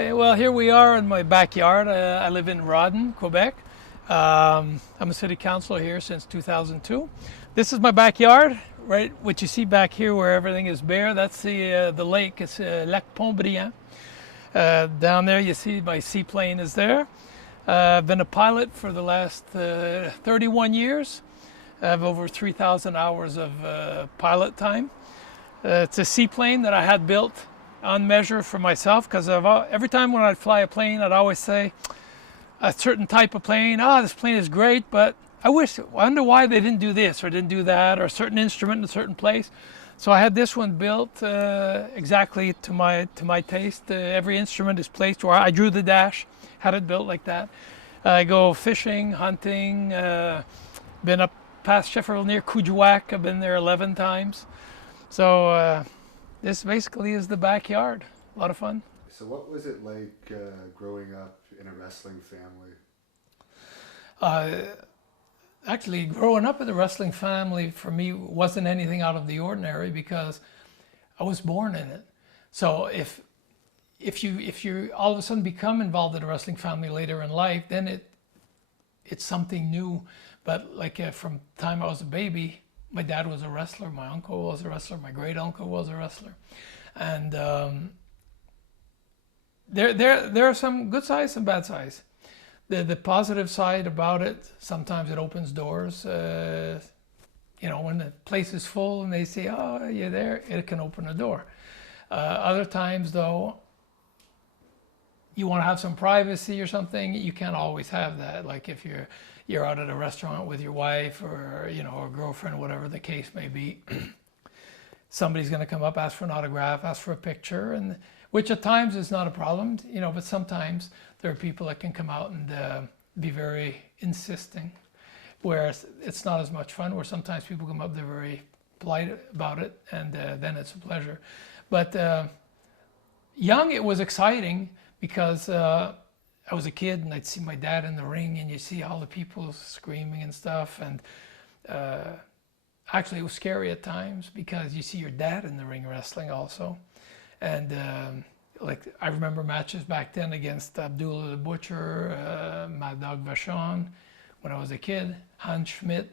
Hey, well, here we are in my backyard. I live in Rodden, Quebec. I'm a city councilor here since 2002. This is my backyard, right? What you see back here where everything is bare, that's the lake. It's Lac Pontbriand. Down there you see my seaplane is there. I've been a pilot for the last 31 years. I have over 3,000 hours of pilot time. It's a seaplane that I had built on measure for myself, because every time when I'd fly a plane, I'd always say a certain type of plane, this plane is great, but I wonder why they didn't do this or didn't do that, or a certain instrument in a certain place. So I had this one built exactly to my taste. Every instrument is placed where I drew the dash, had it built like that. I go fishing, hunting, been up past Sheffield near Quebec. I've been there 11 times. So this basically is the backyard. A lot of fun. So what was it like growing up in a wrestling family? Actually, growing up in a wrestling family for me wasn't anything out of the ordinary, because I was born in it. So if you all of a sudden become involved in a wrestling family later in life, then it's something new. But like from the time I was a baby, my dad was a wrestler, my uncle was a wrestler, my great uncle was a wrestler, and there are some good sides, some bad sides. The positive side about it, sometimes it opens doors. When the place is full and they say, "Oh, you're there," it can open a door. Other times, though, you want to have some privacy or something, you can't always have that. Like if you're out at a restaurant with your wife or or girlfriend, whatever the case may be, somebody's going to come up, ask for an autograph, ask for a picture, and which at times is not a problem, but sometimes there are people that can come out and be very insisting, where it's not as much fun, where sometimes people come up, they're very polite about it, and then it's a pleasure. But young, it was exciting, because I was a kid and I'd see my dad in the ring, and you see all the people screaming and stuff, and actually it was scary at times, because you see your dad in the ring wrestling also. And like I remember matches back then against Abdullah the Butcher, Mad Dog Vachon when I was a kid, Hans Schmidt.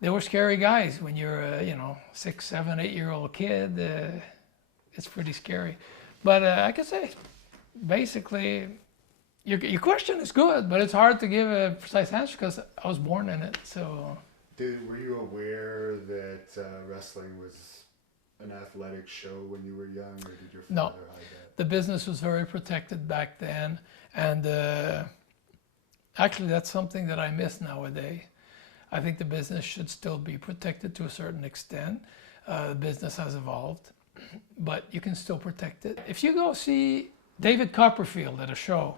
They were scary guys when you're a 6, 7, 8-year-old kid. It's pretty scary. But I could say basically your question is good, but it's hard to give a precise answer because I was born in it. So Were you aware that wrestling was an athletic show when you were young, or did your father hide that? The business was very protected back then, and actually that's something that I miss nowadays. I think the business should still be protected to a certain extent. The business has evolved, but you can still protect it. If you go see David Copperfield at a show,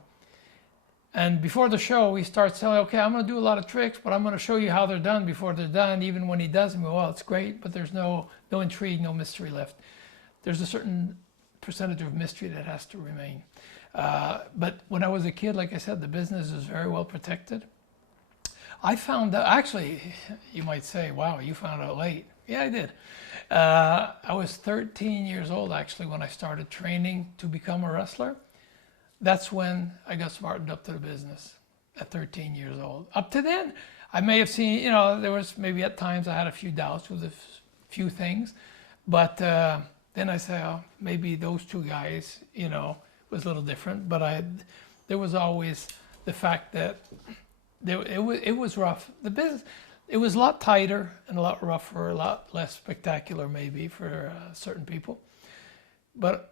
and before the show he starts telling, okay, I'm going to do a lot of tricks, but I'm going to show you how they're done before they're done. Even when he does them, well, it's great, but there's no intrigue, no mystery left. There's a certain percentage of mystery that has to remain. But when I was a kid, like I said, the business is very well protected. I found out, actually, you might say, wow, you found out late. Yeah, I did. I was 13 years old, actually, when I started training to become a wrestler. That's when I got smartened up to the business, at 13 years old. Up to then, I may have seen, there was maybe at times I had a few doubts with a few things, but then I say, oh, maybe those two guys, was a little different. But there was always the fact that it was rough. The business, it was a lot tighter and a lot rougher, a lot less spectacular maybe for certain people, but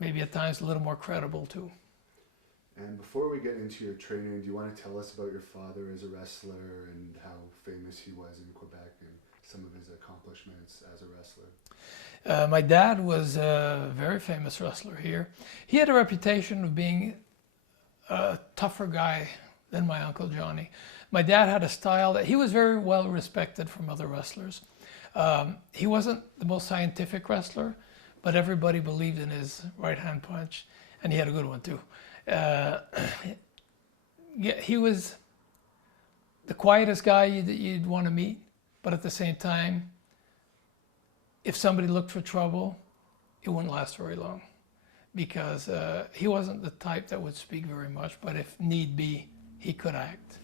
maybe at times a little more credible too. And before we get into your training, do you want to tell us about your father as a wrestler and how famous he was in Quebec and some of his accomplishments as a wrestler? My dad was a very famous wrestler here. He had a reputation of being a tougher guy than my Uncle Johnny. My dad had a style that he was very well respected from other wrestlers. He wasn't the most scientific wrestler, but everybody believed in his right-hand punch, and he had a good one too. He was the quietest guy you'd want to meet, but at the same time, if somebody looked for trouble, it wouldn't last very long. because he wasn't the type that would speak very much, but if need be, he could act.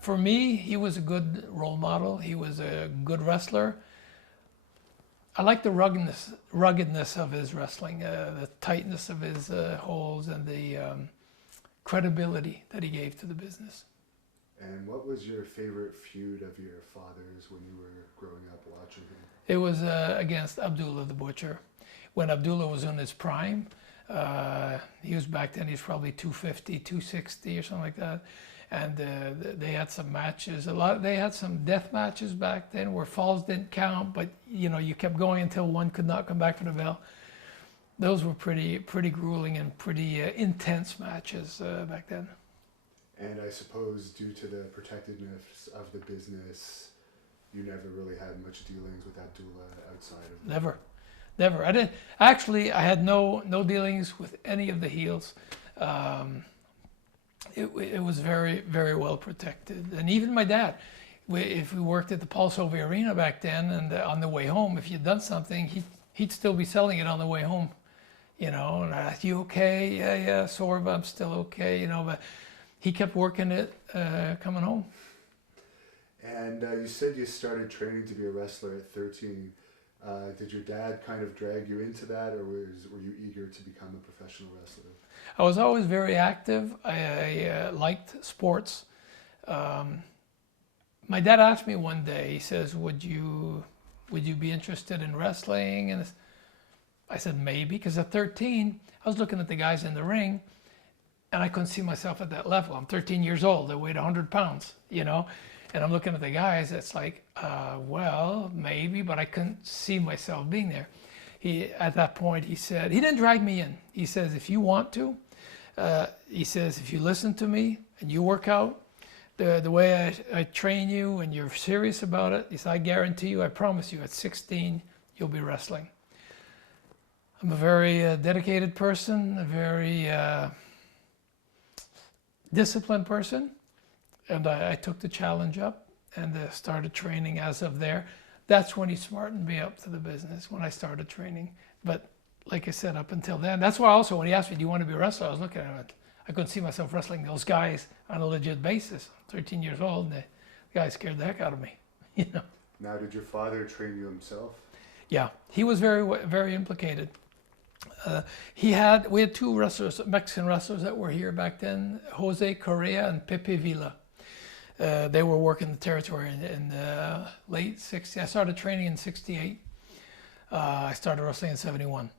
For me, he was a good role model. He was a good wrestler. I like the ruggedness of his wrestling, the tightness of his holds, and the credibility that he gave to the business. And what was your favorite feud of your father's when you were growing up watching him? It was against Abdullah the Butcher. When Abdullah was in his prime, he was back then, he's probably 250, 260 or something like that. And they had some matches. They had some death matches back then where falls didn't count, but you know, you kept going until one could not come back for the bell. Those were pretty grueling and pretty intense matches back then. And I suppose due to the protectiveness of the business, you never really had much dealings with Abdullah outside of that. Never. I had no dealings with any of the heels. It was very, very well protected. And even my dad, if we worked at the Pulsover Arena back then, and on the way home, if you'd done something, he'd still be selling it on the way home. You know, and I asked, "You okay?" Yeah, sore, but I'm still okay. You know, but he kept working it coming home. And you said you started training to be a wrestler at 13. Did your dad kind of drag you into that, or were you eager to become a professional wrestler? I was always very active. I liked sports. My dad asked me one day, he says, would you be interested in wrestling? And I said, maybe, because at 13, I was looking at the guys in the ring, and I couldn't see myself at that level. I'm 13 years old. I weighed 100 pounds, you know? And I'm looking at the guys, it's like, well, maybe, but I couldn't see myself being there. At that point, he said, he didn't drag me in. He says, if you want to, he says, if you listen to me and you work out the way I train you and you're serious about it, he said, I guarantee you, I promise you, at 16, you'll be wrestling. I'm a very dedicated person, a very disciplined person. And I took the challenge up and started training as of there. That's when he smartened me up to the business, when I started training. But like I said, up until then, that's why also when he asked me, do you want to be a wrestler? I was looking at him, I couldn't see myself wrestling those guys on a legit basis. I'm 13 years old, and the guy scared the heck out of me, you know. Now, did your father train you himself? Yeah, he was very, very implicated. We had two wrestlers, Mexican wrestlers that were here back then, Jose Correa and Pepe Villa. They were working the territory in the late 60s. I started training in 68. I started wrestling in 71.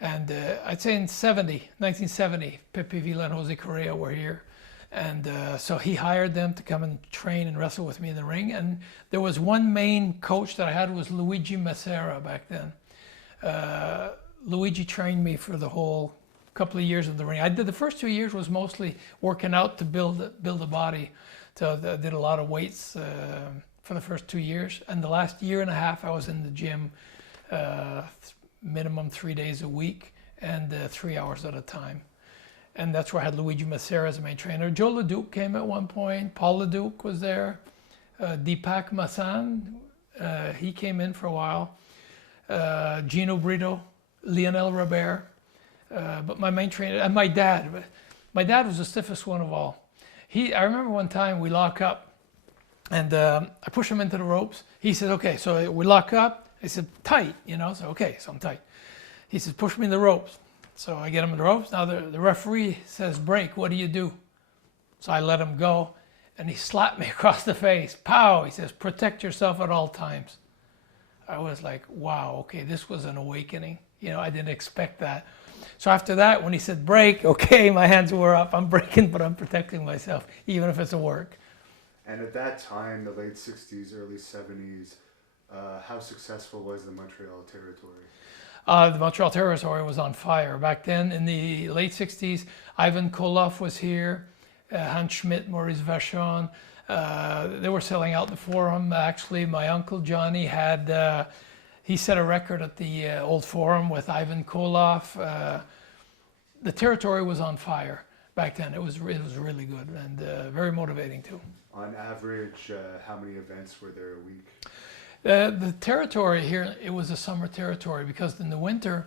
And I'd say in 1970, Pepe Villa and Jose Correa were here. And so he hired them to come and train and wrestle with me in the ring. And there was one main coach that I had was Luigi Macera back then. Luigi trained me for the whole couple of years in the ring. I did the first 2 years was mostly working out to build a body. So I did a lot of weights for the first 2 years. And the last year and a half, I was in the gym minimum 3 days a week and 3 hours at a time. And that's where I had Luigi Macera as a main trainer. Joe LeDuc came at one point. Paul LeDuc was there. Deepak Masan, he came in for a while. Gino Brito, Lionel Robert. But my main trainer, and my dad was the stiffest one of all. I remember one time we lock up and I push him into the ropes. He said, okay, so we lock up. I said, tight, you know, so okay, so I'm tight. He says, push me in the ropes. So I get him in the ropes. Now the referee says, break, what do you do? So I let him go and he slapped me across the face. Pow, he says, protect yourself at all times. I was like, wow, okay, this was an awakening. You know, I didn't expect that. So after that, when he said break, okay, my hands were up. I'm breaking, but I'm protecting myself, even if it's a work. And at that time, the late 60s, early 70s, how successful was the Montreal territory? The Montreal territory was on fire. Back then, in the late 60s, Ivan Koloff was here, Hans Schmidt, Maurice Vachon. They were selling out the Forum. Actually, my uncle Johnny had... he set a record at the old Forum with Ivan Koloff. The territory was on fire back then. It was really good and very motivating too. On average, how many events were there a week? The territory here, it was a summer territory because in the winter,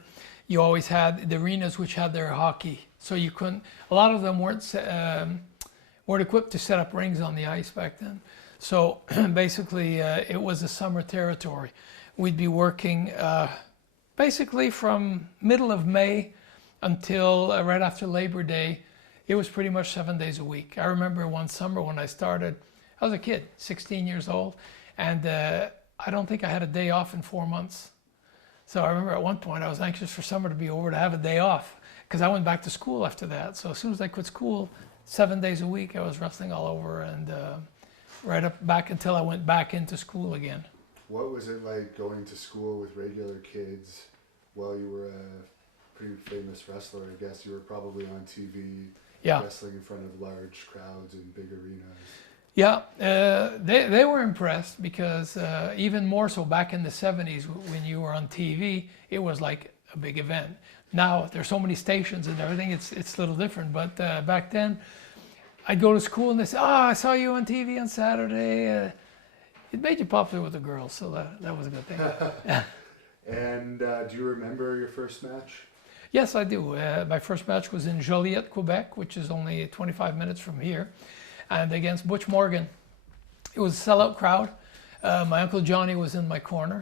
you always had the arenas which had their hockey. So you couldn't, a lot of them weren't equipped to set up rings on the ice back then. So basically it was a summer territory. We'd be working basically from middle of May until right after Labor Day. It was pretty much 7 days a week. I remember one summer when I started, I was a kid, 16 years old, and I don't think I had a day off in 4 months. So I remember at one point I was anxious for summer to be over to have a day off, because I went back to school after that. So as soon as I quit school, 7 days a week I was wrestling all over, and right up back until I went back into school again. What was it like going to school with regular kids while you were a pretty famous wrestler? I guess you were probably on TV, Yeah. wrestling in front of large crowds and big arenas. Yeah, they were impressed, because even more so back in the 70s when you were on TV, it was like a big event. Now there's so many stations and everything, it's a little different. But back then, I'd go to school and they say, "Oh, I saw you on TV on Saturday." It made you popular with the girls, so that was a good thing. And do you remember your first match? Yes, I do. My first match was in Joliet, Quebec, which is only 25 minutes from here, and against Butch Morgan. It was a sellout crowd. My Uncle Johnny was in my corner,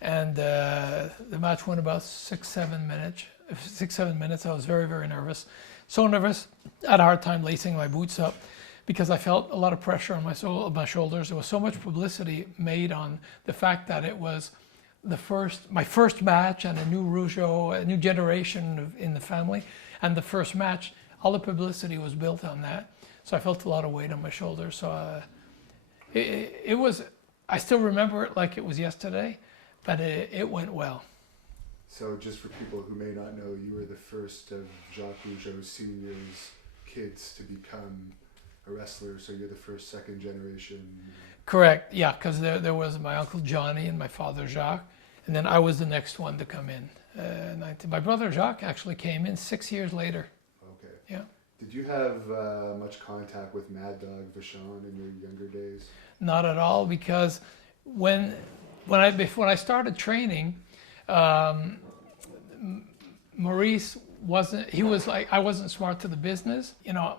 and the match went about 6-7 minutes. 6-7 minutes. I was very, very nervous. So nervous, I had a hard time lacing my boots up, because I felt a lot of pressure on my shoulders. There was so much publicity made on the fact that it was my first match, and a new Rougeau, a new generation in the family, and the first match, all the publicity was built on that. So I felt a lot of weight on my shoulders. So it was, I still remember it like it was yesterday, but it went well. So just for people who may not know, you were the first of Jacques Rougeau Sr.'s kids to become a wrestler, so you're the first second generation. Correct, yeah, because there was my Uncle Johnny and my father Jacques, and then I was the next one to come in. My brother Jacques actually came in 6 years later. Okay. Yeah. Did you have much contact with Mad Dog Vachon in your younger days? Not at all, because when I started training, Maurice wasn't. He was like, I wasn't smart to the business, you know.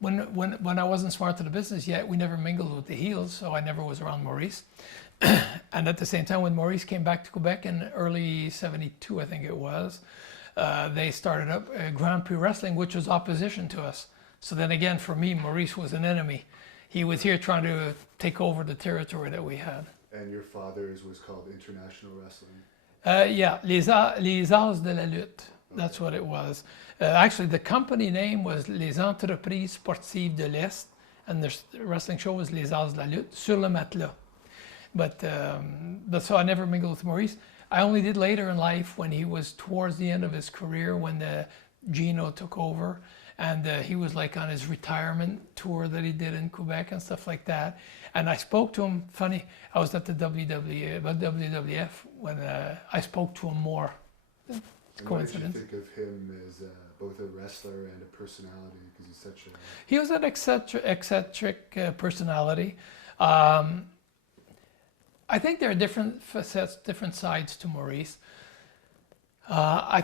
When I wasn't smart to the business yet, we never mingled with the heels, so I never was around Maurice. And at the same time, when Maurice came back to Quebec in early '72, I think it was, they started up Grand Prix Wrestling, which was opposition to us. So then again, for me, Maurice was an enemy. He was here trying to take over the territory that we had. And your father's was called International Wrestling? Yeah, Les Arts de la Lutte. That's what it was. Actually, the company name was Les Entreprises Sportives de l'Est, and the wrestling show was Les Arts de la Lutte, sur le matelas. But so I never mingled with Maurice. I only did later in life, when he was towards the end of his career, when Gino took over, and he was like on his retirement tour that he did in Quebec and stuff like that. And I spoke to him. Funny, I was at the WWF when I spoke to him more. Coincidence. What did you think of him as both a wrestler and a personality? Because he's such a... He was an eccentric personality. I think there are different facets, different sides to Maurice. I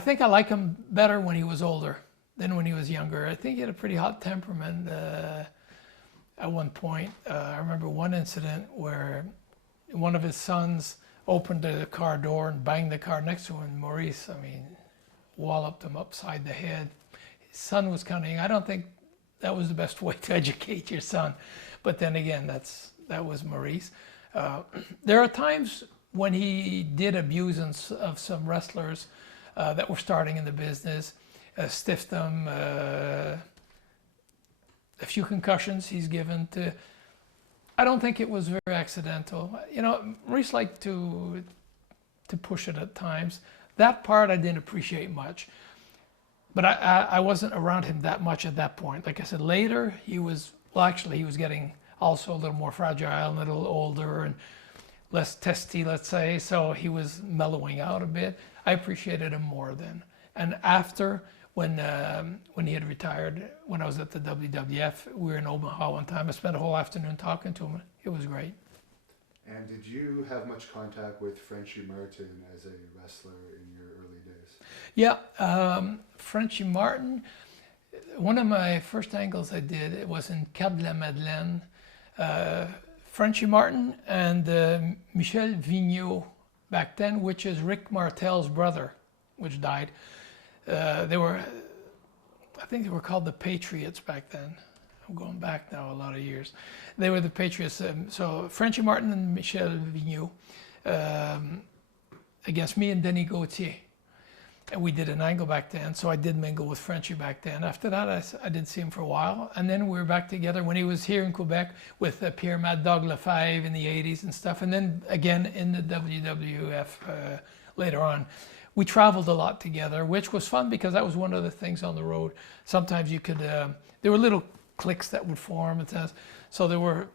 think I like him better when he was older than when he was younger. I think he had a pretty hot temperament at one point. I remember one incident where one of his sons opened the car door and banged the car next to him. And Maurice, walloped him upside the head. His son was kind of young. I don't think that was the best way to educate your son. But then again, that was Maurice. There are times when he did abuse of some wrestlers that were starting in the business, stiffed them, a few concussions he's given to... I don't think it was very accidental. You know, Maurice liked to push it at times. That part I didn't appreciate much. But I wasn't around him that much at that point. Like I said, later he was getting also a little more fragile, a little older and less testy, let's say. So he was mellowing out a bit. I appreciated him more then. And after, when he had retired, when I was at the WWF, we were in Omaha one time. I spent a whole afternoon talking to him. It was great. And did you have much contact with Frenchie Martin as a wrestler in your early days? Yeah, Frenchie Martin. One of my first angles I did, it was in Cap de la Madeleine. Frenchie Martin and Michel Vigneault back then, which is Rick Martel's brother, which died. They were, I think they were called the Patriots back then. I'm going back now a lot of years. They were the Patriots. So Frenchie Martin and Michel Vigneault against me and Denis Gauthier. And we did an angle back then, so I did mingle with Frenchie back then. After that, I didn't see him for a while. And then we were back together when he was here in Quebec with Pierre Mad Dog Lefebvre in the 80s and stuff. And then again in the WWF later on. We traveled a lot together, which was fun because that was one of the things on the road. Sometimes you could, there were little cliques that would form. And things. So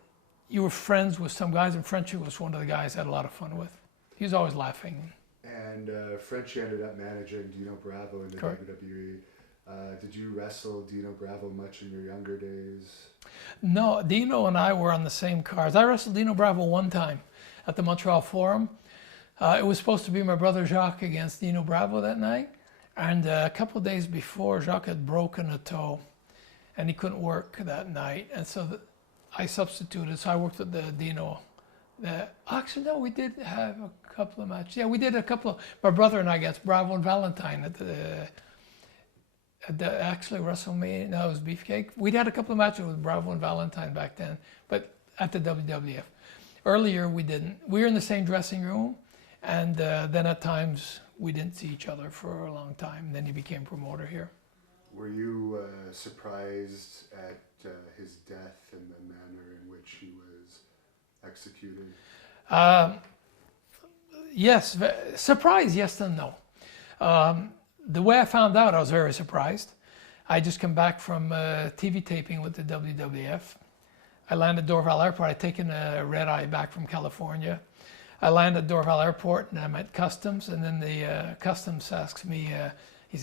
you were friends with some guys, and Frenchie was one of the guys I had a lot of fun with. He was always laughing. And Frenchie ended up managing Dino Bravo in the Correct. WWE. Did you wrestle Dino Bravo much in your younger days? No, Dino and I were on the same cars. I wrestled Dino Bravo one time at the Montreal Forum. It was supposed to be my brother Jacques against Dino Bravo that night. And a couple of days before, Jacques had broken a toe and he couldn't work that night. And so I substituted. So I worked with the Dino. Actually, no, we did have a couple of matches. Yeah, we did a couple of, my brother and I against Bravo and Valentine at the actually WrestleMania, no, it was Beefcake. We'd had a couple of matches with Bravo and Valentine back then, but at the WWF. Earlier, we didn't. We were in the same dressing room, and then at times, we didn't see each other for a long time. Then he became promoter here. Were you surprised at his death and the manner in which he was executed? Yes, surprised, yes and no. The way I found out, I was very surprised. I just come back from TV taping with the WWF. I landed at Dorval Airport. I'd taken a red eye back from California. I landed at Dorval Airport and I'm at customs, and then the customs asks me, he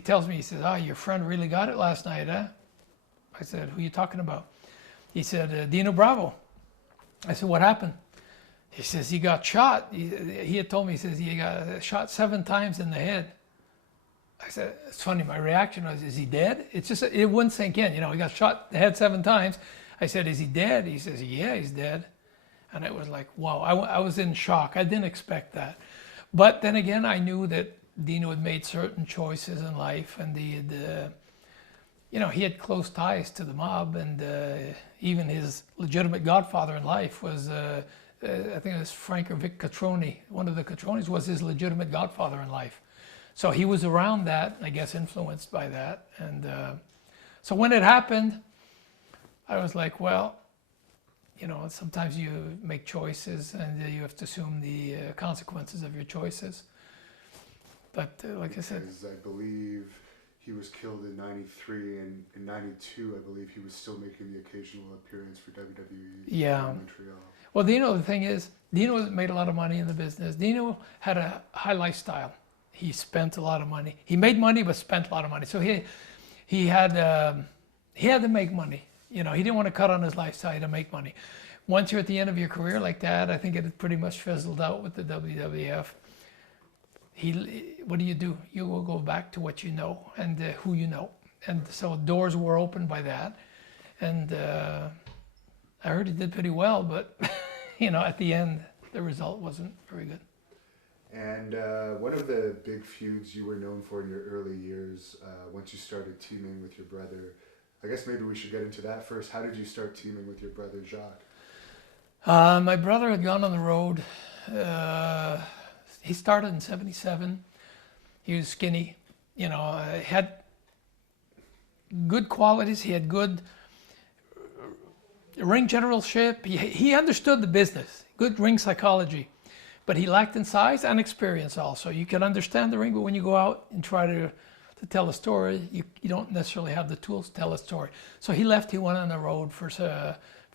tells me, he says, your friend really got it last night, huh? I said, who are you talking about? He said, Dino Bravo. I said, what happened? He says, he got shot. He had told me, he says, he got shot 7 times in the head. I said, it's funny, my reaction was, is he dead? It's just, it wouldn't sink in. He got shot in the head 7 times. I said, is he dead? He says, yeah, he's dead. And it was like, wow, I was in shock. I didn't expect that. But then again, I knew that Dino had made certain choices in life, and he had close ties to the mob, and even his legitimate godfather in life was, I think it was Frank or Vic Catroni. One of the Catronis was his legitimate godfather in life. So he was around that, I guess influenced by that. And so when it happened, I was like, well, sometimes you make choices and you have to assume the consequences of your choices. But like I said, I believe he was killed in '93, and in '92, I believe he was still making the occasional appearance for WWE in Montreal. Well, Dino, the thing is, Dino made a lot of money in the business. Dino had a high lifestyle. He spent a lot of money. He made money, but spent a lot of money. So he had to make money. He didn't want to cut on his lifestyle to make money. Once you're at the end of your career like that, I think it had pretty much fizzled out with the WWF. What do? You will go back to what you know and who you know. And so doors were opened by that. And I heard he did pretty well, but at the end, the result wasn't very good. And one of the big feuds you were known for in your early years, once you started teaming with your brother, I guess maybe we should get into that first. How did you start teaming with your brother Jacques? My brother had gone on the road. He started in '77. He was skinny. Had good qualities. He had good ring generalship. He understood the business, good ring psychology. But he lacked in size and experience also. You can understand the ring, but when you go out and try to tell a story, you don't necessarily have the tools to tell a story. So he left. He went on the road for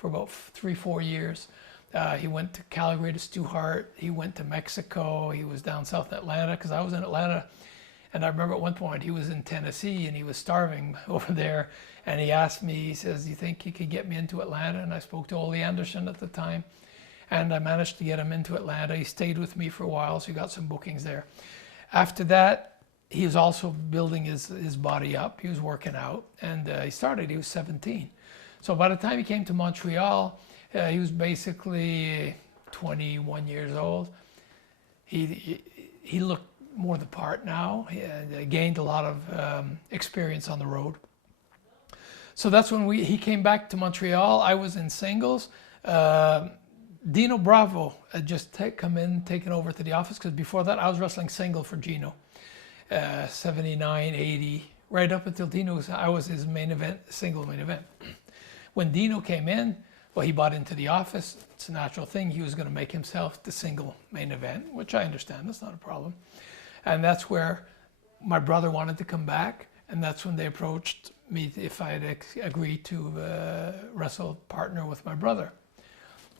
about 3-4 years. He went to Calgary to Stu Hart. He went to Mexico. He was down south in Atlanta because I was in Atlanta. And I remember at one point he was in Tennessee and he was starving over there. And he asked me, he says, do you think you could get me into Atlanta? And I spoke to Ole Anderson at the time. And I managed to get him into Atlanta. He stayed with me for a while, so he got some bookings there. After that, he was also building his body up. He was working out, and he was 17. So by the time he came to Montreal, he was basically 21 years old. He looked more the part now. He gained a lot of experience on the road. So that's when he came back to Montreal. I was in singles. Dino Bravo had just taken over to the office, because before that I was wrestling single for Gino. 79, 80, right up until I was his single main event. When Dino came in, well, he bought into the office. It's a natural thing. He was going to make himself the single main event, which I understand. That's not a problem. And that's where my brother wanted to come back, and that's when they approached me if I had agreed to wrestle partner with my brother.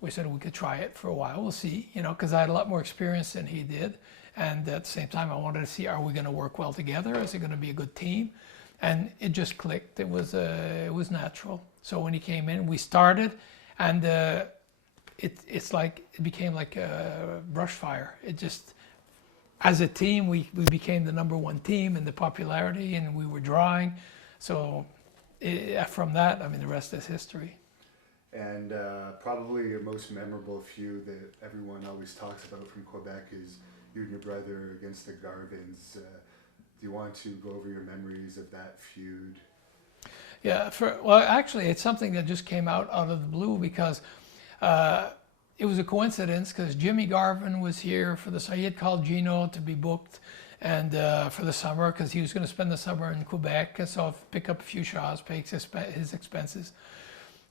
We said we could try it for a while. We'll see, because I had a lot more experience than he did. And at the same time, I wanted to see, are we going to work well together? Is it going to be a good team? And it just clicked. It was natural. So when he came in, we started, and it became like a brush fire. It just, as a team, we became the #1 team in the popularity, and we were drawing. So from that, the rest is history. And probably your most memorable feud that everyone always talks about from Quebec is you and your brother against the Garvins. Do you want to go over your memories of that feud? Yeah, well, actually, it's something that just came out of the blue, because it was a coincidence, because Jimmy Garvin was here he had called Gino to be booked, and for the summer, because he was going to spend the summer in Quebec, so pick up a few shots, pay his expenses.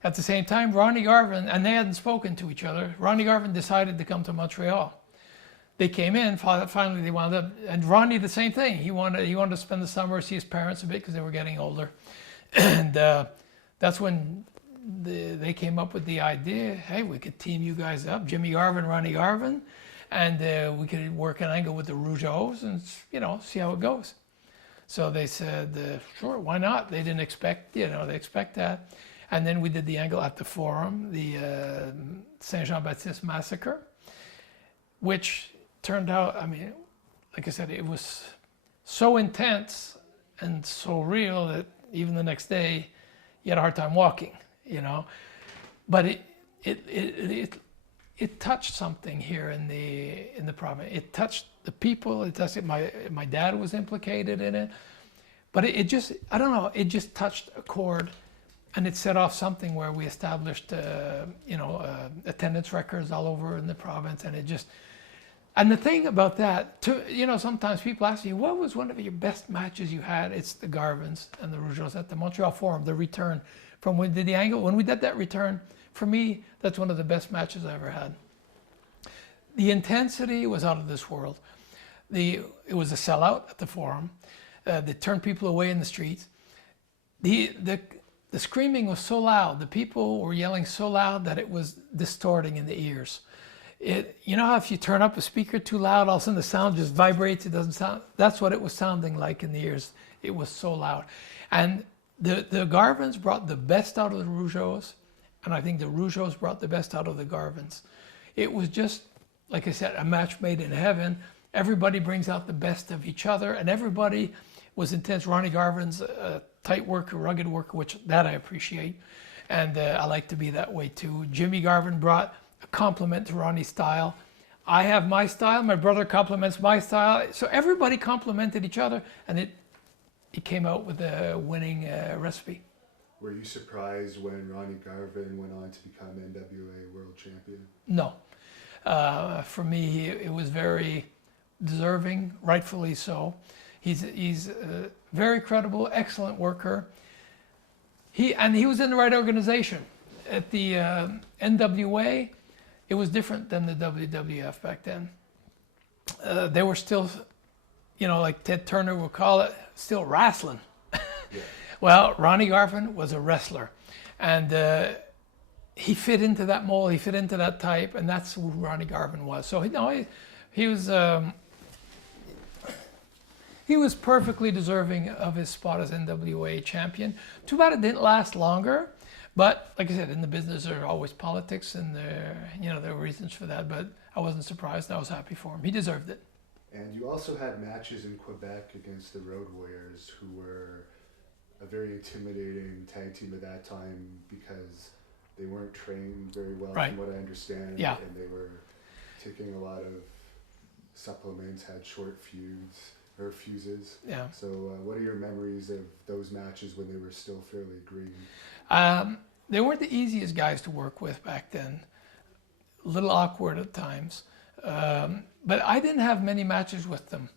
At the same time, Ronnie Garvin, and they hadn't spoken to each other, Ronnie Garvin decided to come to Montreal. They came in, finally they wound up, and Ronnie the same thing. He wanted to spend the summer, see his parents a bit, because they were getting older. And that's when they came up with the idea, hey, we could team you guys up, Jimmy Garvin, Ronnie Garvin, and we could work an angle with the Rougeaus and, see how it goes. So they said, sure, why not? They didn't expect, they expect that. And then we did the angle at the Forum, the Saint-Jean-Baptiste massacre, which turned out, like I said, it was so intense and so real that even the next day, you had a hard time walking, But it touched something here in the province. It touched the people. It touched my dad was implicated in it, but it just, I don't know. It just touched a chord. And it set off something where we established, attendance records all over in the province, and the thing about that, sometimes people ask me, what was one of your best matches you had? It's the Garvins and the Rougeaus at the Montreal Forum, the return from when we did the angle. When we did that return, for me, that's one of the best matches I ever had. The intensity was out of this world. It was a sellout at the Forum. They turned people away in the streets. The screaming was so loud, the people were yelling so loud that it was distorting in the ears. You know how if you turn up a speaker too loud, all of a sudden the sound just vibrates, it doesn't sound, that's what it was sounding like in the ears. It was so loud. And the Garvins brought the best out of the Rougeaus, and I think the Rougeaus brought the best out of the Garvins. It was just, like I said, a match made in heaven. Everybody brings out the best of each other, and everybody was intense. Ronnie Garvin's a tight worker, rugged worker, which that I appreciate. And I like to be that way too. Jimmy Garvin brought a compliment to Ronnie's style. I have my style, my brother compliments my style. So everybody complimented each other, and it came out with a winning recipe. Were you surprised when Ronnie Garvin went on to become NWA World Champion? No. For me, it was very deserving, rightfully so. He's a very credible, excellent worker. He was in the right organization. At the NWA, it was different than the WWF back then. They were still, like Ted Turner would call it, still wrestling. Yeah. Well, Ronnie Garvin was a wrestler, and he fit into that mold. He fit into that type, and that's who Ronnie Garvin was. So he was perfectly deserving of his spot as NWA champion. Too bad it didn't last longer. But like I said, in the business there are always politics, and there are reasons for that. But I wasn't surprised. I was happy for him. He deserved it. And you also had matches in Quebec against the Road Warriors, who were a very intimidating tag team at that time because they weren't trained very well, Right. from what I understand. Yeah. And they were taking a lot of supplements, had short fuses. Yeah. So what are your memories of those matches when they were still fairly green? They weren't the easiest guys to work with back then. A little awkward at times. But I didn't have many matches with them.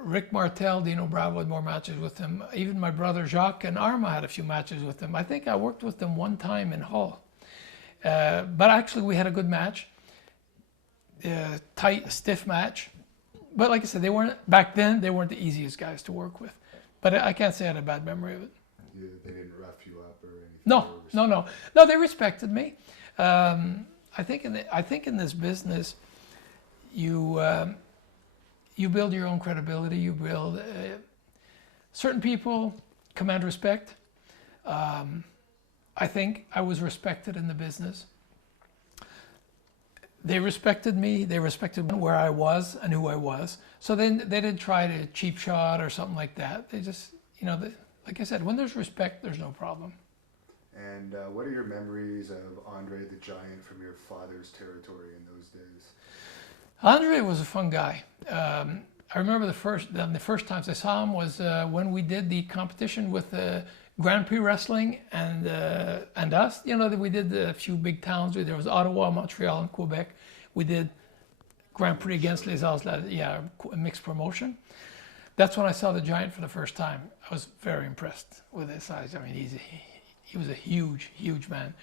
Rick Martel, Dino Bravo had more matches with them. Even my brother Jacques and Arma had a few matches with them. I think I worked with them one time in Hull. But actually we had a good match. Tight, stiff match. But like I said, back then they weren't the easiest guys to work with. But I can't say I had a bad memory of it. They didn't rough you up or anything? No, they respected me. I think in this business, you build your own credibility. You build certain people command respect. I think I was respected in the business. They respected me. They respected where I was and who I was. So then they didn't try to cheap shot or something like that. They just, like I said, when there's respect, there's no problem. And what are your memories of Andre the Giant from your father's territory in those days? Andre was a fun guy. I remember the first times I saw him was when we did the competition with Grand Prix Wrestling and us. That we did a few big towns. There was Ottawa, Montreal, and Quebec. We did Grand Prix against Les As, a mixed promotion. That's when I saw the Giant for the first time. I was very impressed with his size. I mean, he was a huge, huge man.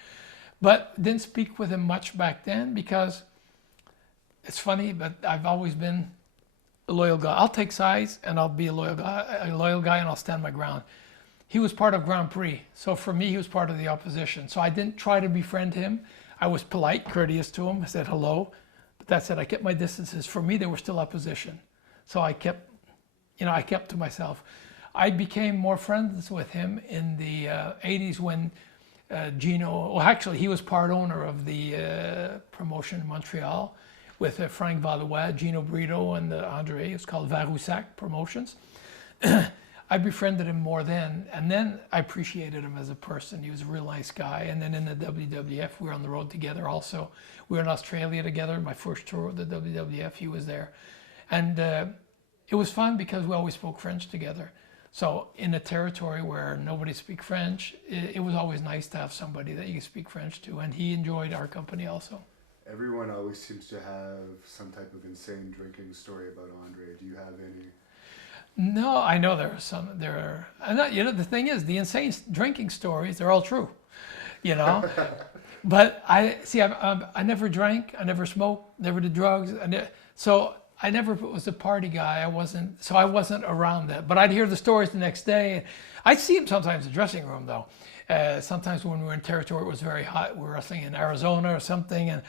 But didn't speak with him much back then because it's funny, but I've always been a loyal guy. I'll take size and I'll be a loyal guy and I'll stand my ground. He was part of Grand Prix. So for me, he was part of the opposition. So I didn't try to befriend him. I was polite, courteous to him. I said hello. But that's it. I kept my distances. For me, they were still opposition. So I kept to myself. I became more friends with him in the 80s when he was part owner of the promotion in Montreal with Frank Valois, Gino Brito, and Andre. It was called Varoussac Promotions. I befriended him more then, and then I appreciated him as a person. He was a real nice guy. And then in the WWF, we were on the road together also. We were in Australia together. My first tour with the WWF, he was there. And it was fun because we always spoke French together. So in a territory where nobody speaks French, it was always nice to have somebody that you speak French to. And he enjoyed our company also. Everyone always seems to have some type of insane drinking story about Andre. Do you have any? No, I know there are some. The thing is, the insane drinking stories, they're all true, But I never drank, I never smoked, never did drugs. So I never was a party guy. I wasn't around that. But I'd hear the stories the next day. I'd see him sometimes in the dressing room, though. Sometimes when we were in territory, it was very hot. We were wrestling in Arizona or something, and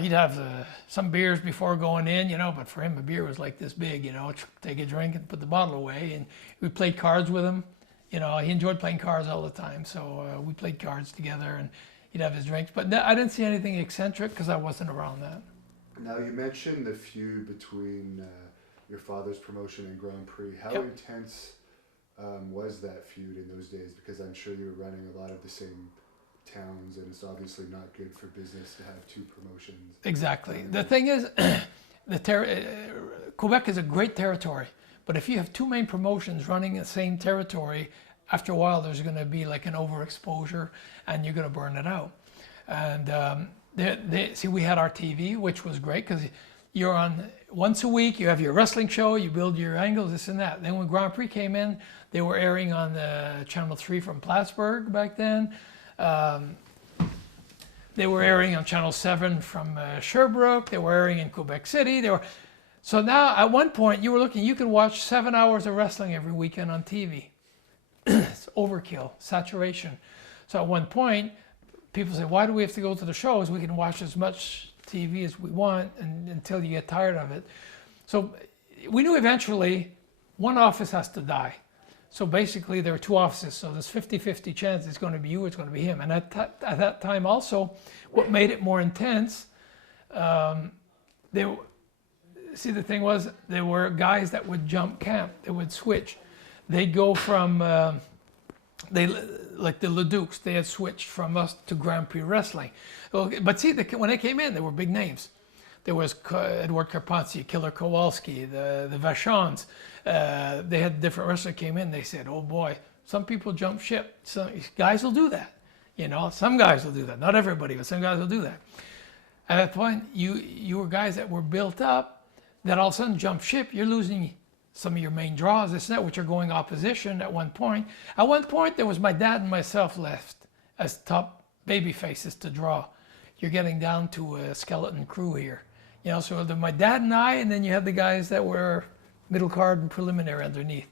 he'd have some beers before going in, but for him, a beer was like this big, take a drink and put the bottle away. And we played cards with him. He enjoyed playing cards all the time. So we played cards together and he'd have his drinks. But I didn't see anything eccentric because I wasn't around that. Now, you mentioned the feud between your father's promotion and Grand Prix. How Yep. intense was that feud in those days? Because I'm sure you were running a lot of the same towns, and it's obviously not good for business to have two promotions. Exactly. The thing is, Quebec is a great territory, but if you have two main promotions running the same territory, after a while there's going to be like an overexposure, and you're going to burn it out. And we had our TV, which was great because you're on once a week. You have your wrestling show, you build your angles, this and that. Then when Grand Prix came in, they were airing on the Channel 3 from Plattsburgh back then. They were airing on Channel 7 from Sherbrooke. They were airing in Quebec City. So now, at one point, you could watch 7 hours of wrestling every weekend on TV. It's overkill, saturation. So at one point, people say, why do we have to go to the shows? We can watch as much TV as we want until you get tired of it. So we knew eventually one office has to die. So basically there were two offices, so there's 50-50 chance it's going to be you, it's going to be him. And at that time also, what made it more intense, the see, the thing was, there were guys that would jump camp. They would switch. They'd go from, like the Ledukes, they had switched from us to Grand Prix Wrestling. Well, but see, when they came in, they were big names. There was Edward Carpentier, Killer Kowalski, the Vachons. They had different wrestlers came in. They said, oh boy, some people jump ship. Some guys will do that. You know, some guys will do that. Not everybody, but some guys will do that. At that point, you were guys that were built up that all of a sudden jump ship. You're losing some of your main draws, this and that, which are going opposition at one point. At one point, there was my dad and myself left as top baby faces to draw. You're getting down to a skeleton crew here. You know, so my dad and I, and then you had the guys that were middle card and preliminary underneath.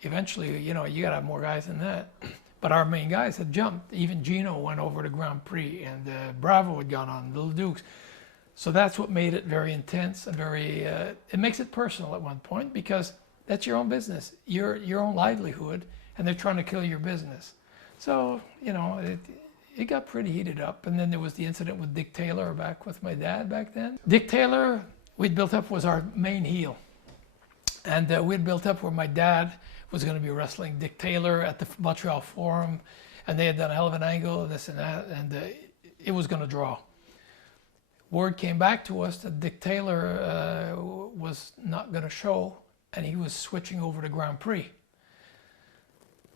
Eventually, you know, you got to have more guys than that. But our main guys had jumped. Even Gino went over to Grand Prix, and Bravo had gone on, the Dukes. So that's what made it very intense and very, it makes it personal at one point, because that's your own business, your own livelihood, and they're trying to kill your business. So, you know, it got pretty heated up. And then there was the incident with Dick Taylor back with my dad back then. Dick Taylor, we'd built up, was our main heel. And we'd built up where my dad was going to be wrestling Dick Taylor at the Montreal Forum, and they had done a hell of an angle, this and that, and it was going to draw. Word came back to us that Dick Taylor was not going to show, and he was switching over to Grand Prix.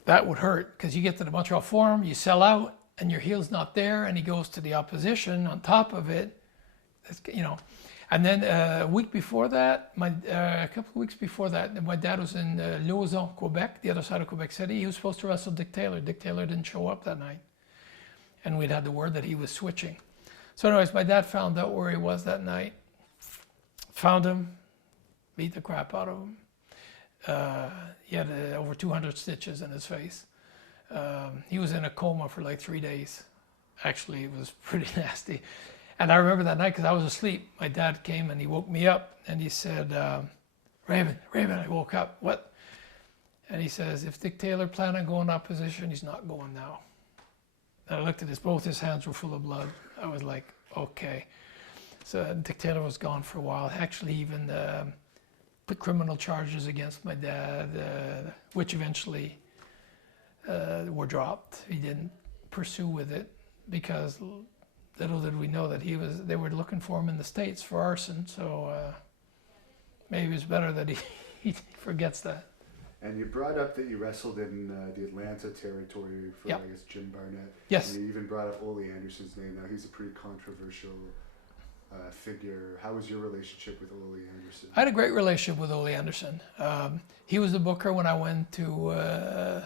That would hurt, because you get to the Montreal Forum, you sell out, and your heel's not there, and he goes to the opposition on top of it. That's, you know. And then a week before that, a couple of weeks before that, my dad was in Lauson, Quebec, the other side of Quebec City. He was supposed to wrestle Dick Taylor. Dick Taylor didn't show up that night. And we'd had the word that he was switching. So anyways, my dad found out where he was that night. Found him, beat the crap out of him. He had over 200 stitches in his face. He was in a coma for like 3 days. Actually, it was pretty nasty. And I remember that night because I was asleep. My dad came and he woke me up and he said, Raymond, I woke up. What? And he says, if Dick Taylor planned on going opposition, he's not going now. And I looked at both his hands were full of blood. I was like, okay. So Dick Taylor was gone for a while. Actually, even put criminal charges against my dad, which eventually were dropped. He didn't pursue with it because little did we know that they were looking for him in the States for arson. So maybe it's better that he forgets that. And you brought up that you wrestled in the Atlanta territory for, I guess, Jim Barnett. Yes. And you even brought up Ole Anderson's name. Now, he's a pretty controversial figure. How was your relationship with Ole Anderson? I had a great relationship with Ole Anderson. He was the booker when I went to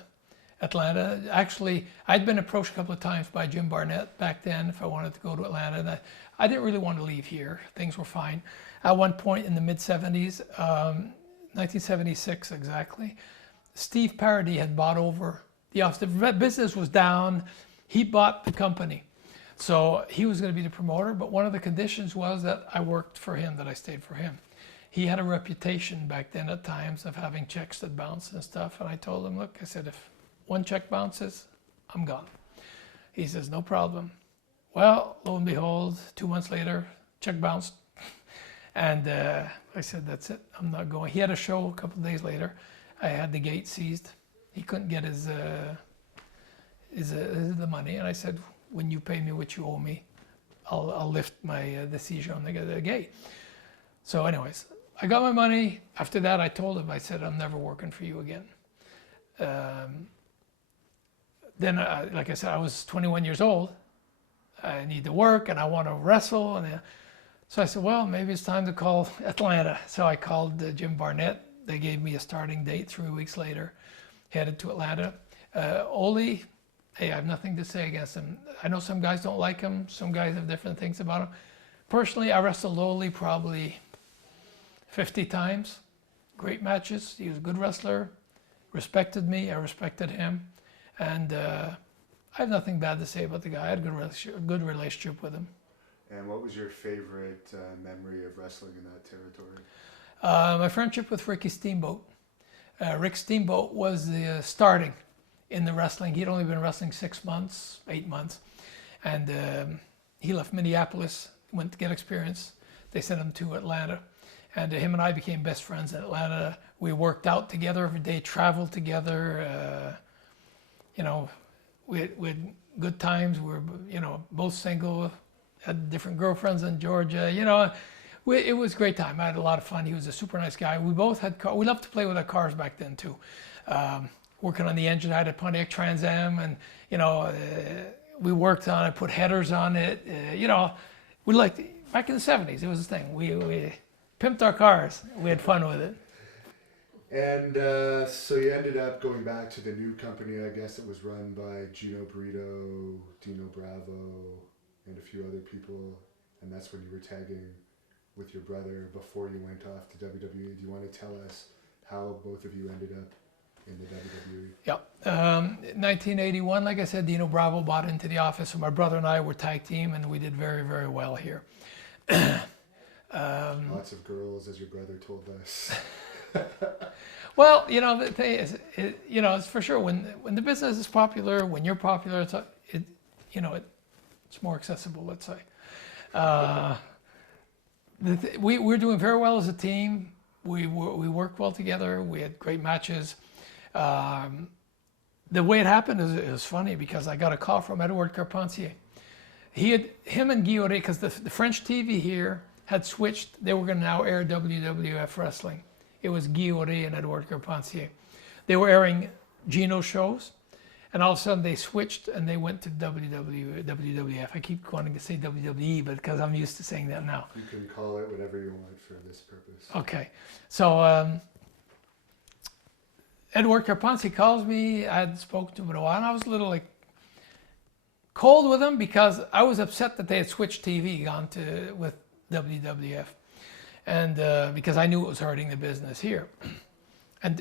Atlanta. Actually, I'd been approached a couple of times by Jim Barnett back then if I wanted to go to Atlanta. And I didn't really want to leave here. Things were fine. At one point in the mid-'70s, 1976 exactly, Steve Parody had bought over the office. The business was down. He bought the company. So he was going to be the promoter, but one of the conditions was that I worked for him, that I stayed for him. He had a reputation back then at times of having checks that bounced and stuff, and I told him, look, I said, if one check bounces, I'm gone. He says, no problem. Well, lo and behold, 2 months later, check bounced. And I said, that's it, I'm not going. He had a show a couple of days later. I had the gate seized. He couldn't get the money. And I said, when you pay me what you owe me, I'll lift the seizure on the gate. So anyways, I got my money. After that, I told him, I said, I'm never working for you again. Then, like I said, I was 21 years old. I need to work and I want to wrestle. And so I said, well, maybe it's time to call Atlanta. So I called Jim Barnett. They gave me a starting date 3 weeks later, headed to Atlanta. Ole, hey, I have nothing to say against him. I know some guys don't like him. Some guys have different things about him. Personally, I wrestled Ole probably 50 times. Great matches. He was a good wrestler. Respected me. I respected him. And I have nothing bad to say about the guy. I had a good relationship with him. And what was your favorite memory of wrestling in that territory? My friendship with Ricky Steamboat. Rick Steamboat was the starting in the wrestling. He'd only been wrestling 6 months, 8 months. And he left Minneapolis, went to get experience. They sent him to Atlanta. And him and I became best friends in Atlanta. We worked out together every day, traveled together. You know, we had good times. We were, you know, both single, had different girlfriends in Georgia. You know, it was a great time. I had a lot of fun. He was a super nice guy. We both had cars. We loved to play with our cars back then too. Working on the engine, I had a Pontiac Trans Am, and you know, we worked on it, put headers on it. You know, we liked back in the '70s. It was a thing. We pimped our cars. We had fun with it. And so you ended up going back to the new company. I guess it was run by Gino Brito, Dino Bravo, and a few other people. And that's when you were tagging with your brother before you went off to WWE. Do you want to tell us how both of you ended up in the WWE? Yeah. 1981, like I said, Dino Bravo bought into the office, and my brother and I were tag team, and we did very, very well here. Lots of girls, as your brother told us. Well, you know, the thing is, you know, it's for sure when the business is popular, when you're popular, you know, it's more accessible, let's say. We're doing very well as a team. We worked well together. We had great matches. The way it happened is funny because I got a call from Edouard Carpentier. Him and Guillaume, because the French TV here had switched. They were going to now air WWF wrestling. It was Guillaume and Edouard Carpentier. They were airing Gino shows, and all of a sudden they switched and they went to WWF. I keep wanting to say WWE, but because I'm used to saying that now. You can call it whatever you want for this purpose. Okay. So Edouard Carpentier calls me. I hadn't spoken to him in a while, and I was a little like cold with him because I was upset that they had switched TV with WWF. And because I knew it was hurting the business here. And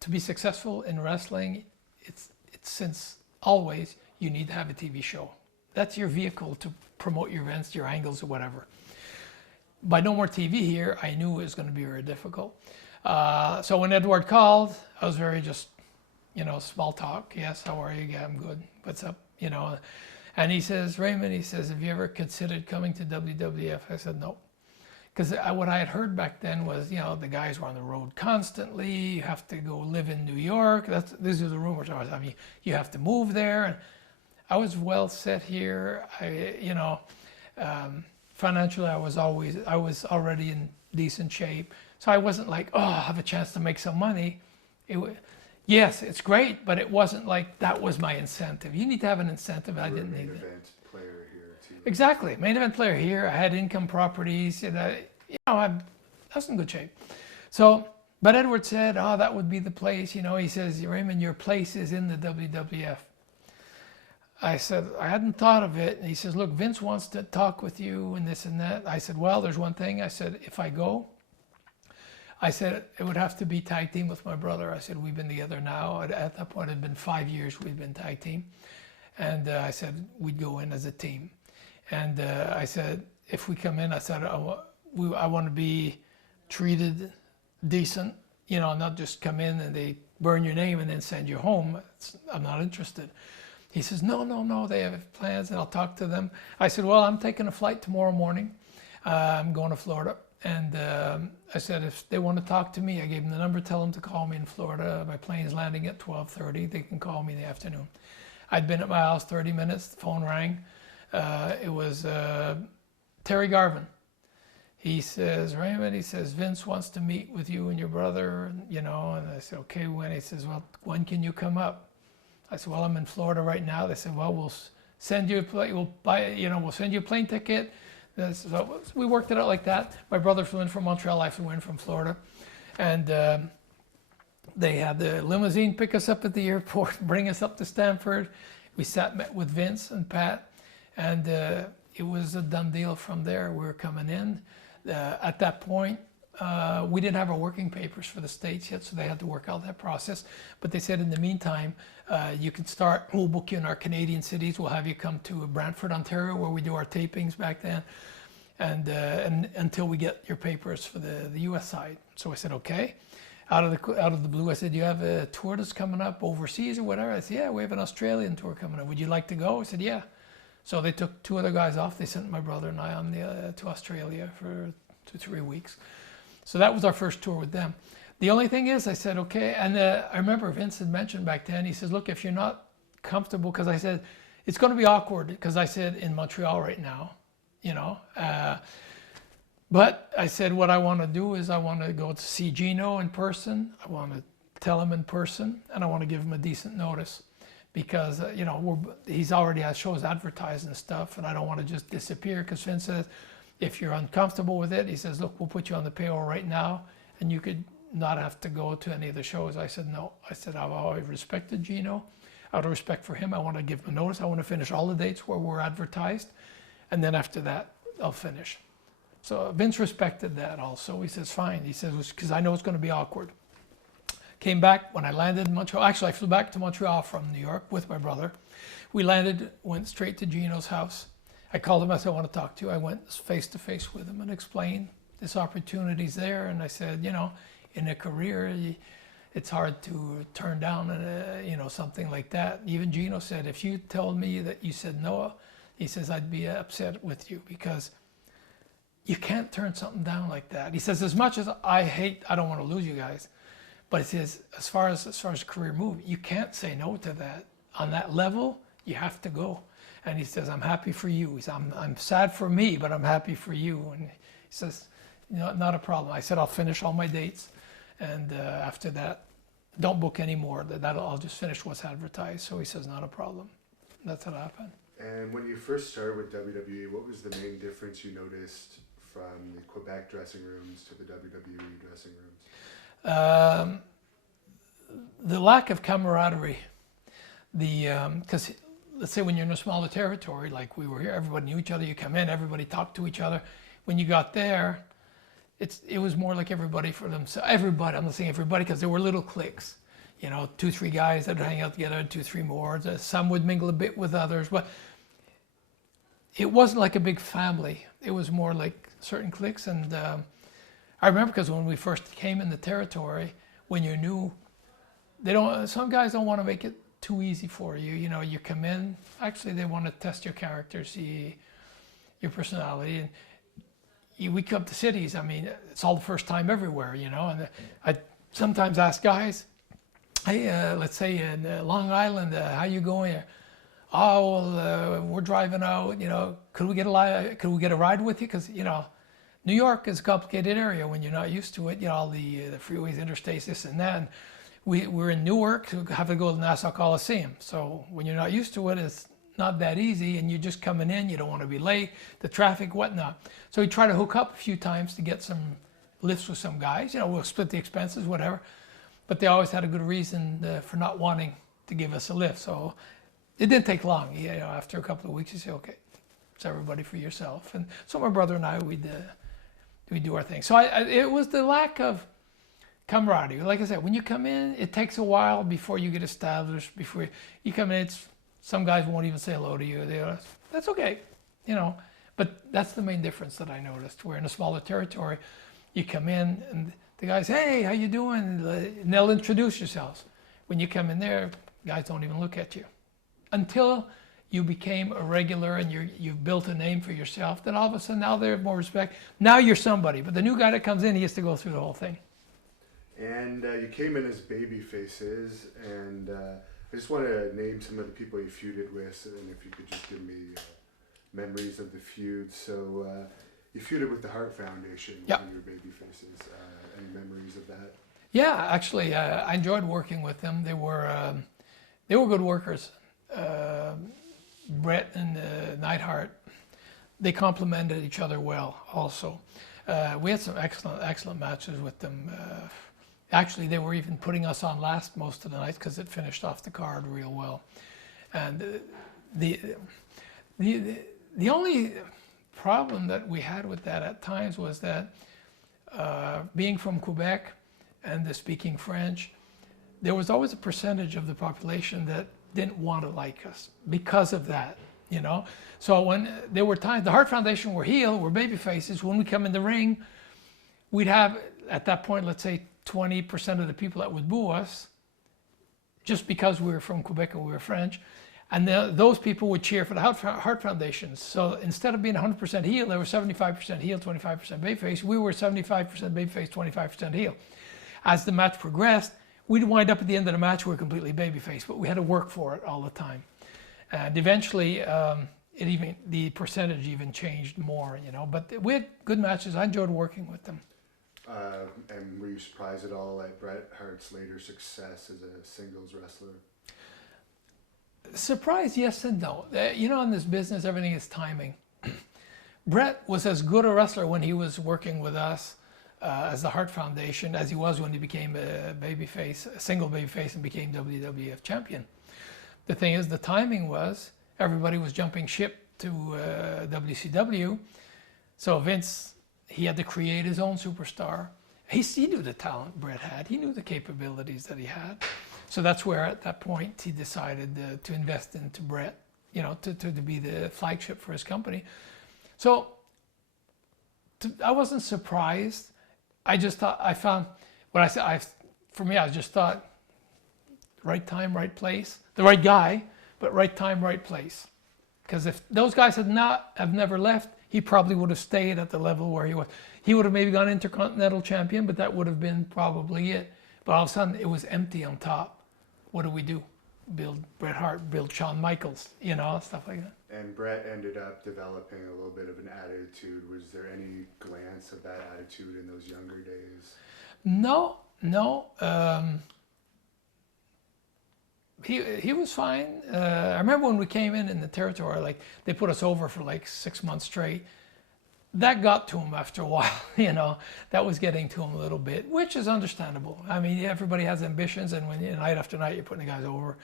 to be successful in wrestling, it's since always you need to have a TV show. That's your vehicle to promote your events, your angles, or whatever. By no more TV here, I knew it was going to be very difficult. So when Edouard called, I was very just, you know, small talk. Yes, how are you? Yeah, I'm good. What's up? You know. And he says, Raymond, he says, have you ever considered coming to WWF? I said, no. Because what I had heard back then was, you know, the guys were on the road constantly. You have to go live in New York. These are the rumors. I mean, you have to move there. And I was well set here. You know, financially, I was already in decent shape. So I wasn't like, oh, I have a chance to make some money. Yes, it's great, but it wasn't like that was my incentive. You need to have an incentive. I didn't need it. Exactly, main event player here. I had income properties, and I was in good shape. So, but Edward said, "Oh, that would be the place." You know, he says, "Raymond, your place is in the WWF." I said, "I hadn't thought of it." And he says, "Look, Vince wants to talk with you and this and that." I said, "Well, there's one thing." I said, "If I go," I said, "it would have to be tag team with my brother." I said, "We've been together now." At that point, it had been 5 years we'd been tag team, and I said we'd go in as a team. And I said, if we come in, I said, I want to be treated decent, you know, not just come in and they burn your name and then send you home. I'm not interested. He says, no, they have plans and I'll talk to them. I said, well, I'm taking a flight tomorrow morning. I'm going to Florida. And I said, if they want to talk to me, I gave them the number, tell them to call me in Florida. My plane's landing at 12:30. They can call me in the afternoon. I'd been at my house 30 minutes, the phone rang. It was Terry Garvin. He says, Raymond, he says, Vince wants to meet with you and your brother, you know, and I said, okay, when? He says, well, when can you come up? I said, well, I'm in Florida right now. They said, well, we'll send you we'll send you a plane ticket. So we worked it out like that. My brother flew in from Montreal, I flew in from Florida. And they had the limousine pick us up at the airport, bring us up to Stamford. We met with Vince and Pat. And it was a done deal from there. We were coming in. At that point, we didn't have our working papers for the States yet, so they had to work out that process. But they said in the meantime, you can start, we'll book you in our Canadian cities. We'll have you come to Brantford, Ontario, where we do our tapings back then, and until we get your papers for the US side. So I said, okay. Out of the blue, I said, do you have a tour that's coming up overseas or whatever? I said, yeah, we have an Australian tour coming up. Would you like to go? I said, yeah. So they took 2 other guys off. They sent my brother and I on to Australia for 3 weeks. So that was our first tour with them. The only thing is, I said, okay, and I remember Vince had mentioned back then, he says, look, if you're not comfortable, because I said, it's going to be awkward, because I said, in Montreal right now, you know, but I said, what I want to do is I want to go to see Gino in person, I want to tell him in person, and I want to give him a decent notice, because, you know, he's already has shows advertised and stuff, and I don't want to just disappear, because Vince says, if you're uncomfortable with it, he says, look, we'll put you on the payroll right now, and you could not have to go to any of the shows. I said, no. I said, I've always respected Gino. Out of respect for him, I want to give him a notice. I want to finish all the dates where we're advertised. And then after that, I'll finish. So Vince respected that also. He says, fine. He says, because I know it's going to be awkward. Came back when I landed in Montreal. Actually, I flew back to Montreal from New York with my brother. We landed, went straight to Gino's house. I called him, I said, I want to talk to you. I went face to face with him and explained this opportunity's there. And I said, you know, in a career, it's hard to turn down, you know, something like that. Even Gino said, if you told me that you said no, he says, I'd be upset with you, because you can't turn something down like that. He says, as much as I don't want to lose you guys, but he says, as far as a career move, you can't say no to that. On that level, you have to go. And he says, I'm happy for you. He says, I'm sad for me, but I'm happy for you. And he says, you know, not a problem. I said, I'll finish all my dates. And after that, don't book anymore. I'll just finish what's advertised. So he says, not a problem. That's what happened. And when you first started with WWE, what was the main difference you noticed from the Quebec dressing rooms to the WWE dressing rooms? The lack of camaraderie. Because let's say when you're in a smaller territory, like we were here, everybody knew each other. You come in, everybody talked to each other. When you got there, it was more like everybody for themselves. Everybody, I'm not saying everybody, because there were little cliques. You know, 2-3 guys that would hang out together, 2-3 more. Some would mingle a bit with others, but it wasn't like a big family. It was more like certain cliques. And I remember, because when we first came in the territory, when you're new, some guys don't want to make it too easy for you. You know, you come in, actually they want to test your character, see your personality. And we come to cities, I mean, it's all the first time everywhere, you know. And I sometimes ask guys, hey, let's say in Long Island, how you going? Oh, well, we're driving out, you know, could we get a ride with you? Because, you know, New York is a complicated area when you're not used to it, you know, all the freeways, interstates, this and that. And we're in Newark, so we have to go to the Nassau Coliseum. So when you're not used to it, it's not that easy, and you're just coming in, you don't want to be late, the traffic, whatnot. So we try to hook up a few times to get some lifts with some guys. You know, we'll split the expenses, whatever. But they always had a good reason for not wanting to give us a lift. So it didn't take long. You know, after a couple of weeks, you say, okay, it's everybody for yourself. And so my brother and I, we'd do our thing. So it was the lack of camaraderie. Like I said, when you come in, it takes a while before you get established. Before you come in, some guys won't even say hello to you. That's okay, you know. But that's the main difference that I noticed. We're in a smaller territory. You come in and the guys, hey, how you doing? And they'll introduce yourselves. When you come in there, guys don't even look at you. Until you became a regular and you've built a name for yourself, then all of a sudden now they have more respect. Now you're somebody. But the new guy that comes in, he has to go through the whole thing. And you came in as baby faces, and I just want to name some of the people you feuded with, and if you could just give me memories of the feud. So you feuded with the Hart Foundation when you were baby faces. Any memories of that? Yeah, actually, I enjoyed working with them. They were good workers. Bret and Neidhart, they complemented each other well also. We had some excellent matches with them. Actually, they were even putting us on last most of the nights because it finished off the card real well. And the only problem that we had with that at times was that being from Quebec and speaking French, there was always a percentage of the population that didn't want to like us because of that, you know. So when there were times, the Hart Foundation were heel, were baby faces. When we come in the ring, we'd have, at that point, let's say 20% of the people that would boo us just because we were from Quebec and we were French. And those people would cheer for the Hart Foundation. So instead of being 100% heel, they were 75% heel, 25% babyface. We were 75% babyface, 25% heel. As the match progressed, we'd wind up at the end of the match, we were completely babyface, but we had to work for it all the time. And eventually, the percentage even changed more, you know. But we had good matches. I enjoyed working with them. And were you surprised at all at Bret Hart's later success as a singles wrestler? Surprised, yes and no. You know, in this business, everything is timing. Bret was as good a wrestler when he was working with us as the Hart Foundation as he was when he became a babyface, a single babyface, and became WWF champion. The thing is, the timing was everybody was jumping ship to WCW, so Vince, he had to create his own superstar. He knew the talent Bret had. He knew the capabilities that he had. So that's where, at that point, he decided to invest into Bret, you know, to be the flagship for his company. So I wasn't surprised. I just thought, for me, I just thought, right time, right place. The right guy, but right time, right place. Because if those guys have never left, he probably would have stayed at the level where he was. He would have maybe gone Intercontinental Champion, but that would have been probably it. But all of a sudden, it was empty on top. What do? Build Bret Hart, build Shawn Michaels, you know, stuff like that. And Bret ended up developing a little bit of an attitude. Was there any glance of that attitude in those younger days? No. He was fine. I remember when we came in the territory, like they put us over for like 6 months straight. That got to him after a while, you know. That was getting to him a little bit, which is understandable. I mean, everybody has ambitions, and when night after night you're putting the guys over,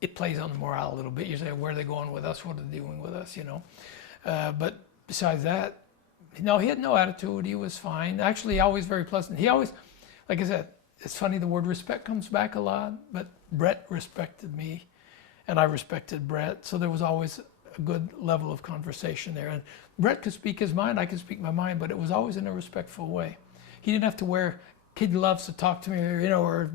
it plays on the morale a little bit. You say, where are they going with us? What are they doing with us, you know? But besides that, no, he had no attitude. He was fine. Actually, always very pleasant. He always, like I said, it's funny, the word respect comes back a lot, but Bret respected me, and I respected Bret. So there was always a good level of conversation there. And Bret could speak his mind, I could speak my mind, but it was always in a respectful way. He didn't have to wear kid gloves to talk to me, you know,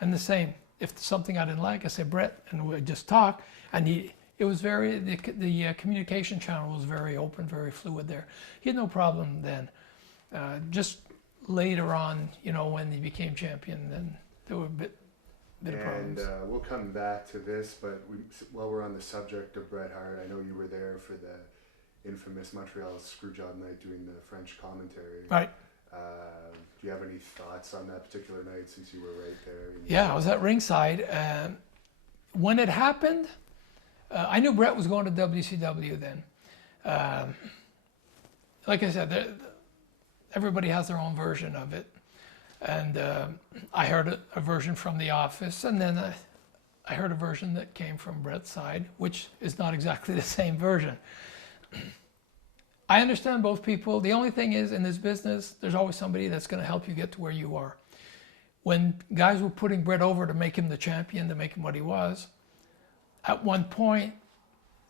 and the same. If something I didn't like, I said, Bret, and we'd just talk. And it was the communication channel was very open, very fluid there. He had no problem then. Just later on, you know, when he became champion, then there were a bit of problems. And we'll come back to this, but while we're on the subject of Bret Hart, I know you were there for the infamous Montreal Screwjob night doing the French commentary. Right. Do you have any thoughts on that particular night since you were right there? Yeah, I was at ringside. When it happened, I knew Bret was going to WCW then. Like I said, everybody has their own version of it. And I heard a version from the office, and then I heard a version that came from Bret's side, which is not exactly the same version. I understand both people. The only thing is, in this business, there's always somebody that's going to help you get to where you are. When guys were putting Bret over to make him the champion, to make him what he was, at one point,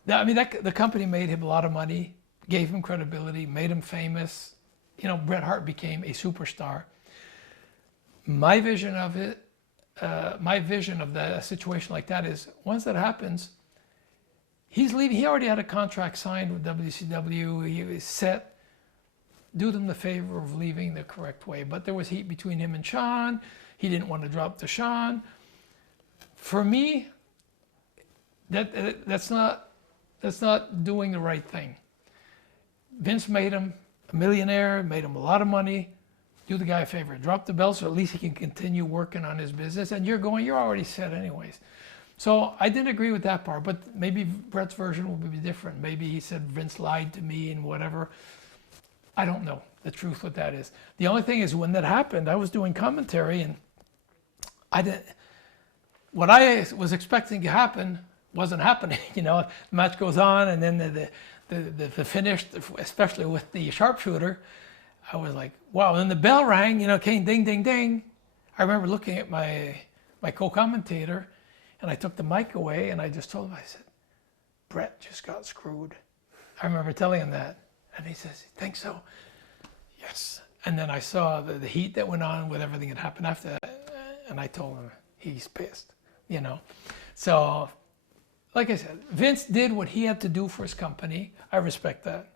the company made him a lot of money, gave him credibility, made him famous. You know, Bret Hart became a superstar. My vision of it, my vision of a situation like that is, once that happens, he's leaving. He already had a contract signed with WCW. He was set. Do them the favor of leaving the correct way. But there was heat between him and Shawn. He didn't want to drop to Shawn. For me, that's not doing the right thing. Vince made him a millionaire, made him a lot of money. Do the guy a favor, drop the belt, so at least he can continue working on his business. And you're already set anyways. So I didn't agree with that part, but maybe Bret's version will be different. Maybe he said Vince lied to me and whatever. I don't know the truth what that is. The only thing is, when that happened, I was doing commentary, and what I was expecting to happen wasn't happening. You know, the match goes on, and then the finish, especially with the sharpshooter, I was like, wow. And then the bell rang, you know, came ding, ding, ding. I remember looking at my co-commentator, and I took the mic away, and I just told him, I said, Bret just got screwed. I remember telling him that. And he says, you think so? Yes. And then I saw the heat that went on with everything that happened after that, and I told him, he's pissed, you know. So, like I said, Vince did what he had to do for his company. I respect that.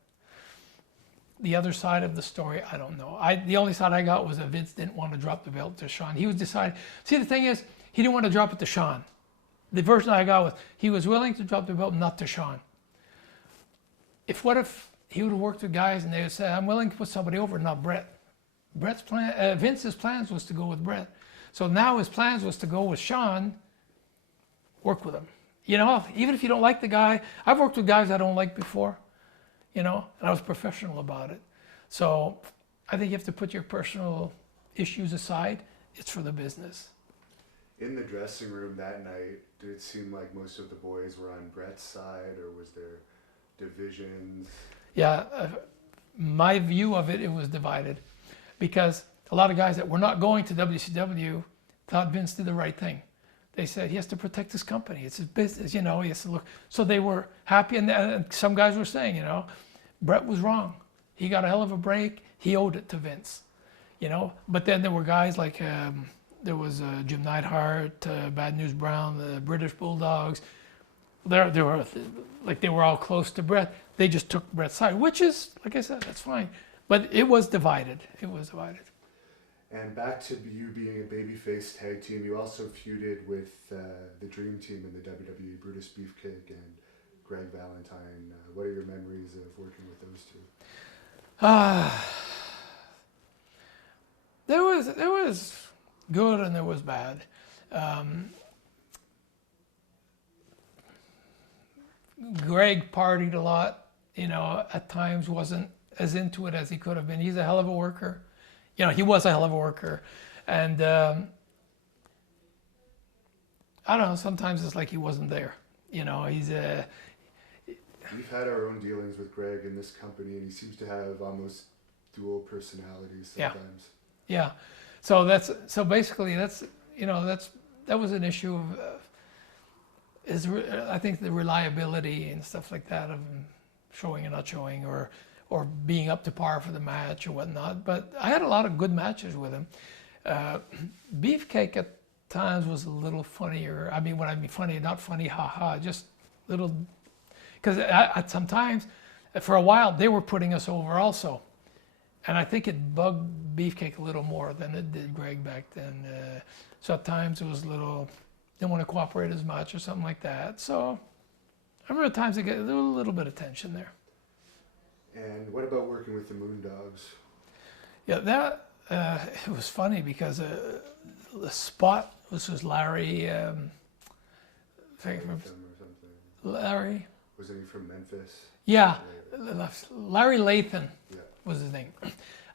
The other side of the story, I don't know. The only side I got was that Vince didn't want to drop the belt to Shawn. He was deciding. See, the thing is, he didn't want to drop it to Shawn. The version I got was he was willing to drop the belt, not to Shawn. What if he would have worked with guys and they would say, I'm willing to put somebody over, not Bret. Vince's plans was to go with Bret. So now his plans was to go with Shawn, work with him. You know, even if you don't like the guy, I've worked with guys I don't like before. You know, and I was professional about it. So I think you have to put your personal issues aside. It's for the business. In the dressing room that night, did it seem like most of the boys were on Bret's side, or was there divisions? Yeah, my view of it, it was divided. Because a lot of guys that were not going to WCW thought Vince did the right thing. They said he has to protect his company. It's his business, you know, he has to look. So they were happy, and some guys were saying, you know, Bret was wrong. He got a hell of a break. He owed it to Vince, you know. But then there were guys like, there was Jim Neidhart, Bad News Brown, the British Bulldogs. They were all close to Bret. They just took Bret's side, which is, like I said, that's fine. But it was divided. It was divided. And back to you being a babyface tag team, you also feuded with the Dream Team in the WWE, Brutus Beefcake and Greg Valentine. What are your memories of working with those two? There was good and there was bad. Greg partied a lot, you know, at times wasn't as into it as he could have been. He's a hell of a worker. You know, he was a hell of a worker. And I don't know, sometimes it's like he wasn't there. You know, We've had our own dealings with Greg in this company, and he seems to have almost dual personalities sometimes. Yeah. So basically that was an issue of I think the reliability and stuff like that of him showing and not showing, or being up to par for the match or whatnot. But I had a lot of good matches with him. Beefcake at times was a little funnier. I mean, when I mean funny, not funny, haha, just little. Because at sometimes, for a while, they were putting us over also. And I think it bugged Beefcake a little more than it did Greg back then. So at times it was a little, didn't want to cooperate as much or something like that. So I remember at times there was a little bit of tension there. And what about working with the Moondogs? Yeah, that it was funny because the spot was Larry. Larry. Wasn't he from Memphis? Yeah, Larry Lathan was his name.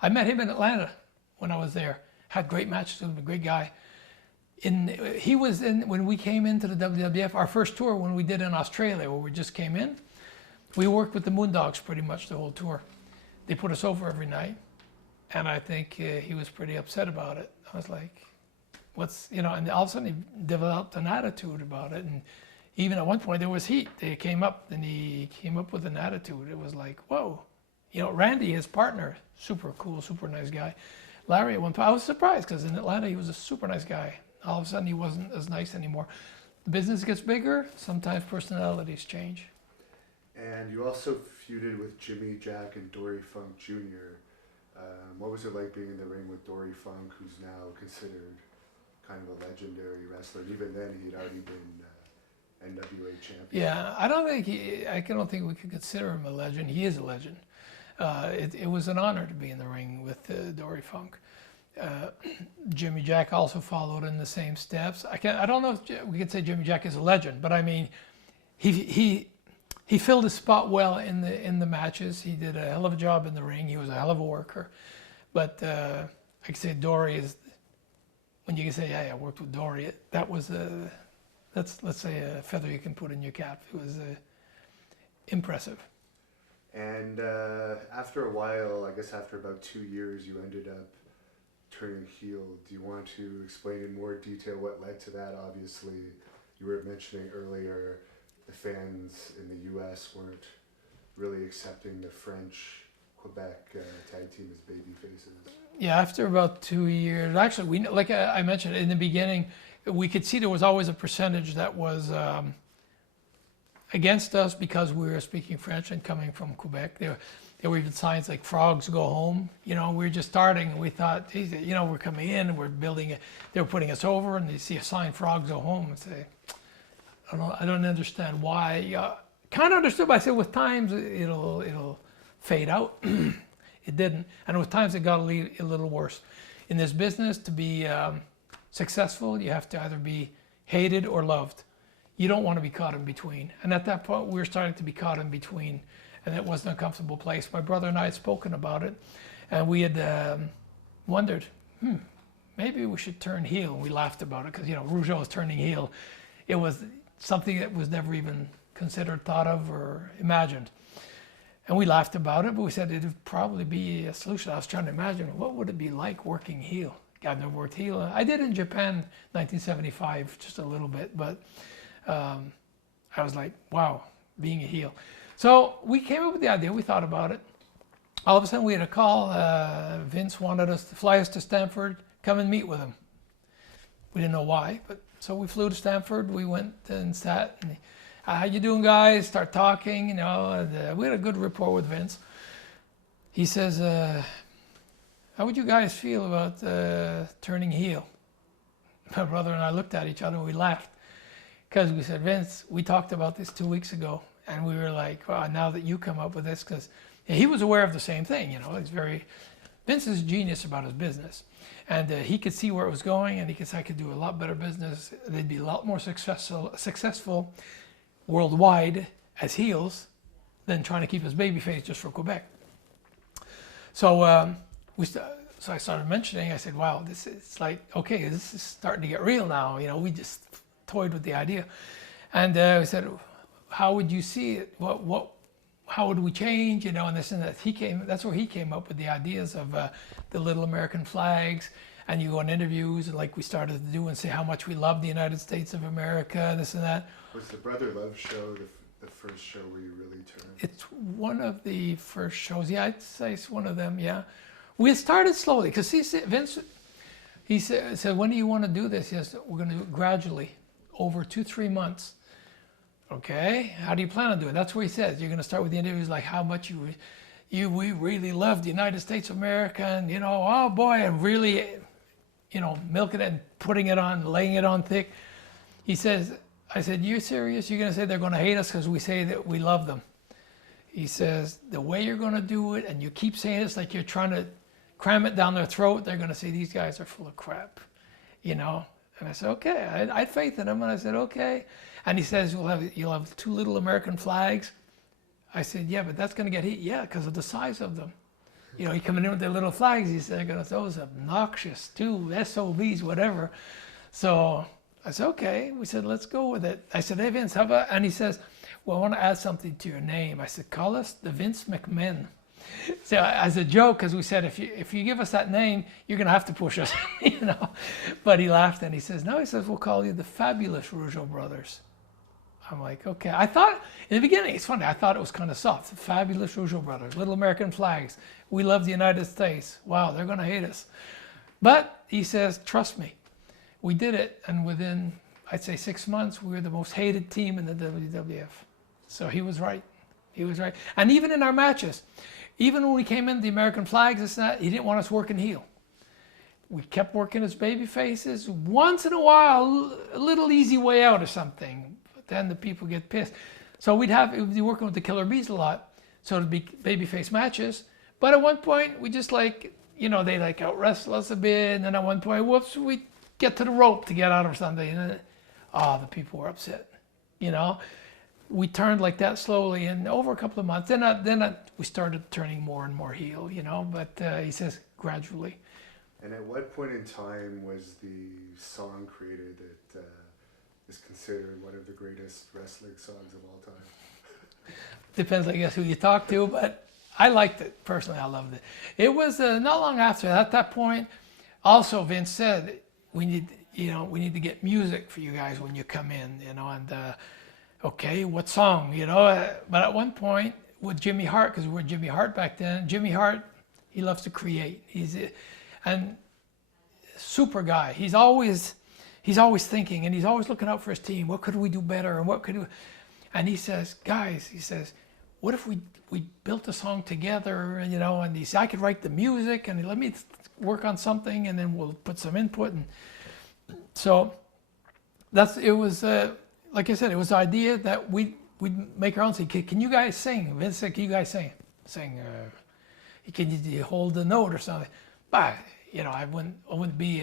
I met him in Atlanta when I was there. Had great matches with him, a great guy. He was in when we came into the WWF, our first tour when we did in Australia, where we just came in. We worked with the Moondogs pretty much the whole tour. They put us over every night, and I think he was pretty upset about it. I was like, and all of a sudden he developed an attitude about it, and even at one point there was heat. They came up, and he came up with an attitude. It was like, whoa. You know, Randy, his partner, super cool, super nice guy. Larry, at one point, I was surprised because in Atlanta he was a super nice guy. All of a sudden he wasn't as nice anymore. The business gets bigger, sometimes personalities change. And you also feuded with Jimmy, Jack, and Dory Funk Jr. What was it like being in the ring with Dory Funk, who's now considered kind of a legendary wrestler? Even then, he'd already been NWA champion. Yeah, I don't think we could consider him a legend. He is a legend. It was an honor to be in the ring with Dory Funk. Jimmy Jack also followed in the same steps. I don't know if we could say Jimmy Jack is a legend, but I mean, he filled his spot well in the matches. He did a hell of a job in the ring. He was a hell of a worker. But I could say Dory is, when you can say, yeah, I worked with Dory, that was let's say a feather you can put in your cap. It was impressive. And after a while, I guess after about 2 years, you ended up turning heel. Do you want to explain in more detail what led to that? Obviously, you were mentioning earlier the fans in the U.S. weren't really accepting the French Quebec tag team as baby faces. Yeah, after about 2 years, actually, like I mentioned in the beginning, we could see there was always a percentage that was against us because we were speaking French and coming from Quebec. There were even signs like "Frogs go home." You know, we were just starting, and we thought, geez, you know, we're coming in, and we're building it. They were putting us over, and they see a sign "Frogs go home," and say, I don't understand why. Kind of understood, but I said with times it'll fade out. It didn't, and with times it got a little worse. In this business, to be successful, you have to either be hated or loved. You don't want to be caught in between. And at that point, we were starting to be caught in between, and it wasn't a comfortable place. My brother and I had spoken about it, and we had wondered, maybe we should turn heel. We laughed about it because, you know, Rougeau was turning heel. It was something that was never even considered, thought of, or imagined. And we laughed about it, but we said it'd probably be a solution. I was trying to imagine, what would it be like working heel? I've never worked heel. I did in Japan 1975, just a little bit, but I was like, wow, being a heel. So we came up with the idea, we thought about it. All of a sudden we had a call. Vince wanted us to fly us to Stamford, come and meet with him. We didn't know why, but so we flew to Stamford. We went and sat, and how you doing, guys? Start talking, you know. And, we had a good rapport with Vince. He says, how would you guys feel about turning heel? My brother and I looked at each other and we laughed because we said, Vince, we talked about this 2 weeks ago, and we were like, wow, now that you come up with this, because he was aware of the same thing, you know. Vince is a genius about his business, and he could see where it was going, and he could say, I could do a lot better business. They'd be a lot more successful worldwide as heels than trying to keep his babyface just for Quebec. So so I started mentioning, I said, wow, it's like, okay, this is starting to get real now. You know, we just toyed with the idea. And we said, how would you see it? How would we change? You know, and this and that. That's where he came up with the ideas of the little American flags. And you go on interviews, and like we started to do, and say how much we love the United States of America, this and that. Was the Brother Love show the first show where you really turned? It's one of the first shows. Yeah, I'd say it's one of them, yeah. We started slowly, because Vince, he said, when do you want to do this? Yes, we're going to do it gradually, over 2-3 months. Okay, how do you plan on doing it? That's where he says, you're going to start with the interviews like how much we really love the United States of America, and, you know, oh boy, and really, you know, milking it and putting it on, laying it on thick. He says, I said, you serious? You're going to say they're going to hate us because we say that we love them? He says, the way you're going to do it, and you keep saying it's like you're trying to cram it down their throat, they're going to say these guys are full of crap, you know? And I said, okay. I had faith in him, and I said, okay. And he says, you'll have 2 little American flags. I said, yeah, but that's going to get heat. Yeah, because of the size of them. You know, you coming in with their little flags, he said, those obnoxious, 2 SOBs, whatever. So I said, okay. We said, let's go with it. I said, hey, Vince, how about, and he says, well, I want to add something to your name. I said, call us the Vince McMahon. So as a joke, because we said, if you give us that name, you're going to have to push us, you know. But he laughed, and he says, no, he says, we'll call you the Fabulous Rougeau Brothers. I'm like, okay. I thought, in the beginning, it's funny, I thought it was kind of soft. The Fabulous Rougeau Brothers, little American flags. We love the United States. Wow, they're going to hate us. But he says, trust me. We did it, and within, I'd say 6 months, we were the most hated team in the WWF. So he was right. He was right. And even in our matches, even when we came in, the American flags, this and that, he didn't want us working heel. We kept working as baby faces. Once in a while, a little easy way out or something. But then the people get pissed. So we'd be working with the Killer Bees a lot. So it'd be babyface matches. But at one point, we just like, you know, they like out wrestle us a bit. And then at one point, whoops, we get to the rope to get out or something. And then, the people were upset, you know. We turned like that slowly, and over a couple of months, then we started turning more and more heel, you know. But he says gradually. And at what point in time was the song created that is considered one of the greatest wrestling songs of all time? Depends, I guess, who you talk to, but I liked it personally. I loved it. It was not long after at that point. Also, Vince said we need to get music for you guys when you come in, you know, and. Okay, what song, you know? But at one point with Jimmy Hart, because we were Jimmy Hart back then, Jimmy Hart, he loves to create. And super guy. He's always thinking, and he's always looking out for his team. What could we do better? And what could we? And he says, guys, he says, what if we built a song together, and and he said, I could write the music, and let me work on something, and then we'll put some input. And so it was, like I said, it was the idea that we'd make our own. Say, can you guys sing? Vince said, can you guys sing? Can you hold the note or something? But, I wouldn't be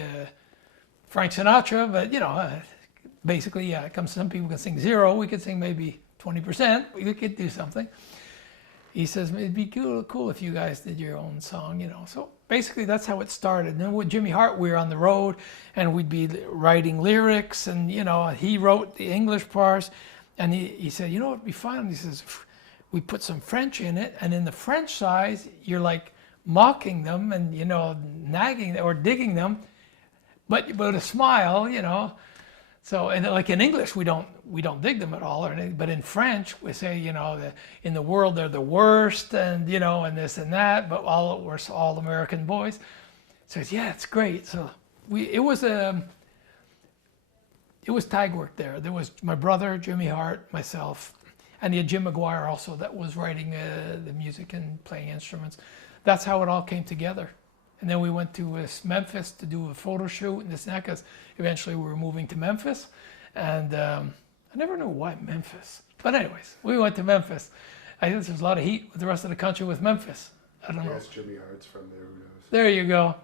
Frank Sinatra, but, basically, some people can sing 0. We could sing maybe 20%. We could do something. He says, it'd be cool if you guys did your own song, So basically, that's how it started. And then with Jimmy Hart, we were on the road, and we'd be writing lyrics, and, he wrote the English parts. And he said, it'd be fun. He says, we put some French in it, and in the French side, you're like mocking them and, nagging or digging them, but with a smile, So, and like in English, we don't dig them at all, or anything. But in French, we say, in the world they're the worst, and and this and that. But we're all American boys. So yeah, it's great. So it was tag work there. There was my brother Jimmy Hart, myself, and you had Jim McGuire also that was writing the music and playing instruments. That's how it all came together. And then we went to Memphis to do a photo shoot and this and that, because eventually we were moving to Memphis. And I never knew why Memphis. But anyways, we went to Memphis. I think there's a lot of heat with the rest of the country with Memphis. I don't know. Yes, Jimmy Hart's from there, who knows? There you go.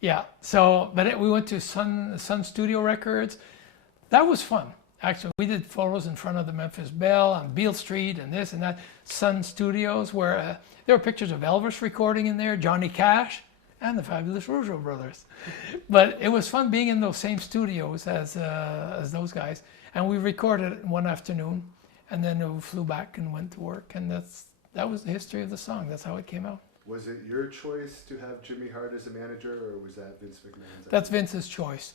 Yeah, so, we went to Sun Studio Records. That was fun. Actually, we did photos in front of the Memphis Bell on Beale Street and this and that. Sun Studios, where there were pictures of Elvis recording in there, Johnny Cash, and the fabulous Rougeau brothers. But it was fun being in those same studios as those guys. And we recorded it one afternoon, and then we flew back and went to work. And that was the history of the song. That's how it came out. Was it your choice to have Jimmy Hart as a manager, or was that Vince McMahon's idea? That's Vince's choice.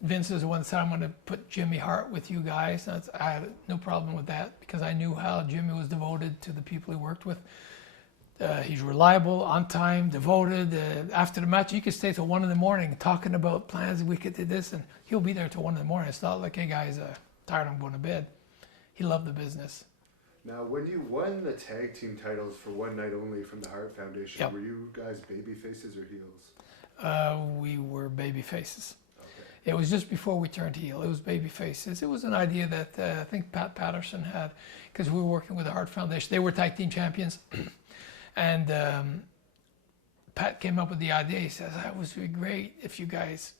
Vince is the one that said, I'm going to put Jimmy Hart with you guys. I had no problem with that, because I knew how Jimmy was devoted to the people he worked with. He's reliable, on time, devoted. After the match, you could stay till 1 a.m. talking about plans. We could do this, and he'll be there till 1 a.m. It's not like, hey guys, tired, I'm going to bed. He loved the business. Now, when you won the tag team titles for one night only from the Hart Foundation, Yep. Were you guys baby faces or heels? We were baby faces. Okay. It was just before we turned heel. It was baby faces. It was an idea that I think Pat Patterson had, because we were working with the Hart Foundation. They were tag team champions. And Pat came up with the idea. He says, that would be great if you guys...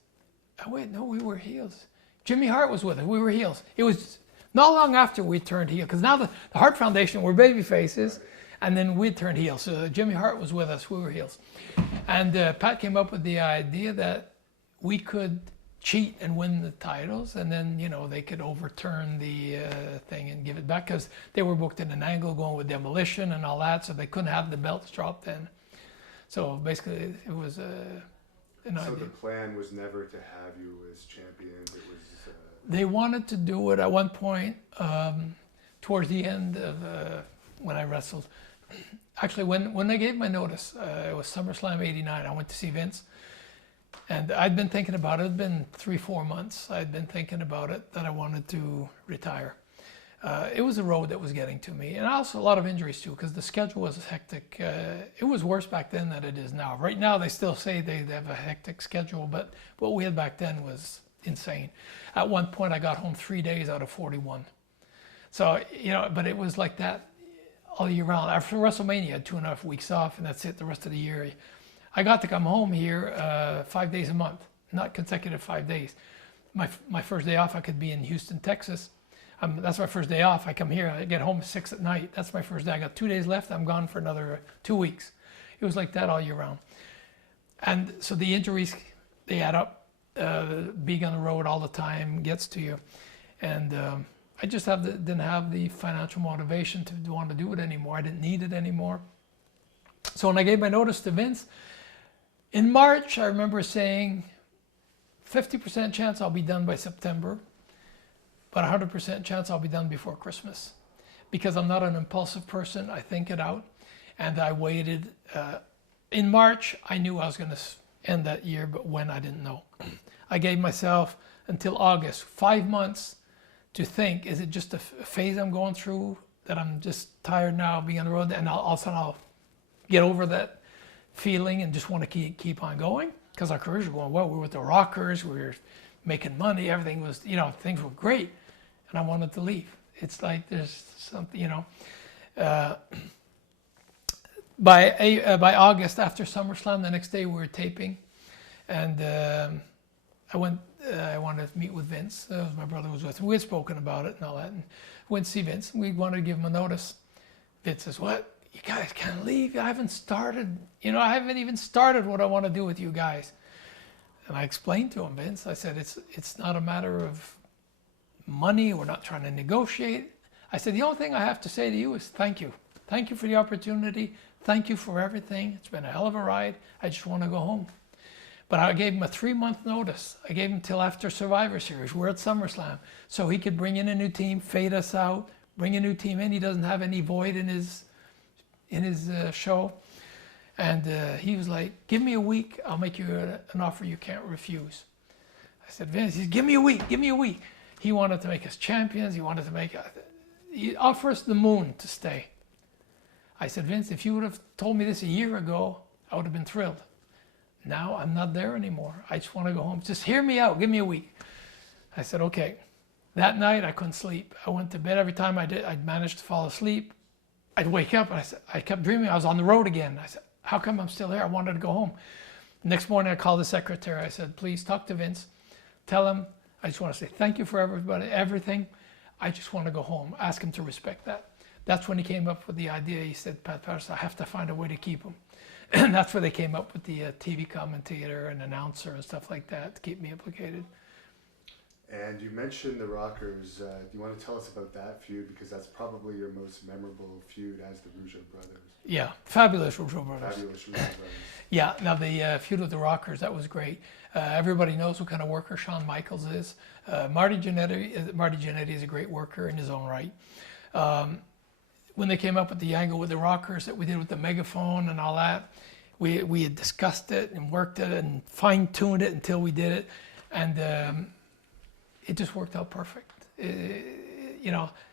Oh, wait, no, we were heels. Jimmy Hart was with us. We were heels. It was not long after we turned heel, because now the Hart Foundation were baby faces, and then we turned heel. So Jimmy Hart was with us. We were heels. And Pat came up with the idea that we could cheat and win the titles, and then they could overturn the thing and give it back, because they were booked in an angle going with Demolition and all that, so they couldn't have the belts dropped in. So basically it was an idea. So the plan was never to have you as champions. It was they wanted to do it at one point towards the end of when I wrestled. Actually, when I gave my notice, it was SummerSlam '89. I went to see Vince. And I'd been thinking about it. It'd been 3-4 months. I'd been thinking about it, that I wanted to retire. It was a road that was getting to me. And also a lot of injuries too, because the schedule was hectic. It was worse back then than it is now. Right now they still say they have a hectic schedule, but what we had back then was insane. At one point I got home 3 days out of 41. So, but it was like that all year round. After WrestleMania, I had 2.5 weeks off, and that's it the rest of the year. I got to come home here 5 days a month, not consecutive 5 days. My first day off, I could be in Houston, Texas. That's my first day off. I come here, I get home at 6 at night. That's my first day. I got 2 days left. I'm gone for another 2 weeks. It was like that all year round. And so the injuries, they add up. Being on the road all the time gets to you. And I just didn't have the financial motivation to want to do it anymore. I didn't need it anymore. So when I gave my notice to Vince, in March, I remember saying 50% chance I'll be done by September, but 100% chance I'll be done before Christmas, because I'm not an impulsive person. I think it out, and I waited. In March, I knew I was going to end that year, but when, I didn't know. I gave myself until August, 5 months to think, is it just a phase I'm going through, that I'm just tired now of being on the road, and all of a sudden I'll get over that feeling and just want to keep on going? Because our careers were going well. We were with the Rockers, we were making money, everything was, things were great, and I wanted to leave. It's like there's something, by August, after SummerSlam, the next day we were taping, and I wanted to meet with Vince. My brother was with me. We had spoken about it and all that, and went to see Vince. We wanted to give him a notice. Vince says, "What? You guys can't leave. I haven't started. I haven't even started what I want to do with you guys." And I explained to him, Vince. I said, "It's not a matter of money. We're not trying to negotiate." I said, "The only thing I have to say to you is thank you. Thank you for the opportunity. Thank you for everything. It's been a hell of a ride. I just want to go home." But I gave him a 3-month notice. I gave him till after Survivor Series. We're at SummerSlam. So he could bring in a new team, fade us out, bring a new team in. He doesn't have any void in his show. And he was like, "Give me a week. I'll make you an offer you can't refuse." I said, "Vince, give me a week. Give me a week." He wanted to make us champions. He offered us the moon to stay. I said, "Vince, if you would have told me this a year ago, I would have been thrilled. Now I'm not there anymore. I just want to go home. Just hear me out. Give me a week." I said, "Okay." That night I couldn't sleep. I went to bed. Every time I'd manage to fall asleep, I'd wake up and I kept dreaming I was on the road again. I said, "How come I'm still here? I wanted to go home." Next morning I called the secretary. I said, "Please talk to Vince. Tell him I just want to say thank you for everything. I just want to go home. Ask him to respect that." That's when he came up with the idea. He said, "Pat Patterson, I have to find a way to keep him." And that's where they came up with the TV commentator and announcer and stuff like that to keep me implicated. And you mentioned the Rockers. Do you want to tell us about that feud? Because that's probably your most memorable feud as the Rougeau brothers. Yeah, fabulous Rougeau brothers. Fabulous Rougeau brothers. Yeah, now the feud with the Rockers, that was great. Everybody knows what kind of worker Shawn Michaels is. Marty Jannetty is a great worker in his own right. When they came up with the angle with the Rockers that we did with the megaphone and all that, we had discussed it and worked it and fine-tuned it until we did it, and it just worked out perfect.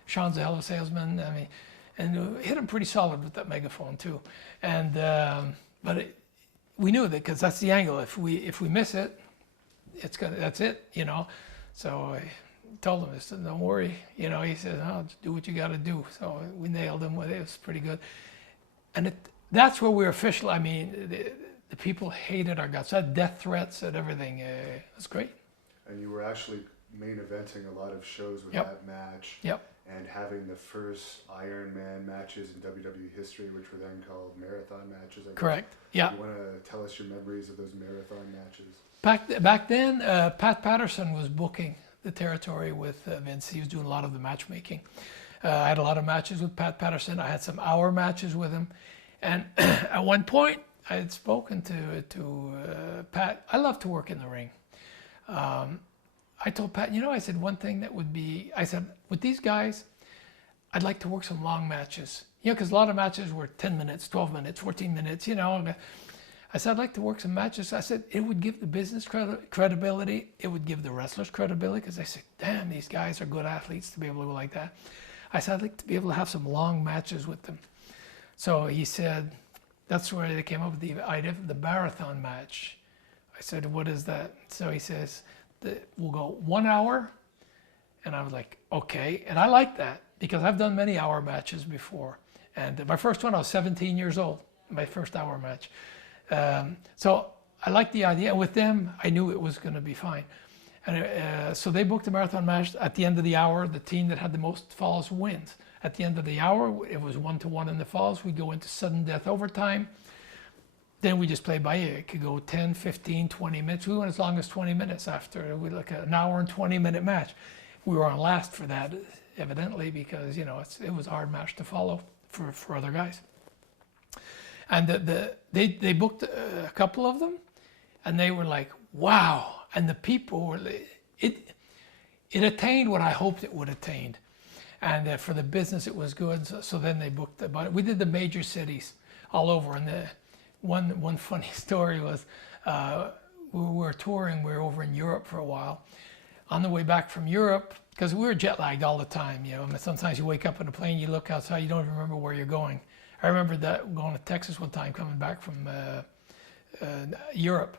Shawn's a hell of a salesman. I mean, and hit him pretty solid with that megaphone too. And we knew that because that's the angle. If we miss it, that's it. So I told him, I said, "Don't worry." He said, "Oh, just do what you got to do." So we nailed him with it. It was pretty good. And that's where we were official. I mean, the people hated our guts. I had death threats and everything. It was great. And you were actually main eventing a lot of shows with Yep. that match. Yep. And having the first Ironman matches in WWE history, which were then called marathon matches. I guess. Correct. Yeah. You want to tell us your memories of those marathon matches? Back then, Pat Patterson was booking the territory with Vince. He was doing a lot of the matchmaking. I had a lot of matches with Pat Patterson. I had some hour matches with him. And at one point, I had spoken to Pat. I love to work in the ring. I told Pat, I said, one thing that would be, I said, with these guys, I'd like to work some long matches. Because a lot of matches were 10 minutes, 12 minutes, 14 minutes, I said, I'd like to work some matches. I said, it would give the business credibility. It would give the wrestlers credibility because they say, damn, these guys are good athletes to be able to go like that. I said, I'd like to be able to have some long matches with them. So he said, that's where they came up with the idea of the marathon match. I said, what is that? So he says, we'll go 1 hour. And I was like, okay. And I like that because I've done many hour matches before. And my first one, I was 17 years old, my first hour match. So I liked the idea. With them, I knew it was going to be fine. And so they booked a marathon match. At the end of the hour, the team that had the most falls wins. At the end of the hour, it was 1-1 in the falls. We go into sudden death overtime. Then we just play by ear. It could go 10, 15, 20 minutes. We went as long as 20 minutes after. We like an hour and 20-minute match. We were on last for that, evidently, because it was a hard match to follow for other guys. And they booked a couple of them, and they were like, wow. And the people were, it attained what I hoped it would attain. And for the business, it was good. So then they booked we did the major cities all over. And one funny story was we were touring. We were over in Europe for a while. on the way back from Europe, because we were jet lagged all the time. You know, I mean, sometimes you wake up in a plane, you look outside, you don't even remember where you're going. I remember that going to Texas one time, coming back from Europe.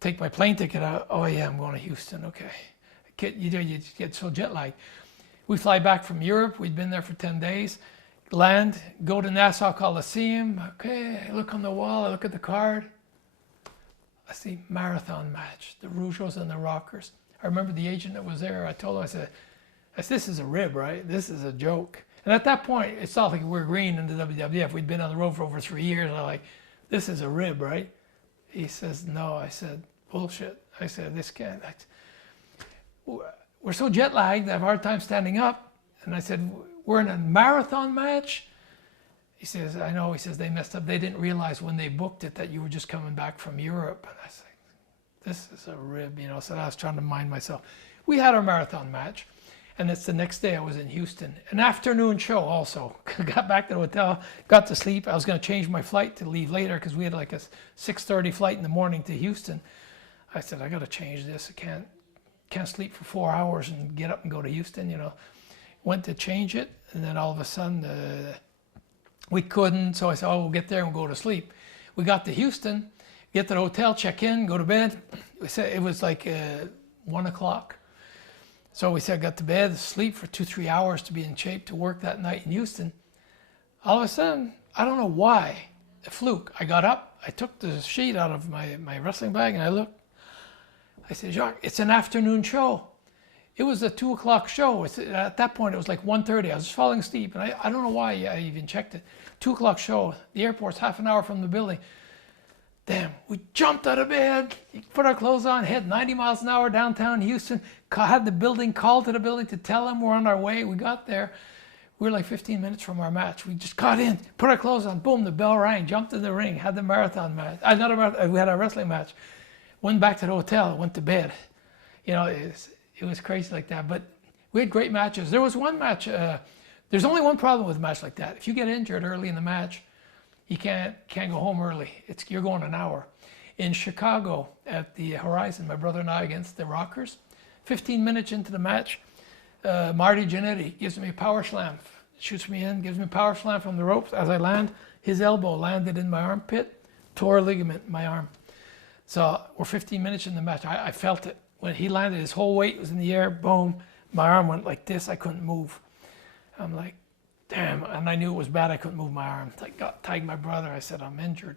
Take my plane ticket out. Oh yeah, I'm going to Houston. Okay, you get so jet lagged. We fly back from Europe. We'd been there for 10 days. Land, go to Nassau Coliseum. Okay, I look on the wall. I look at the card. I see marathon match, the Rougeaus and the Rockers. I remember the agent that was there. I told him, I said, this is a rib, right? This is a joke. And at that point, it's not like we're green in the WWF. We'd been on the road for over 3 years. I'm like, this is a rib, right? He says, no. I said, bullshit. I said, this can't. We're so jet lagged, I have a hard time standing up. And I said, we're in a marathon match? He says, I know. He says, they messed up. They didn't realize when they booked it that you were just coming back from Europe. And I said, this is a rib, you know. So I was trying to mind myself. We had our marathon match. And it's the next day I was in Houston. An afternoon show also. Got back to the hotel, got to sleep. I was going to change my flight to leave later because we had like a 6:30 flight in the morning to Houston. I said, I got to change this. I can't sleep for 4 hours and get up and go to Houston, you know. Went to change it, and then all of a sudden we couldn't. So I said, oh, we'll get there and we'll go to sleep. We got to Houston, get to the hotel, check in, go to bed. We said it was like 1 o'clock. So we said, got to bed, sleep for 2-3 hours to be in shape to work that night in Houston. All of a sudden, I don't know why, a fluke. I got up, I took the sheet out of my wrestling bag and I looked. I said, Jacques, it's an afternoon show. It was a 2 o'clock show. At that point, it was like 1:30. I was just falling asleep, and I don't know why I even checked it. 2 o'clock show. The airport's half an hour from the building. Damn, we jumped out of bed, put our clothes on, head 90 miles an hour downtown Houston, had the building, called to the building to tell them we're on our way. We got there. We were like 15 minutes from our match. We just got in, put our clothes on, boom, the bell rang, jumped in the ring, had the marathon match. We had our wrestling match. Went back to the hotel, went to bed. You know, it was crazy like that. But we had great matches. There was one match, there's only one problem with a match like that. If you get injured early in the match, you can't go home early. You're going an hour. In Chicago at the Horizon, my brother and I against the Rockers, 15 minutes into the match, Marty Jannetty gives me a power slam, shoots me in, gives me a power slam from the ropes. As I land, his elbow landed in my armpit, tore a ligament in my arm. So we're 15 minutes in the match. I felt it. When he landed, his whole weight was in the air, boom, my arm went like this, I couldn't move. I'm like, damn, and I knew it was bad, I couldn't move my arm. I tagged my brother, I said, I'm injured.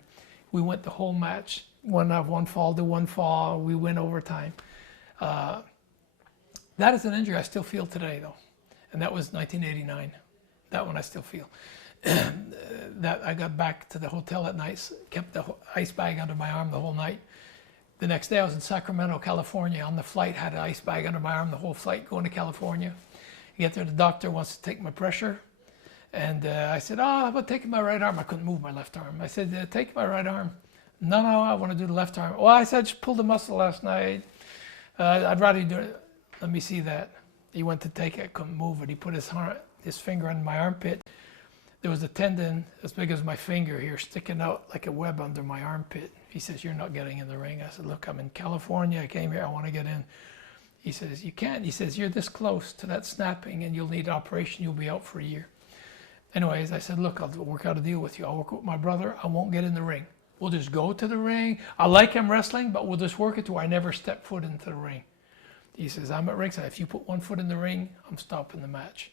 We went the whole match, one fall to one fall, we win overtime. That is an injury I still feel today though, and that was 1989. That one I still feel. That I got back to the hotel at night, kept the ice bag under my arm the whole night. The next day I was in Sacramento, California. On the flight, had an ice bag under my arm the whole flight going to California. I get there, the doctor wants to take my pressure. And I said, how about taking my right arm? I couldn't move my left arm. I said, take my right arm. No, I want to do the left arm. Well, I said, just pulled the muscle last night. I'd rather you do it. Let me see that. He went to take it, couldn't move it. He put his finger in my armpit. There was a tendon as big as my finger here sticking out like a web under my armpit. He says, you're not getting in the ring. I said, look, I'm in California. I came here. I want to get in. He says, you can't. He says, you're this close to that snapping and you'll need an operation. You'll be out for a year. Anyways, I said, look, I'll work out a deal with you. I'll work with my brother. I won't get in the ring. We'll just go to the ring. I like him wrestling, but we'll just work it to where I never step foot into the ring. He says, I'm at ringside. If you put 1 foot in the ring, I'm stopping the match.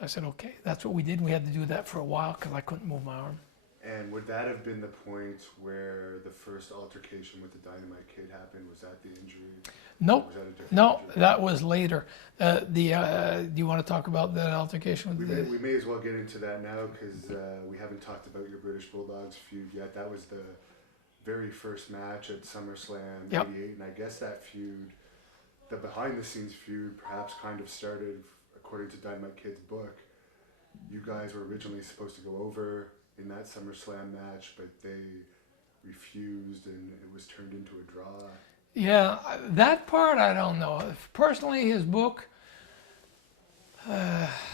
I said, okay. That's what we did. We had to do that for a while because I couldn't move my arm. And would that have been the point where the first altercation with the Dynamite Kid happened? Was that the injury? Nope. No, that was later. Do you want to talk about that altercation with we may as well get into that now because we haven't talked about your British Bulldogs feud yet. That was the very first match at SummerSlam '88, and I guess that feud, the behind-the-scenes feud, perhaps kind of started, according to Dynamite Kid's book. You guys were originally supposed to go over in that SummerSlam match, but they refused, and it was turned into a draw. Yeah, that part I don't know. Personally, his book,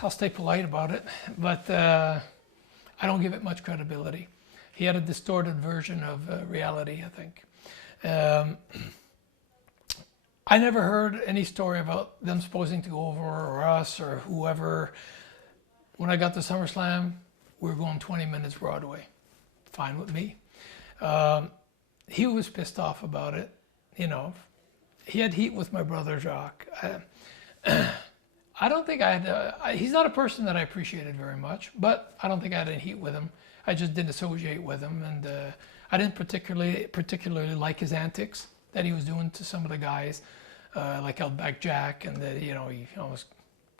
I'll stay polite about it, but I don't give it much credibility. He had a distorted version of reality, I think. I never heard any story about them supposing to go over or us or whoever. When I got to SummerSlam, we were going 20 minutes Broadway. Fine with me. He was pissed off about it. You know, he had heat with my brother Jacques. I don't think I had. He's not a person that I appreciated very much, but I don't think I had any heat with him. I just didn't associate with him, and I didn't particularly like his antics that he was doing to some of the guys, like Outback Jack, and you know, he almost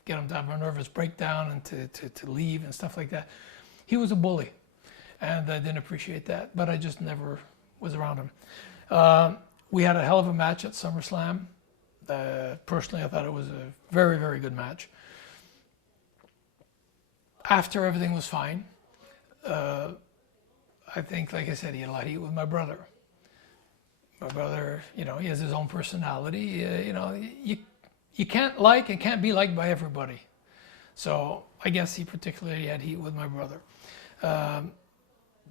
get him to have a nervous breakdown and to leave and stuff like that. He was a bully, and I didn't appreciate that, but I just never was around him. We had a hell of a match at SummerSlam. Personally, I thought it was a very, very good match. After everything was fine, I think, like I said, he had a lot of heat with my brother. My brother, you know, he has his own personality. You know, you can't like and can't be liked by everybody. So I guess he particularly had heat with my brother.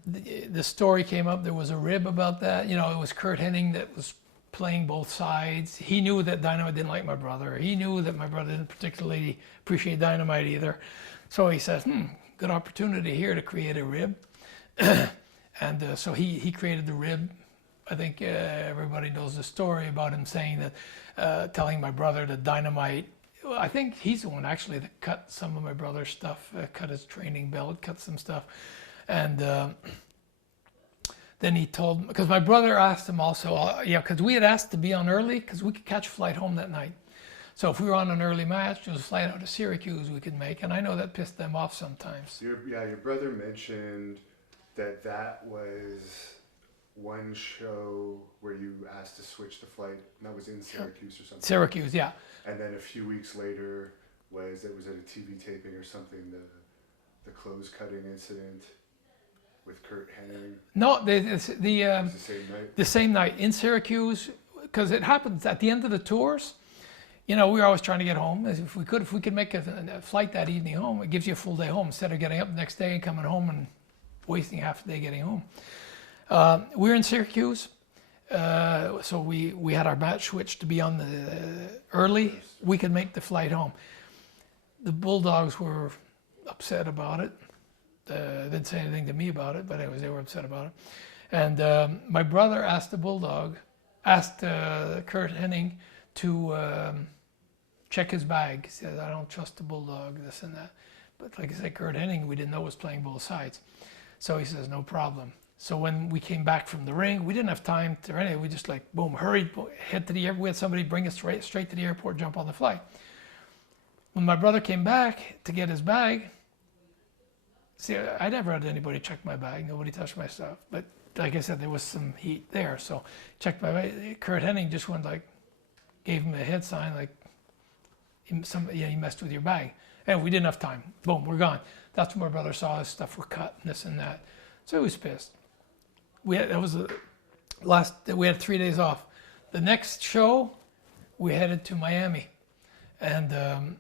The story came up, there was a rib about that. You know, it was Curt Hennig that was playing both sides. He knew that Dynamite didn't like my brother. He knew that my brother didn't particularly appreciate Dynamite either. So he says, good opportunity here to create a rib. And so he created the rib. I think everybody knows the story about him saying that, telling my brother that Dynamite, I think he's the one actually that cut some of my brother's stuff, cut his training belt, cut some stuff. And then he told, because my brother asked him also, because we had asked to be on early because we could catch a flight home that night. So if we were on an early match, there was a flight out of Syracuse we could make, and I know that pissed them off sometimes. Your brother mentioned that was one show where you asked to switch the flight, and that was in Syracuse or something. Syracuse, yeah. And then a few weeks later was at a TV taping or something, the clothes cutting incident with Curt Hennig. No, it was the same night. The same night in Syracuse, because it happens at the end of the tours. You know, we were always trying to get home. If we could make a flight that evening home, it gives you a full day home instead of getting up the next day and coming home and wasting half a day getting home. We were in Syracuse, so we had our match switched to be on the early. We could make the flight home. The Bulldogs were upset about it. Didn't say anything to me about it, but anyways, they were upset about it. And my brother asked Curt Hennig to check his bag. He said, I don't trust the Bulldog, this and that. But like I said, Curt Hennig, we didn't know was playing both sides. So he says, no problem. So when we came back from the ring, we didn't have time to anything. We just like, boom, hurried, head to the airport. We had somebody bring us straight to the airport, jump on the flight. When my brother came back to get his bag, see, I never had anybody check my bag. Nobody touched my stuff. But like I said, there was some heat there. So checked my bag. Curt Hennig just went like, gave him a head sign like, he messed with your bag. And we didn't have time. Boom, we're gone. That's when my brother saw his stuff were cut and this and that. So he was pissed. We had 3 days off. The next show, we headed to Miami. And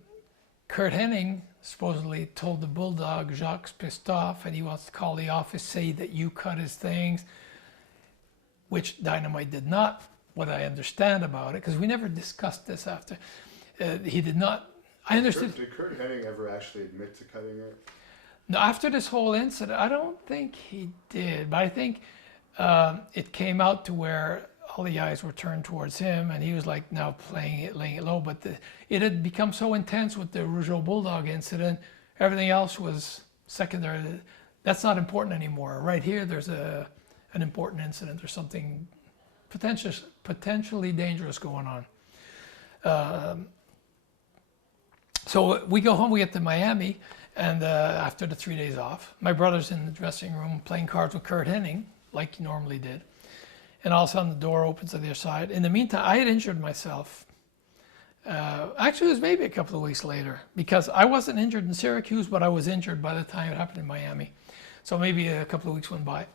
Curt Hennig supposedly told the Bulldog, Jacques pissed off and he wants to call the office, say that you cut his things, which Dynamite did not, what I understand about it, because we never discussed this after. He did not, I understood. Did Curt Hennig ever actually admit to cutting it? No, after this whole incident, I don't think he did, but I think it came out to where all the eyes were turned towards him, and he was like now laying it low. But it had become so intense with the Rougeau Bulldog incident, everything else was secondary. That's not important anymore. Right here, there's an important incident or something potentially dangerous going on. So we go home, we get to Miami, and after the 3 days off, my brother's in the dressing room playing cards with Curt Hennig, like he normally did. And all of a sudden the door opens on the other side. In the meantime, I had injured myself. Actually, it was maybe a couple of weeks later, because I wasn't injured in Syracuse, but I was injured by the time it happened in Miami. So maybe a couple of weeks went by.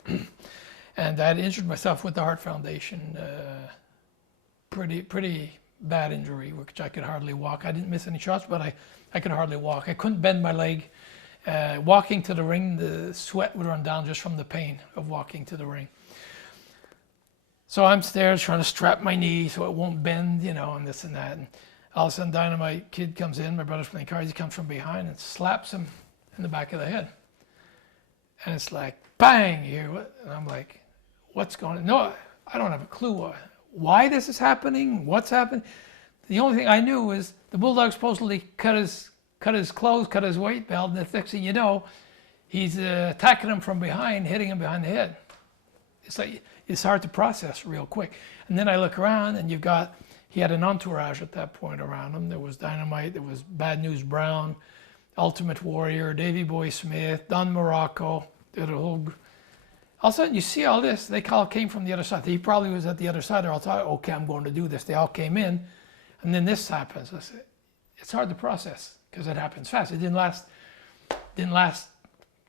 And I had injured myself with the Hart Foundation. Pretty bad injury, which I could hardly walk. I didn't miss any shots, but I could hardly walk. I couldn't bend my leg. Walking to the ring, the sweat would run down just from the pain of walking to the ring. So I'm there trying to strap my knee so it won't bend, and this and that. And all of a sudden, Dynamite Kid comes in. My brother's playing cards. He comes from behind and slaps him in the back of the head. And it's like, bang! You hear what? And I'm like, what's going on? No, I don't have a clue why this is happening, what's happening. The only thing I knew was the Bulldog supposedly cut his clothes, cut his weight belt, and the next thing you know, he's attacking him from behind, hitting him behind the head. It's like, it's hard to process real quick. And then I look around, and he had an entourage at that point around him. There was Dynamite, there was Bad News Brown, Ultimate Warrior, Davey Boy Smith, Don Morocco, the whole. All of a sudden, you see all this. They all came from the other side. He probably was at the other side. They're all thought, okay, I'm going to do this. They all came in, and then this happens. I said, it's hard to process because it happens fast. It didn't last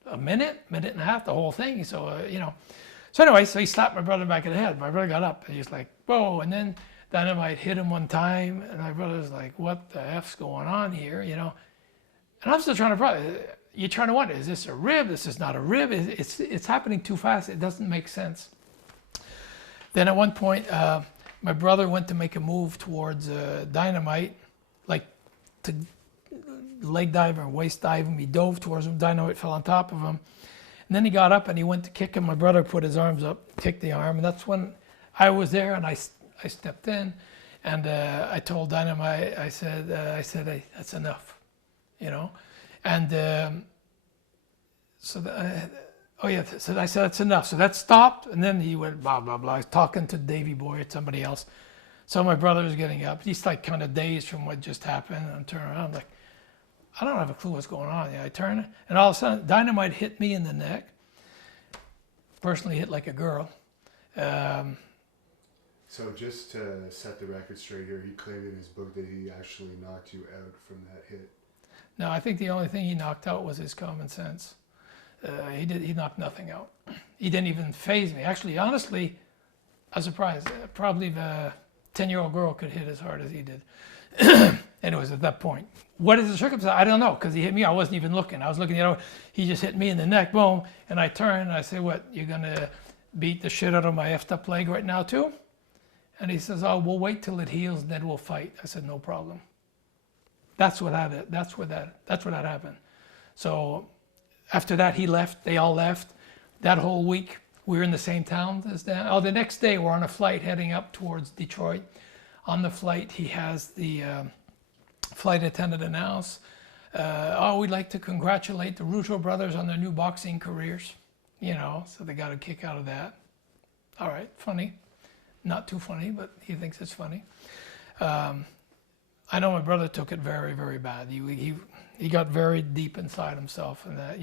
a minute and a half, the whole thing. So So anyway, so he slapped my brother back in the head. My brother got up, and he's like, whoa! And then Dynamite hit him one time, and my brother's like, what the F's going on here? And I'm still trying to process. You're trying to wonder, is this a rib? This is not a rib. It's happening too fast. It doesn't make sense. Then at one point, my brother went to make a move towards Dynamite, like to leg dive or waist dive him. He dove towards him. Dynamite fell on top of him. And then he got up and he went to kick him. My brother put his arms up, kicked the arm. And that's when I was there and I stepped in. And I told Dynamite, I said, hey, that's enough, And so I said, that's enough. So that stopped, and then he went blah, blah, blah. He's talking to Davey Boy or somebody else. So my brother was getting up. He's like kind of dazed from what just happened. And I'm turning around, I'm like, I don't have a clue what's going on. I turn, and all of a sudden, Dynamite hit me in the neck. Personally hit like a girl. So just to set the record straight here, he claimed in his book that he actually knocked you out from that hit. No, I think the only thing he knocked out was his common sense. He knocked nothing out. He didn't even faze me. Actually, honestly, I was surprised. Probably the 10-year-old girl could hit as hard as he did. Anyways, at that point. What is the circumstance? I don't know, because he hit me. I wasn't even looking. I was looking, he just hit me in the neck, boom. And I turned and I said, what, you're going to beat the shit out of my effed up leg right now too? And he says, oh, we'll wait till it heals and then we'll fight. I said, no problem. That's what happened. So after that, he left. They all left. That whole week, we were in the same town as them. Oh, the next day, we're on a flight heading up towards Detroit. On the flight, he has the flight attendant announce, we'd like to congratulate the Rougeau brothers on their new boxing careers. So they got a kick out of that. All right, funny. Not too funny, but he thinks it's funny. I know my brother took it very, very bad. He got very deep inside himself, and that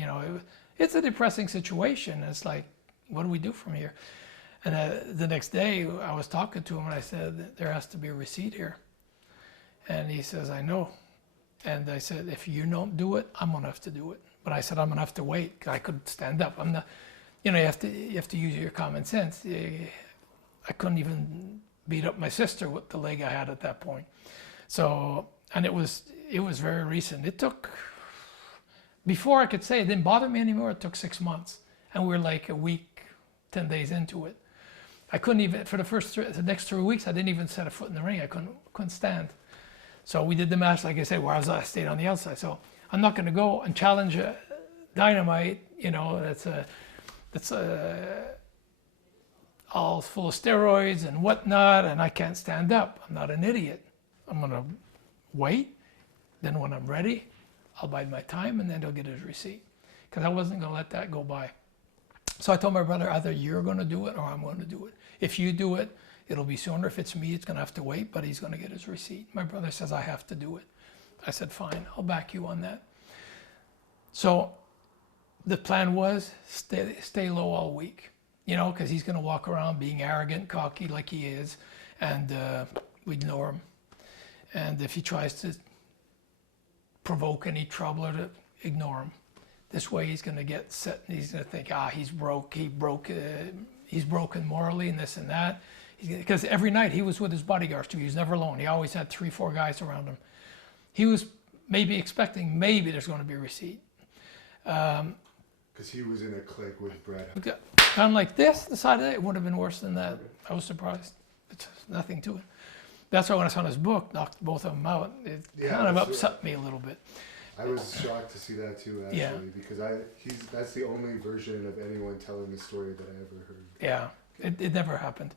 it's a depressing situation. It's like, what do we do from here? And the next day, I was talking to him, and I said, there has to be a receipt here. And he says, I know. And I said, if you don't do it, I'm gonna have to do it. But I said, I'm gonna have to wait, because I couldn't stand up. I'm not, you have to use your common sense. I couldn't even beat up my sister with the leg I had at that point. So, and it was very recent. It took, before I could say it didn't bother me anymore, it took 6 months. And we were like a week, 10 days into it. I couldn't even, for the next 3 weeks, I didn't even set a foot in the ring. I couldn't stand. So we did the match, like I said, where I stayed on the outside. So I'm not gonna go and challenge Dynamite, that's all full of steroids and whatnot, and I can't stand up. I'm not an idiot. I'm gonna wait. Then when I'm ready, I'll bide my time, and then he'll get his receipt. Because I wasn't gonna let that go by. So I told my brother, either you're gonna do it or I'm gonna do it. If you do it, it'll be sooner. If it's me, it's gonna have to wait, but he's gonna get his receipt. My brother says I have to do it. I said, fine, I'll back you on that. So the plan was stay low all week. Because he's going to walk around being arrogant, cocky like he is, and we ignore him. And if he tries to provoke any trouble, or to ignore him. This way he's going to get set, and he's going to think, he's broken morally and this and that. Because every night he was with his bodyguards too. He was never alone. He always had 3-4 guys around him. He was maybe expecting there's going to be a receipt. Because Because he was in a clique with Bret. Kind of like this, the side of it would have been worse than that. I was surprised. It's nothing to it. That's why when I saw his book, knocked both of them out, it kind of upset me a little bit. I was shocked to see that too, actually, because that's the only version of anyone telling the story that I ever heard. Yeah, it never happened.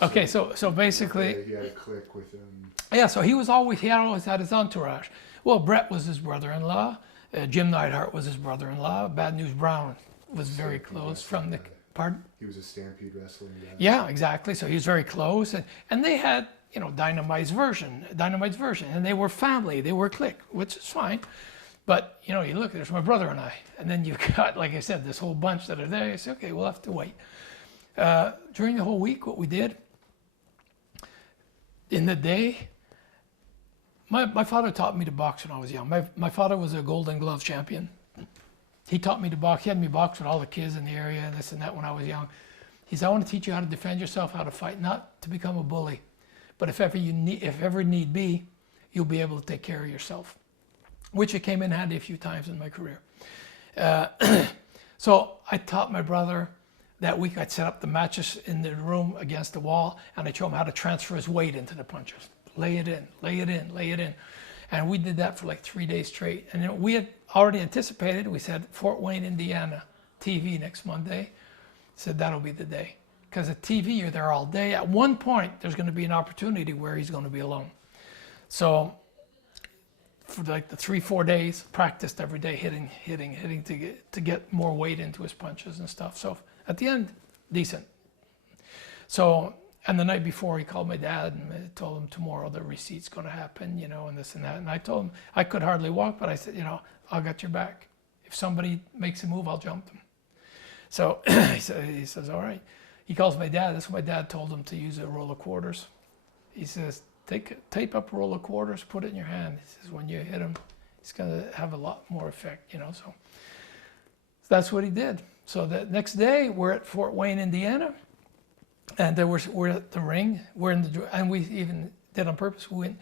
Okay, so basically, he had a clique with him. Yeah, so he always had his entourage. Well, Bret was his brother-in-law. Jim Neidhart was his brother-in-law. Bad News Brown was very close from the. Pardon? He was a Stampede wrestling guy. Yeah, exactly. So he was very close, and they had Dynamite's version, and they were family, they were clique, which is fine. But you look, there's my brother and I, and then you've got, like I said, this whole bunch that are there. You say, okay, we'll have to wait. During the whole week, what we did in the day, my father taught me to box when I was young. My father was a Golden Glove champion. He taught me to box. He had me box with all the kids in the area and this and that when I was young. He said, I want to teach you how to defend yourself, how to fight, not to become a bully. But if ever need be, you'll be able to take care of yourself, which it came in handy a few times in my career. So I taught my brother that week. I'd set up the matches in the room against the wall, and I showed him how to transfer his weight into the punches. Lay it in, lay it in, lay it in. And we did that for like 3 days straight. And then we had already anticipated, we said Fort Wayne, Indiana, TV next Monday. Said that'll be the day. Because at TV, you're there all day. At one point, there's going to be an opportunity where he's going to be alone. So for like the 3-4 days, practiced every day, hitting to get more weight into his punches and stuff. So at the end, decent. So, and the night before, he called my dad and told him tomorrow the receipt's going to happen, and this and that. And I told him I could hardly walk, but I said, I'll get your back. If somebody makes a move, I'll jump them. So he says, all right. He calls my dad. That's what my dad told him to use a roll of quarters. He says, tape up a roll of quarters, put it in your hand. He says, when you hit him, it's going to have a lot more effect, So that's what he did. So the next day, we're at Fort Wayne, Indiana. And we're at the ring. And we even did on purpose. We went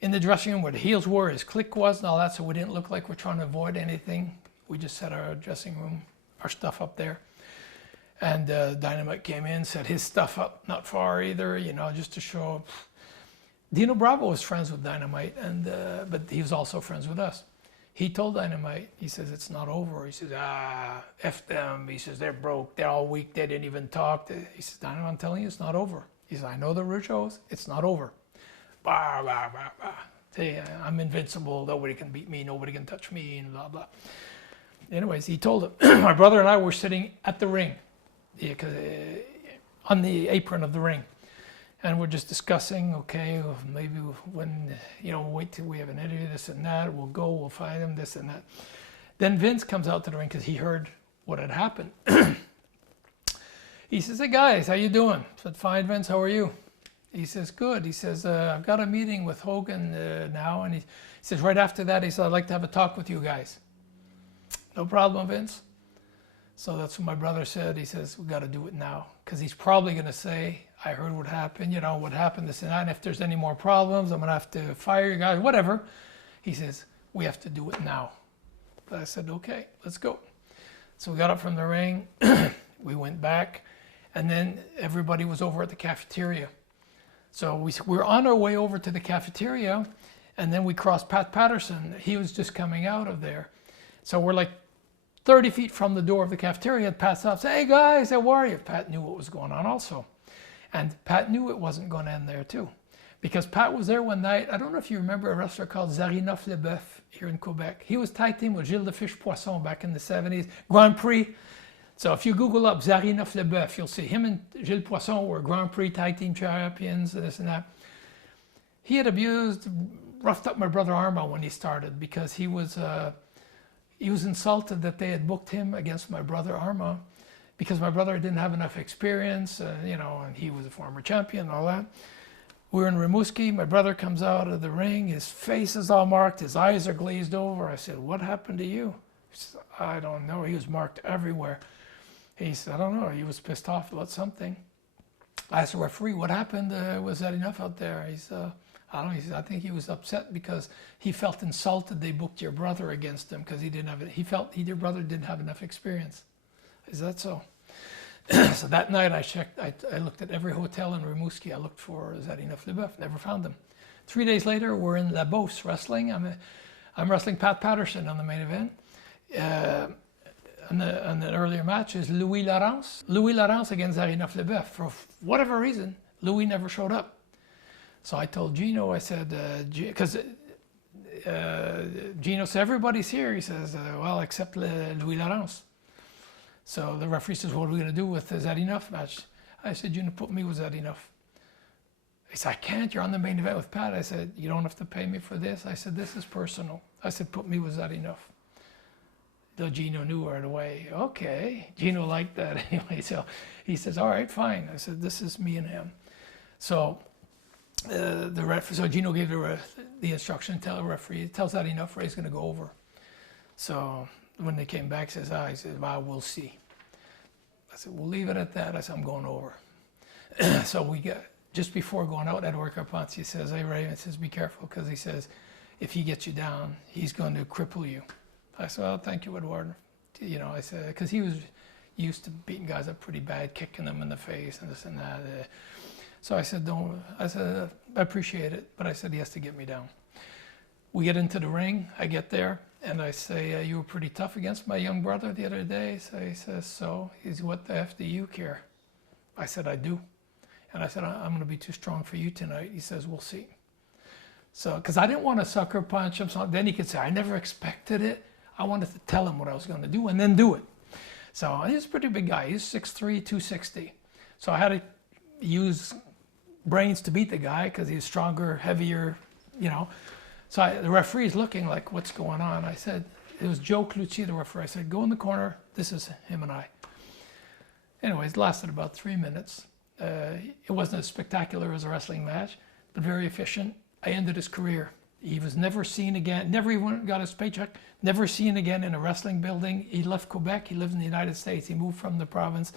in the dressing room where the heels were, his clique was, and all that. So we didn't look like we're trying to avoid anything. We just set our dressing room, our stuff up there. And Dynamite came in, set his stuff up not far either, just to show. Dino Bravo was friends with Dynamite, but he was also friends with us. He told Dynamite, he says, it's not over. He says, F them. He says, they're broke. They're all weak. They didn't even talk. He says, Dynamite, I'm telling you, it's not over. He says, I know the Rougeaus. It's not over. Bah, bah, bah, bah. Say, I'm invincible. Nobody can beat me. Nobody can touch me, and blah, blah. Anyways, he told him, my brother and I were sitting at the ring, on the apron of the ring. And we're just discussing, okay, maybe when, wait till we have an interview, this and that, we'll go, we'll find him, this and that. Then Vince comes out to the ring because he heard what had happened. He says, hey guys, how you doing? I said, fine, Vince, how are you? He says, good. He says, I've got a meeting with Hogan now. And he says, right after that, he said, I'd like to have a talk with you guys. No problem, Vince. So that's what my brother said. He says, we got to do it now. Because he's probably going to say, I heard what happened, what happened, this and that. And if there's any more problems, I'm going to have to fire you guys, whatever. He says, we have to do it now. But I said, okay, let's go. So we got up from the ring. We went back. And then everybody was over at the cafeteria. So we were on our way over to the cafeteria. And then we crossed Pat Patterson. He was just coming out of there. So we're like 30 feet from the door of the cafeteria. Pat stops, hey guys, how are you? Pat knew what was going on also. And Pat knew it wasn't going to end there too. Because Pat was there one night. I don't know if you remember a wrestler called Zarinoff Leboeuf here in Quebec. He was tag team with Gilles the Fish Poisson back in the 70s. Grand Prix. So if you Google up Zarinoff Leboeuf, you'll see him and Gilles Poisson were Grand Prix tag team champions, this and that. He had roughed up my brother Armand when he started because he was insulted that they had booked him against my brother Armand because my brother didn't have enough experience, and he was a former champion and all that. We were in Rimouski. My brother comes out of the ring. His face is all marked. His eyes are glazed over. I said, what happened to you? He said, I don't know. He was marked everywhere. He said, I don't know. He was pissed off about something. I asked the referee, what happened? Was that enough out there? He said, I don't know, he said, I think he was upset because he felt insulted they booked your brother against him because he didn't have it. He felt your brother didn't have enough experience. Is that so? So that night I checked, I looked at every hotel in Rimouski. I looked for Zadinoff Leboeuf, never found him. 3 days later, we're in La Beauce wrestling. I'm wrestling Pat Patterson on the main event. And the earlier match is Louis Laurence. Louis Laurence against Zadinoff Leboeuf. For whatever reason, Louis never showed up. So I told Gino, I said, because Gino said, everybody's here. He says, well, except Louis Laurence. So the referee says, what are we going to do with the Zadinoff match? I said, you put me with Zadinoff. He said, I can't, you're on the main event with Pat. I said, you don't have to pay me for this. I said, this is personal. I said, put me with Zadinoff. Though Gino knew right away. Okay, Gino liked that anyway. So he says, all right, fine. I said, this is me and him. So so Gino gave the instruction, tell the referee, tells Zadinoff Ray's going to go over. So when they came back, he said, well, we'll see. I said, we'll leave it at that. I said, I'm going over. So we got, just before going out, Edward Carpentier says, hey, Ray, says, be careful, because he says, if he gets you down, he's going to cripple you. I said, well, thank you, Edward. You know, I said, because he was used to beating guys up pretty bad, kicking them in the face and this and that. So I said, I appreciate it, but I said, he has to get me down. We get into the ring, I get there, and I say, you were pretty tough against my young brother the other day. So he says, so? He's, what the F do you care? I said, I do. And I said, I'm going to be too strong for you tonight. He says, we'll see. So, because I didn't want to sucker punch him. So then he could say, I never expected it. I wanted to tell him what I was going to do and then do it. So he's a pretty big guy. He's 6'3", 260. So I had to use brains to beat the guy because he's stronger, heavier, you know. So the referee's looking like, what's going on? I said, it was Joe Clucci, the referee. I said, go in the corner. This is him and I. Anyways, it lasted about 3 minutes. It wasn't as spectacular as a wrestling match, but very efficient. I ended his career. He was never seen again, never even got his paycheck, never seen again in a wrestling building. He left Quebec, he lived in the United States, he moved from the province.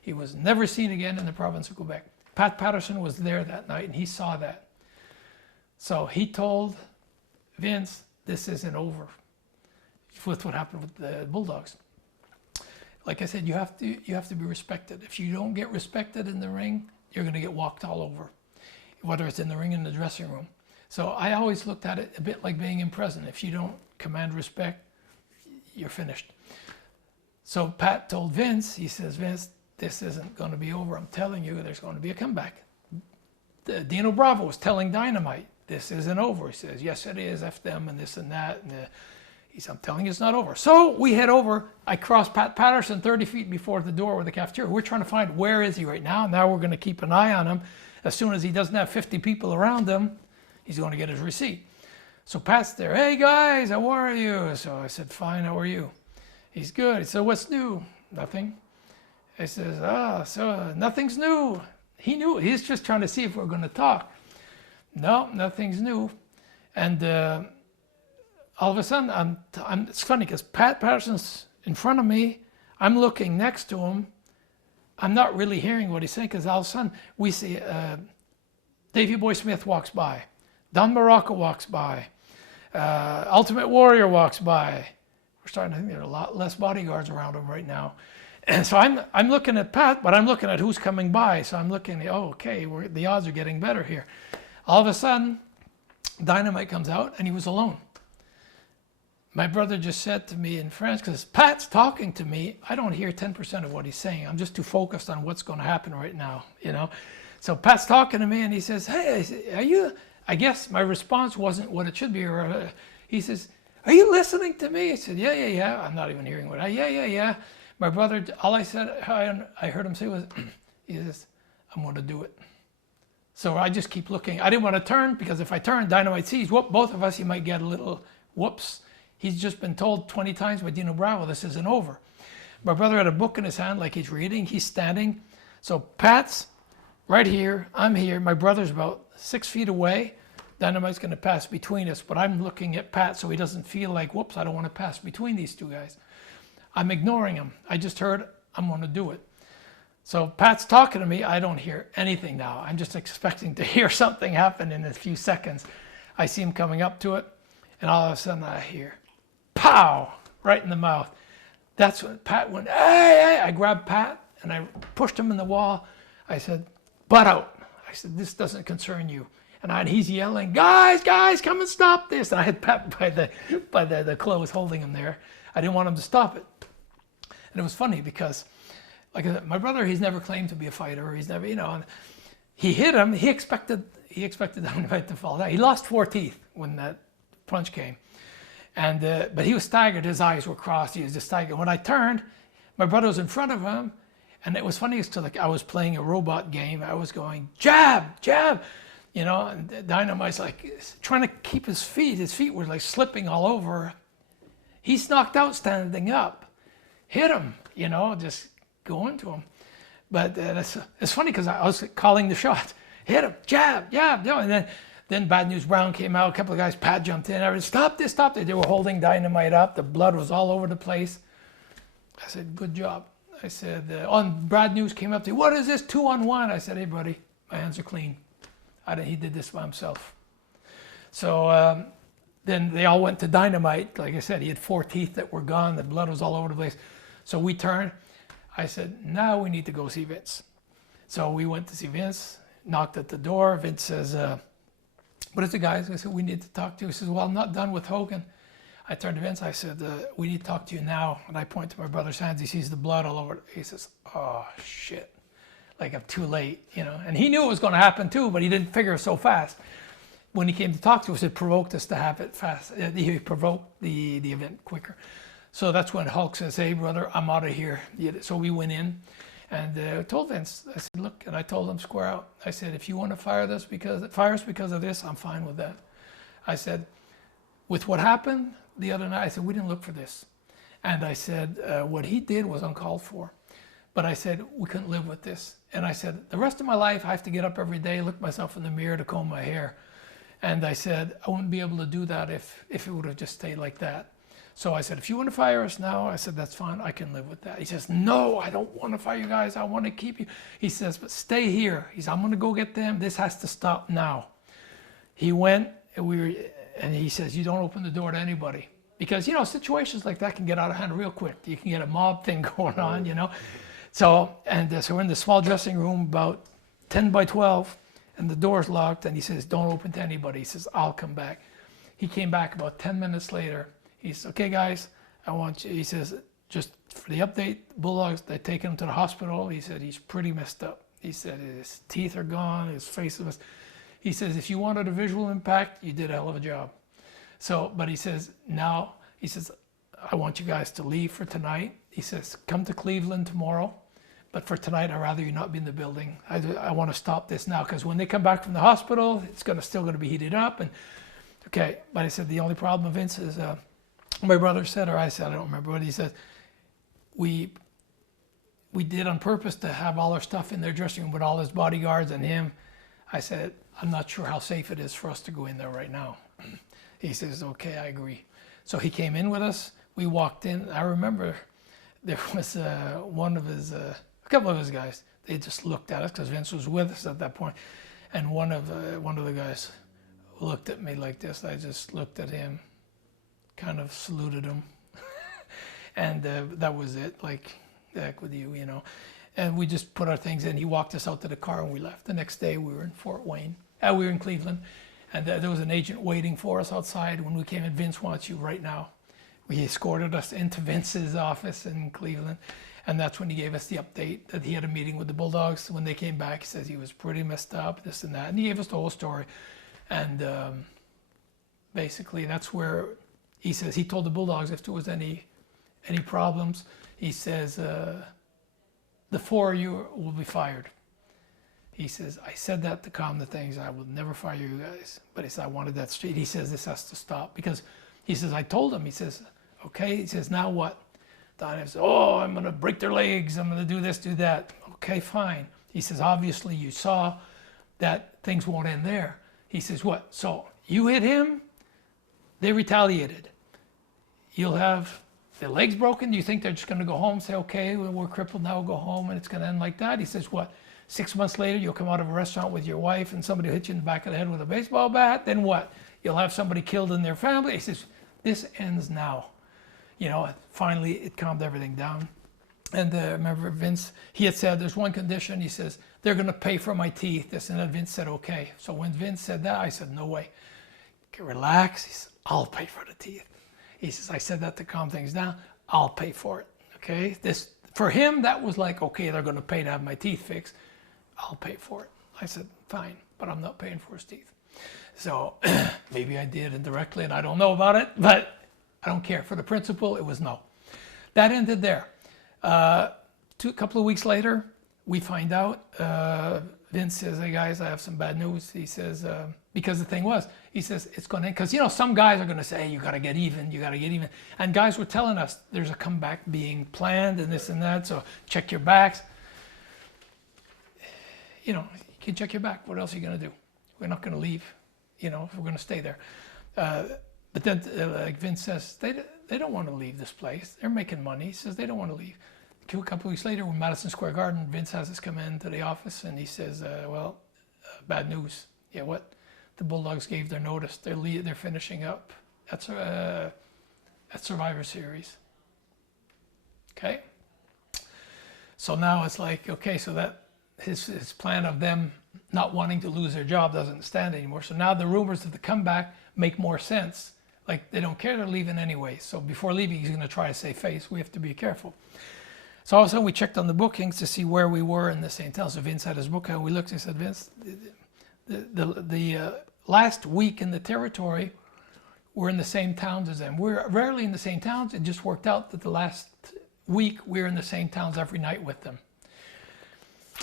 He was never seen again in the province of Quebec. Pat Patterson was there that night and he saw that. So he told Vince, this isn't over with what happened with the Bulldogs. Like I said, you have to be respected. If you don't get respected in the ring, you're going to get walked all over, whether it's in the ring or in the dressing room. So I always looked at it a bit like being in prison. If you don't command respect, you're finished. So Pat told Vince, he says, Vince, this isn't going to be over. I'm telling you, there's going to be a comeback. Dino Bravo was telling Dynamite, this isn't over. He says, yes, it is, F them and this and that. And he said, I'm telling you it's not over. So we head over. I crossed Pat Patterson 30 feet before the door with the cafeteria. We're trying to find where is he right now. Now we're going to keep an eye on him. As soon as he doesn't have 50 people around him, he's going to get his receipt. So Pat's there. Hey guys, how are you? So I said, fine, how are you? He's good. He said, what's new? Nothing. I says, so nothing's new. He knew. He's just trying to see if we're going to talk. No, nothing's new. And all of a sudden, it's funny because Pat Patterson's in front of me. I'm looking next to him. I'm not really hearing what he's saying because all of a sudden we see Davey Boy Smith walks by. Don Morocco walks by. Ultimate Warrior walks by. We're starting to think there are a lot less bodyguards around him right now. And so I'm looking at Pat, but I'm looking at who's coming by. So I'm looking, oh, okay, the odds are getting better here. All of a sudden, Dynamite comes out, and he was alone. My brother just said to me in French, because Pat's talking to me, I don't hear 10% of what he's saying. I'm just too focused on what's going to happen right now, you know. So Pat's talking to me, and he says, hey, are you... I guess my response wasn't what it should be. He says, are you listening to me? I said, yeah. I'm not even hearing what yeah. My brother, all I said, I heard him say was, he says, I'm going to do it. So I just keep looking. I didn't want to turn because if I turn, Dynamite sees, whoop, both of us, he might get a little whoops. He's just been told 20 times by Dino Bravo, this isn't over. My brother had a book in his hand like he's reading. He's standing. So Pat's right here. I'm here. My brother's about 6 feet away. Dynamite's going to pass between us, but I'm looking at Pat so he doesn't feel like, whoops, I don't want to pass between these two guys. I'm ignoring him. I just heard, I'm going to do it. So Pat's talking to me. I don't hear anything now. I'm just expecting to hear something happen in a few seconds. I see him coming up to it, and all of a sudden I hear, pow, right in the mouth. That's when Pat went, hey, hey. I grabbed Pat, and I pushed him in the wall. I said, butt out. I said, this doesn't concern you. And he's yelling, guys, come and stop this. And I had Pat by the clothes holding him there. I didn't want him to stop it. And it was funny because, like I said, my brother, he's never claimed to be a fighter. He's never, and he hit him. He expected Dynamite to fall down. He lost 4 teeth when that punch came. And but he was staggered. His eyes were crossed. He was just staggered. When I turned, my brother was in front of him. And it was funny because I was playing a robot game. I was going, jab, jab. And Dynamite's like trying to keep his feet. His feet were like slipping all over. He's knocked out standing up. Hit him, just going to him. But it's funny because I was calling the shots. Hit him, jab, jab, and then Bad News Brown came out. A couple of guys, Pat jumped in. I said, stop this, stop this. They were holding Dynamite up. The blood was all over the place. I said, good job. I said, on Brad News came up to me, what is this, 2-on-1? I said, hey, buddy, my hands are clean. He did this by himself. So then they all went to Dynamite. Like I said, he had 4 teeth that were gone. The blood was all over the place. So we turned. I said, now we need to go see Vince. So we went to see Vince, knocked at the door. Vince says, what is it, guys? I said, we need to talk to you. He says, well, I'm not done with Hogan. I turned to Vince. I said, we need to talk to you now. And I point to my brother's hands. He sees the blood all over. He says, oh, shit. Like, I'm too late, And he knew it was going to happen, too, but he didn't figure so fast. When he came to talk to us, it provoked us to have it fast. He provoked the event quicker. So that's when Hulk says, hey, brother, I'm out of here. So we went in and I told Vince, I said, look, and I told him square out. I said, if you want to fire us because of this, I'm fine with that. I said, with what happened the other night, I said, we didn't look for this. And I said, what he did was uncalled for. But I said, we couldn't live with this. And I said, the rest of my life, I have to get up every day, look myself in the mirror to comb my hair. And I said, I wouldn't be able to do that if it would have just stayed like that. So I said, if you want to fire us now, I said, that's fine. I can live with that. He says, no, I don't want to fire you guys. I want to keep you. He says, but stay here. He says, I'm going to go get them. This has to stop now. He went, and he says, you don't open the door to anybody. Because, situations like that can get out of hand real quick. You can get a mob thing going on, So we're in the small dressing room, about 10 by 12, and the door's locked, and he says, don't open to anybody. He says, I'll come back. He came back about 10 minutes later. He says, okay, guys, I want you, he says, just for the update, Bulldogs, they take him to the hospital. He said, he's pretty messed up. He said, his teeth are gone, his face is, he says, if you wanted a visual impact, you did a hell of a job. So, but he says, now, he says, I want you guys to leave for tonight. He says, come to Cleveland tomorrow. But for tonight, I'd rather you not be in the building. I want to stop this now because when they come back from the hospital, it's still going to be heated up. And okay, but I said, the only problem, Vince, is my brother said, or I said, I don't remember what he said, we did on purpose to have all our stuff in their dressing room with all his bodyguards and him. I said, I'm not sure how safe it is for us to go in there right now. He says, okay, I agree. So he came in with us. We walked in. I remember there was a couple of his guys. They just looked at us because Vince was with us at that point. And one of the guys looked at me like this. I just looked at him, kind of saluted him. And that was it, like, heck with you, And we just put our things in. He walked us out to the car and we left. The next day we were in Fort Wayne. We were in Cleveland. And there was an agent waiting for us outside when we came in. Vince wants you right now. He escorted us into Vince's office in Cleveland. And that's when he gave us the update that he had a meeting with the Bulldogs. When they came back, he says he was pretty messed up, this and that. And he gave us the whole story. And basically that's where he says he told the Bulldogs if there was any problems, he says, the 4 of you will be fired. He says, I said that to calm the things. I will never fire you guys. But he said, I wanted that straight. He says, this has to stop. Because he says, I told him. He says, okay. He says, now what? Don says, oh, I'm going to break their legs. I'm going to do this, do that. Okay, fine. He says, obviously you saw that things won't end there. He says, what? So you hit him? They retaliated. You'll have their leg's broken, do you think they're just going to go home and say, okay, we're crippled now, we'll go home and it's going to end like that? He says, what, 6 months later, you'll come out of a restaurant with your wife and somebody will hit you in the back of the head with a baseball bat? Then what? You'll have somebody killed in their family? He says, this ends now. You know, finally, it calmed everything down. And remember Vince, he had said, there's one condition. He says, they're going to pay for my teeth. And then Vince said, okay. So when Vince said that, I said, no way. Okay, relax. He said, I'll pay for the teeth. He says, I said that to calm things down. I'll pay for it. Okay. This, for him, that was like, okay, they're going to pay to have my teeth fixed. I'll pay for it. I said, fine, but I'm not paying for his teeth. So maybe I did indirectly and I don't know about it, but I don't care. For the principle, it was no. That ended there. A couple of weeks later, we find out, Vince says, hey guys, I have some bad news. He says, because the thing was, he says, it's going to end. Because, you know, some guys are going to say, hey, you got to get even, you got to get even. And guys were telling us there's a comeback being planned and this and that, so check your backs. You know, you can check your back. What else are you going to do? We're not going to leave, you know, we're going to stay there. But then, like Vince says, they don't want to leave this place. They're making money. He says they don't want to leave. A couple of weeks later, when Madison Square Garden, Vince has us come into the office and he says, bad news. Yeah, what? The Bulldogs gave their notice. They're finishing up at Survivor Series. Okay? So now it's like, okay, so that his plan of them not wanting to lose their job doesn't stand anymore. So now the rumors of the comeback make more sense. Like, they don't care, they're leaving anyway. So before leaving, he's going to try to save face. We have to be careful. So all of a sudden, we checked on the bookings to see where we were in the same town. So Vince had his book out. We looked and said, Vince, the last week in the territory, we're in the same towns as them. We're rarely in the same towns. It just worked out that the last week, we're in the same towns every night with them.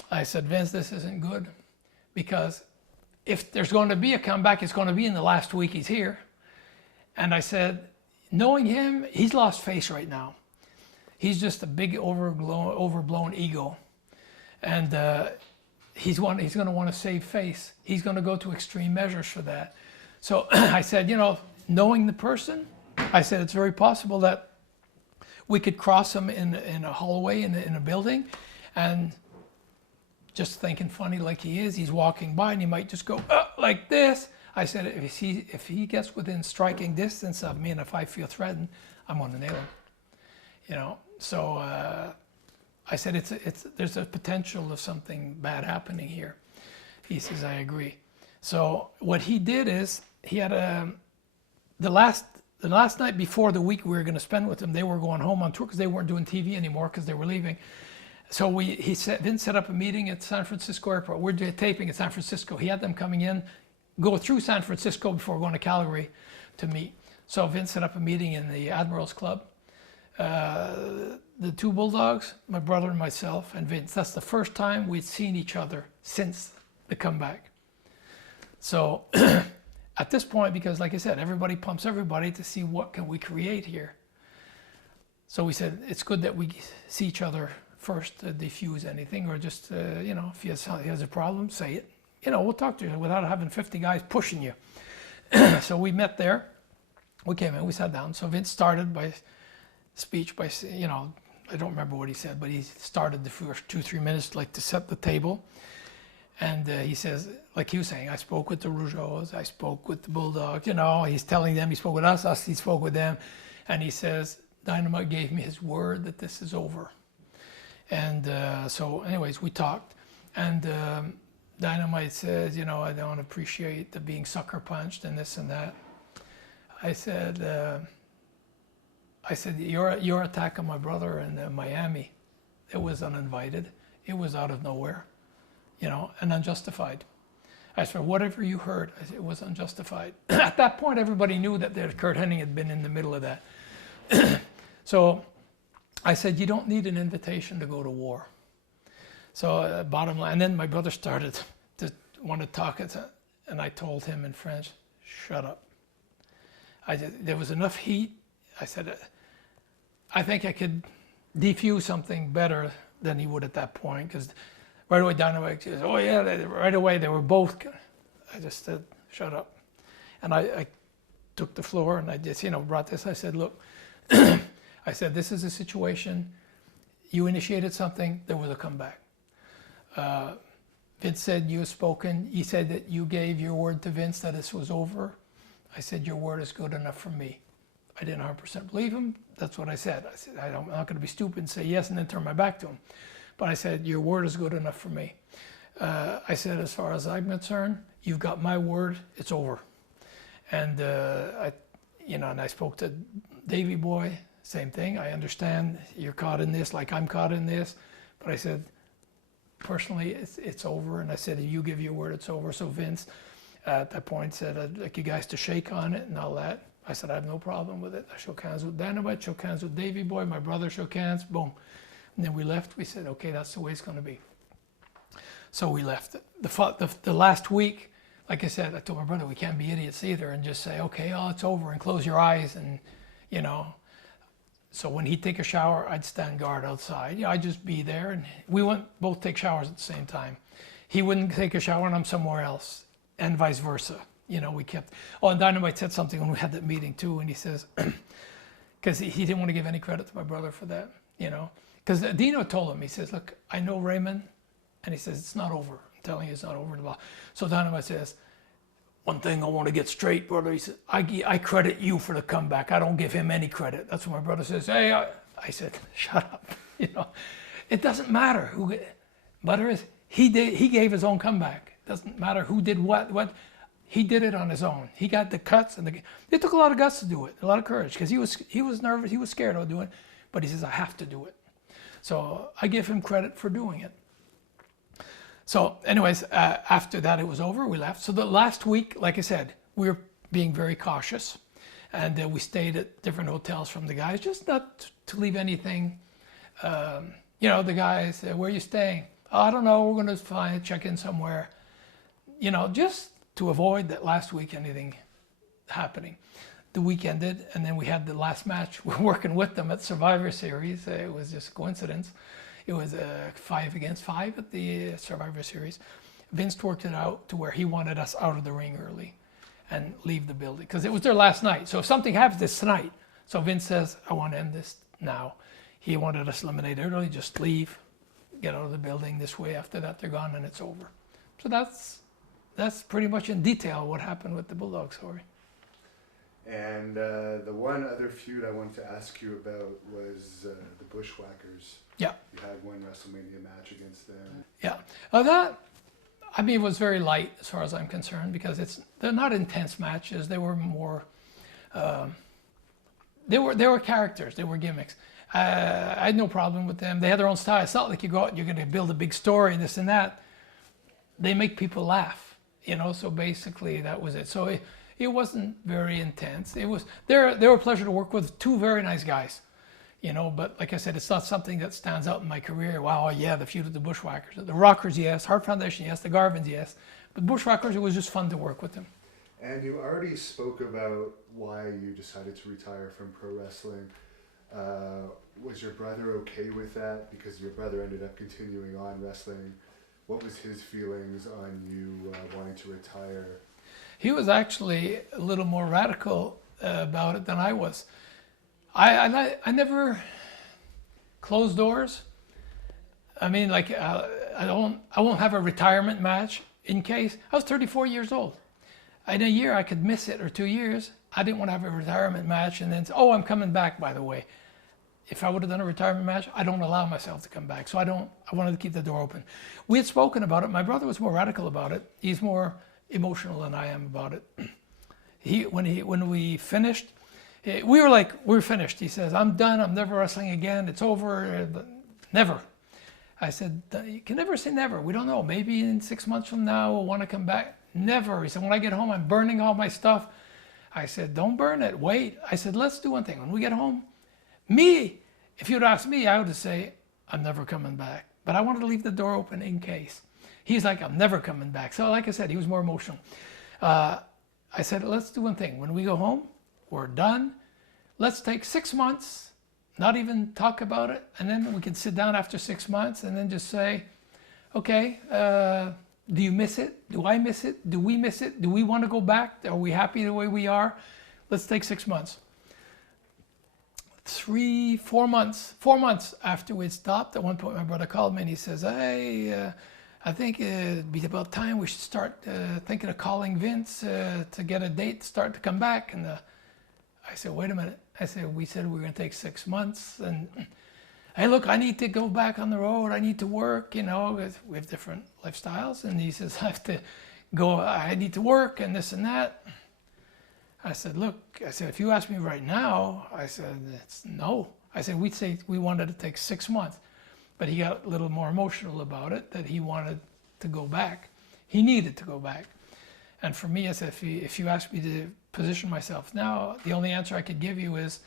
I said, Vince, this isn't good. Because if there's going to be a comeback, it's going to be in the last week he's here. And I said, knowing him, he's lost face right now. He's just a big overblown ego. And he's going to want to save face. He's going to go to extreme measures for that. So I said, you know, knowing the person, I said, it's very possible that we could cross him in a hallway in a building, and just thinking funny like he is, he's walking by and he might just go like this. I said, if he gets within striking distance of me and if I feel threatened, I'm going to nail him. You know, so I said, there's a potential of something bad happening here. He says, I agree. So what he did is, he had the last night before the week we were going to spend with him, they were going home on tour because they weren't doing TV anymore because they were leaving. So Vince set up a meeting at San Francisco Airport. We're doing taping at San Francisco. He had them coming in, go through San Francisco before going to Calgary to meet. So Vince set up a meeting in the Admirals Club. The two Bulldogs, my brother and myself, and Vince. That's the first time we'd seen each other since the comeback. So at this point, because like I said, everybody pumps everybody to see what can we create here. So we said, it's good that we see each other first to diffuse anything, or just, you know, if he has a problem, say it. You know, we'll talk to you without having 50 guys pushing you. So we met there. We came in, we sat down. So Vince started by speech by, you know, I don't remember what he said, but he started the first 2-3 minutes like to set the table. And he says, like he was saying, I spoke with the Rougeaus, I spoke with the Bulldogs, you know, he's telling them he spoke with us, he spoke with them. And he says, Dynamite gave me his word that this is over. And so anyways, we talked. And Dynamite says, you know, I don't appreciate the being sucker punched and this and that. I said, your attack on my brother in Miami, it was uninvited. It was out of nowhere, you know, and unjustified. I said, whatever you heard, I said, it was unjustified. At that point, everybody knew that Kurt Hennig had been in the middle of that. So I said, you don't need an invitation to go to war. So bottom line, and then my brother started to want to talk, and I told him in French, shut up. There was enough heat. I said, I think I could defuse something better than he would at that point, because right away Dynamite says, oh yeah, right away they were both. I just said, shut up. And I took the floor and I just, you know, brought this. I said, look, I I said, this is a situation, you initiated something, there was a comeback. Vince said, you have spoken. He said that you gave your word to Vince that this was over. I said, your word is good enough for me. I didn't 100% believe him. That's what I said. I said, I'm not going to be stupid and say yes and then turn my back to him. But I said, your word is good enough for me. I said, as far as I'm concerned, you've got my word, it's over. And and I spoke to Davey Boy, same thing. I understand you're caught in this like I'm caught in this. But I said, personally, it's over. And I said, if you give your word, it's over. So Vince, at that point, said, I'd like you guys to shake on it and all that. I said, I have no problem with it. I shook hands with Dynamite, shook hands with Davey Boy, my brother shook hands, boom. And then we left. We said, okay, that's the way it's going to be. So we left. The last week, like I said, I told my brother, we can't be idiots either and just say, okay, oh, it's over, and close your eyes. And, so when he'd take a shower, I'd stand guard outside. I'd just be there. And we wouldn't both take showers at the same time. He wouldn't take a shower and I'm somewhere else, and vice versa. We kept, and Dynamite said something when we had that meeting too, and he says, because he didn't want to give any credit to my brother for that, because Dino told him, he says, look, I know Raymond, and he says, it's not over. I'm telling you, it's not over. So Dynamite says, one thing I want to get straight, brother. He said, I credit you for the comeback. I don't give him any credit. That's what my brother says. Hey, I said, shut up. It doesn't matter who, matter is he gave his own comeback. It doesn't matter who did what. He did it on his own. He got the cuts, and it took a lot of guts to do it, a lot of courage, because he was nervous, he was scared of doing it, but he says, I have to do it. So I give him credit for doing it. So anyways, after that it was over, we left. So the last week, like I said, we were being very cautious, and we stayed at different hotels from the guys, just not to leave anything. The guys, where are you staying? Oh, I don't know, we're going to check in somewhere. Just to avoid that last week anything happening. The week ended, and then we had the last match. We're working with them at Survivor Series. It was just a coincidence. It was 5 against 5 at the Survivor Series. Vince worked it out to where he wanted us out of the ring early and leave the building, because it was their last night. So if something happens, it's tonight. So Vince says, I want to end this now. He wanted us eliminated early, just leave, get out of the building this way. After that, they're gone and it's over. So that's pretty much in detail what happened with the Bulldogs story. And the one other feud I wanted to ask you about was the Bushwackers. Yeah. You had one WrestleMania match against them. Yeah. It was very light as far as I'm concerned, because they're not intense matches. They were more, they were characters. They were gimmicks. I had no problem with them. They had their own style. It's not like you go out and you're going to build a big story and this and that. They make people laugh. So basically that was it. So it wasn't very intense. They were a pleasure to work with, two very nice guys, but like I said, it's not something that stands out in my career. Wow, yeah, the feud of the Bushwackers. The Rockers, yes. Hart Foundation, yes. The Garvins, yes. But Bushwackers, it was just fun to work with them. And you already spoke about why you decided to retire from pro wrestling. Was your brother okay with that? Because your brother ended up continuing on wrestling. What was his feelings on you wanting to retire? He was actually a little more radical about it than I was. I never closed doors. I mean, like I won't have a retirement match in case. I was 34 years old. In a year I could miss it, or 2 years. I didn't want to have a retirement match and then say, oh, I'm coming back, by the way. If I would have done a retirement match, I don't allow myself to come back. So I wanted to keep the door open. We had spoken about it. My brother was more radical about it. He's more emotional than I am about it. When we finished, we were finished. He says, I'm done. I'm never wrestling again. It's over. Never. I said, you can never say never. We don't know. Maybe in 6 months from now, we'll want to come back. Never. He said, when I get home, I'm burning all my stuff. I said, don't burn it. Wait. I said, let's do one thing. When we get home, if you'd asked me, I would say, I'm never coming back. But I wanted to leave the door open in case. He's like, I'm never coming back. So like I said, he was more emotional. I said, let's do one thing. When we go home, we're done. Let's take 6 months, not even talk about it. And then we can sit down after 6 months and then just say, okay, do you miss it? Do I miss it? Do we miss it? Do we want to go back? Are we happy the way we are? Let's take 6 months. 4 months after we'd stopped, at one point my brother called me and he says, hey, I think it'd be about time we should start thinking of calling Vince to get a date to start to come back. And I said, wait a minute. I said, we said we were going to take 6 months. And hey, look, I need to go back on the road. I need to work, you know, 'cause we have different lifestyles. And he says, I have to go, I need to work and this and that. I said, look, I said, if you ask me right now, I said, it's no. I said, we'd say we wanted to take 6 months. But he got a little more emotional about it, that he wanted to go back. He needed to go back. And for me, I said, if you ask me to position myself now, the only answer I could give you is,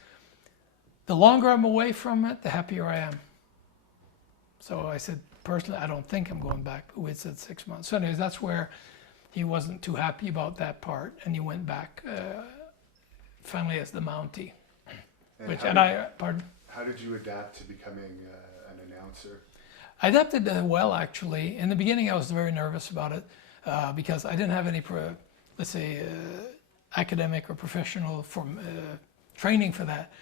the longer I'm away from it, the happier I am. So I said, personally, I don't think I'm going back, but we said 6 months. So anyways, that's where he wasn't too happy about that part, and he went back finally as the Mounty. Pardon? How did you adapt to becoming an announcer? I adapted well, actually. In the beginning, I was very nervous about it because I didn't have any, let's say, academic or professional training for that.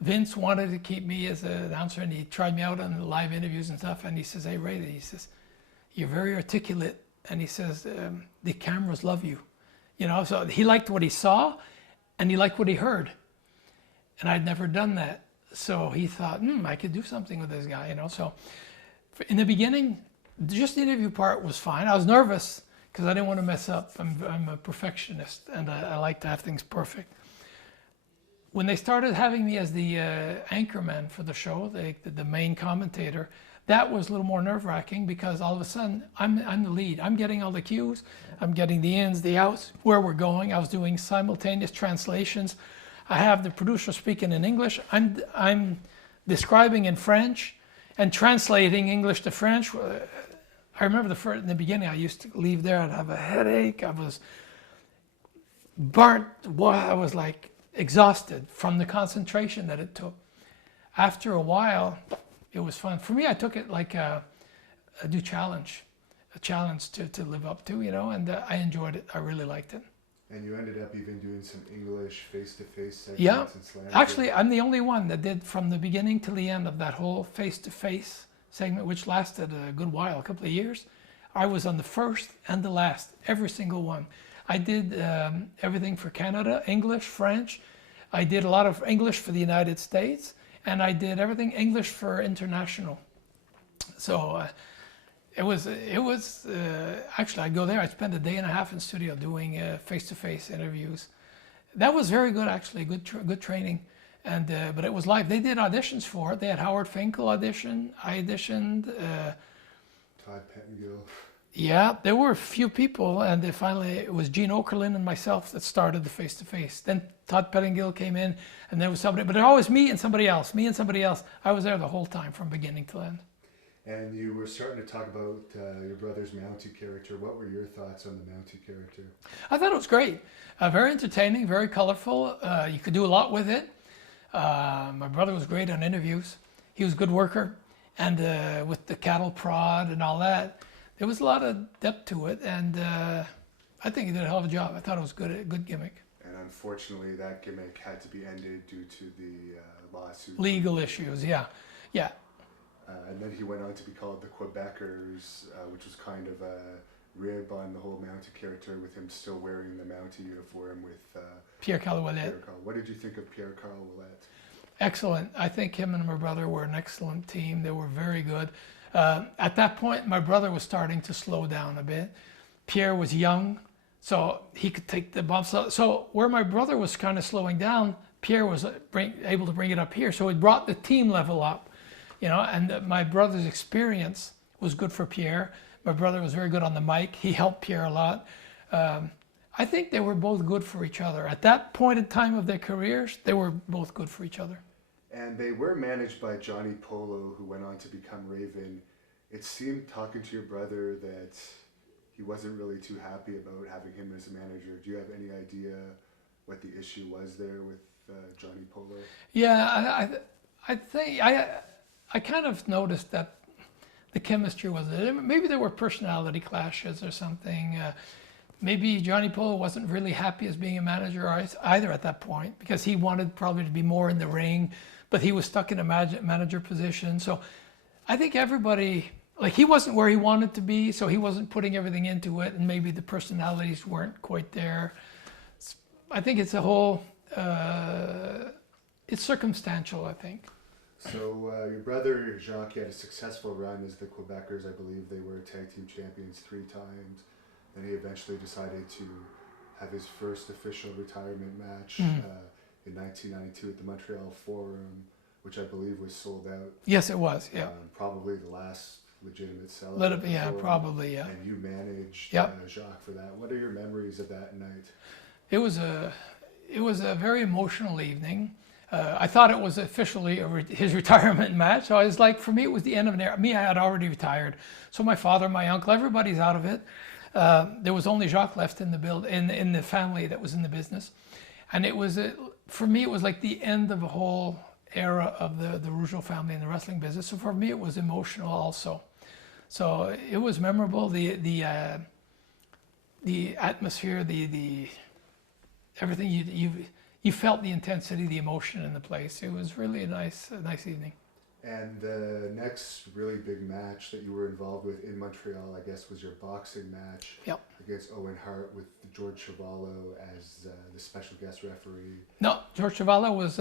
Vince wanted to keep me as an announcer, and he tried me out on live interviews and stuff. And he says, "Hey, Ray," he says, "you're very articulate," and he says, "the cameras love you." You know, so he liked what he saw, and he liked what he heard, and I'd never done that. So he thought, I could do something with this guy, you know. So in the beginning, just the interview part was fine. I was nervous because I didn't want to mess up. I'm a perfectionist, and I like to have things perfect. When they started having me as the anchorman for the show, the main commentator, that was a little more nerve-wracking because all of a sudden I'm the lead. I'm getting all the cues. I'm getting the ins, the outs, where we're going. I was doing simultaneous translations. I have the producer speaking in English. I'm describing in French and translating English to French. I remember in the beginning, I used to leave there. I'd have a headache. I was burnt. I was like exhausted from the concentration that it took. After a while, it was fun. For me, I took it like a new challenge, a challenge to live up to, you know, and I enjoyed it. I really liked it. And you ended up even doing some English face-to-face segments. Yeah, and slam. actually, I'm the only one that did from the beginning to the end of that whole face-to-face segment, which lasted a good while, a couple of years. I was on the first and the last, every single one. I did everything for Canada, English, French. I did a lot of English for the United States, and I did everything English for international. So it was actually, I'd go there, I'd spend a day and a half in studio doing face-to-face interviews. That was very good, actually, good training. And but it was live. They did auditions for it. They had Howard Finkel audition. I auditioned. Todd Pettengill. Yeah, there were a few people, and finally it was Gene Okerlund and myself that started the face-to-face. Then Todd Pettengill came in, and there was somebody, but it always me and somebody else, me and somebody else. I was there the whole time from beginning to end. And you were starting to talk about your brother's Mounty character. What were your thoughts on the Mounty character? I thought it was great. Very entertaining, very colorful. You could do a lot with it. My brother was great on interviews. He was a good worker. And with the cattle prod and all that, there was a lot of depth to it. And I think he did a hell of a job. I thought it was a good gimmick. And unfortunately, that gimmick had to be ended due to the lawsuit. Legal issues, yeah. Yeah. And then he went on to be called the Quebecers, which was kind of a rib on the whole Mounty character, with him still wearing the Mounty uniform with Pierre-Carl Ouellet. What did you think of Pierre-Carl Ouellet? Excellent. I think him and my brother were an excellent team. They were very good. At that point, my brother was starting to slow down a bit. Pierre was young, so he could take the bumps. So where my brother was kind of slowing down, Pierre was able to bring it up here. So it brought the team level up. You know, and my brother's experience was good for Pierre. My brother was very good on the mic. He helped Pierre a lot. I think they were both good for each other. At that point in time of their careers, they were both good for each other. And they were managed by Johnny Polo, who went on to become Raven. It seemed, talking to your brother, that he wasn't really too happy about having him as a manager. Do you have any idea what the issue was there with Johnny Polo? Yeah, I think... I kind of noticed that the chemistry was there. Maybe there were personality clashes or something. Maybe Johnny Polo wasn't really happy as being a manager either at that point, because he wanted probably to be more in the ring. but he was stuck in a manager position. So I think everybody, like he wasn't where he wanted to be, so he wasn't putting everything into it, and maybe the personalities weren't quite there. I think it's a whole, it's circumstantial, I think. So your brother Jacques had a successful run as the Quebecers. I believe they were tag team champions 3 times. Then he eventually decided to have his first official retirement match in 1992 at the Montreal Forum, which I believe was sold out. Yes, it was. Yeah. Probably the last legitimate sellout. Yeah, probably. Yeah. And you managed Jacques for that. What are your memories of that night? It was a very emotional evening. I thought it was officially his retirement match. So I was like, for me, it was the end of an era. Me, I had already retired. So my father, my uncle, everybody's out of it. There was only Jacques left in the in the family that was in the business. And it was, for me, it was like the end of a whole era of the Rougeau family in the wrestling business. So for me, it was emotional also. So it was memorable. The atmosphere, the everything you felt the intensity, the emotion in the place. It was really a nice evening. And the next really big match that you were involved with in Montreal, I guess, was your boxing match against Owen Hart with George Chuvalo as the special guest referee. No, George Chuvalo was,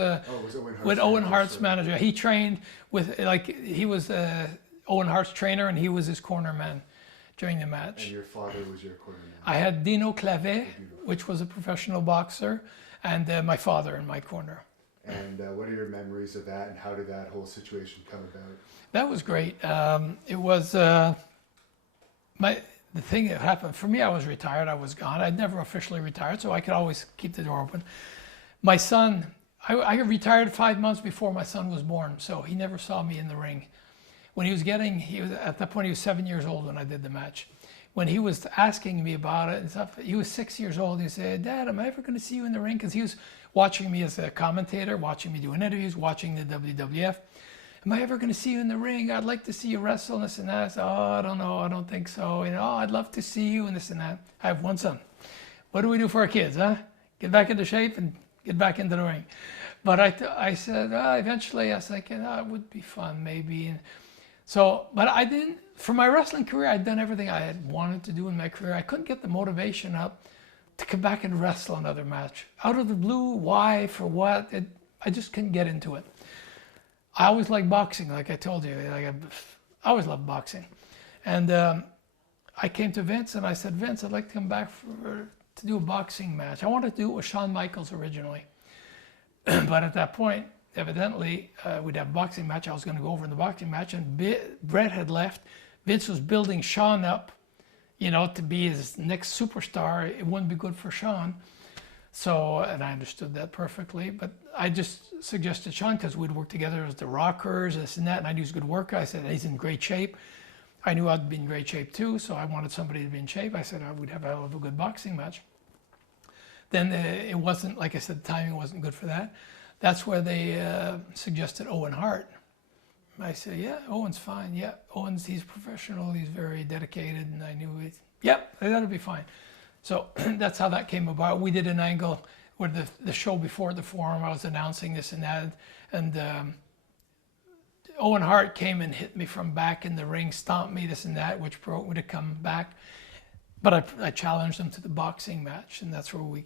Owen Hart's manager. He trained with, he was Owen Hart's trainer, and he was his corner man during the match. And your father was your corner man. I had Dino Clavet, which was a professional boxer, and my father in my corner. And what are your memories of that, and how did that whole situation come about? That was great. It was the thing that happened for me. I was retired. I was gone. I'd never officially retired, so I could always keep the door open. My son, I retired 5 months before my son was born, so he never saw me in the ring. When he was at that point he was 7 years old when I did the match. When he was asking me about it and stuff, he was 6 years old. He said, "Dad, am I ever going to see you in the ring?" Because he was watching me as a commentator, watching me doing interviews, watching the WWF. "Am I ever going to see you in the ring? I'd like to see you wrestle," and this and that. I said, "Oh, I don't know. I don't think so. Oh, I'd love to see you," and this and that. I have one son. What do we do for our kids, huh? Get back into shape and get back into the ring. But I said, eventually, I was thinking, it would be fun, maybe. And so, but I didn't. For my wrestling career, I'd done everything I had wanted to do in my career. I couldn't get the motivation up to come back and wrestle another match. Out of the blue, why, for what? I just couldn't get into it. I always liked boxing, like I told you. I always loved boxing. And I came to Vince and I said, "Vince, I'd like to come back to do a boxing match." I wanted to do it with Shawn Michaels originally. But at that point, evidently, we'd have a boxing match. I was going to go over in the boxing match, and Bret had left. Vince was building Shawn up, to be his next superstar. It wouldn't be good for Shawn. So, and I understood that perfectly, but I just suggested Shawn, because we'd worked together as the Rockers, this and that, and I knew he was a good worker. I said, he's in great shape. I knew I'd be in great shape too, so I wanted somebody to be in shape. I said I would have a hell of a good boxing match. Then it wasn't, like I said, the timing wasn't good for that. That's where they suggested Owen Hart. I said, "Yeah, Owen's fine. Yeah, he's professional. He's very dedicated." And I knew, that'll be fine. So that's how that came about. We did an angle where the show before the Forum, I was announcing this and that. And Owen Hart came and hit me from back in the ring, stomped me, this and that, which would have come back. But I challenged him to the boxing match, and that's where we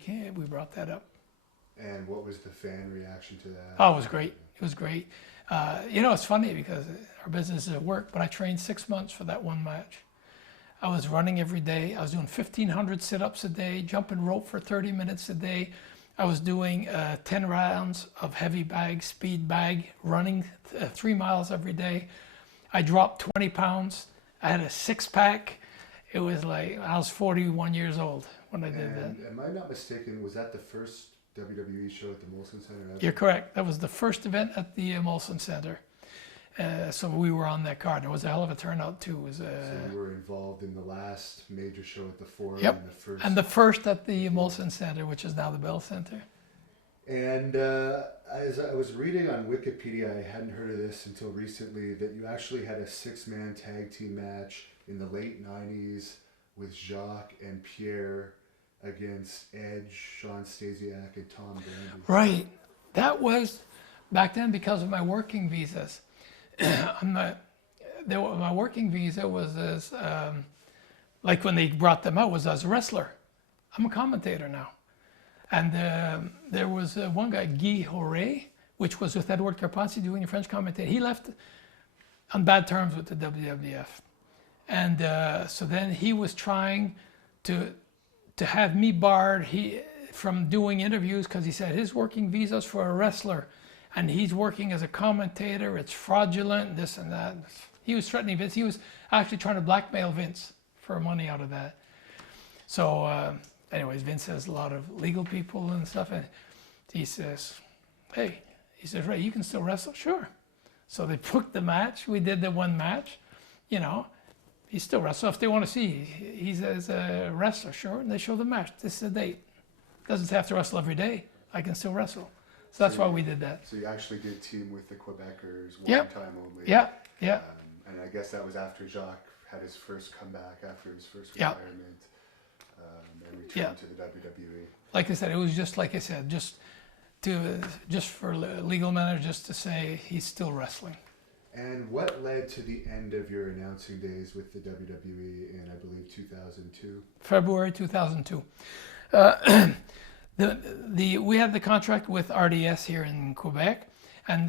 brought that up. And what was the fan reaction to that? Oh, it was great. It was great. It's funny because our business is at work, but I trained 6 months for that one match. I was running every day. I was doing 1,500 sit-ups a day, jumping rope for 30 minutes a day. I was doing 10 rounds of heavy bag, speed bag, running 3 miles every day. I dropped 20 pounds. I had a six-pack. It was like, I was 41 years old when I did that. Am I not mistaken, was that the first WWE show at the Molson Centre? You're correct. That was the first event at the Molson Centre. So we were on that card. It was a hell of a turnout too. So you were involved in the last major show at the Forum. Yep. And the first at the Molson Centre, which is now the Bell Centre. And as I was reading on Wikipedia, I hadn't heard of this until recently, that you actually had a 6-man tag team match in the late 90s with Jacques and Pierre against Edge, Sean Stasiak, and Tom Brady. Right. That was back then, because of my working visas, my working visa was as, like when they brought them out, was as a wrestler. I'm a commentator now. And there was one guy, Guy Horay, which was with Edward Carpentier doing the French commentator. He left on bad terms with the WWF. And so then he was trying to have me barred from doing interviews because he said his working visa's for a wrestler and he's working as a commentator, it's fraudulent, this and that. He was threatening Vince. He was actually trying to blackmail Vince for money out of that. So anyways, Vince has a lot of legal people and stuff, and he says, hey, he says, Ray, you can still wrestle? Sure. So they booked the match. We did the one match, you know. He still wrestles. So if they want to see, he's as a wrestler, sure, and they show the match. This is the date. Doesn't have to wrestle every day. I can still wrestle. So that's why we did that. So you actually did team with the Quebecers one time only. Yeah. And I guess that was after Jacques had his first comeback after his first retirement and returned to the WWE. Like I said, it was just like I said, just for legal matters, just to say he's still wrestling. And what led to the end of your announcing days with the WWE in, I believe, 2002? February 2002. We had the contract with RDS here in Quebec, and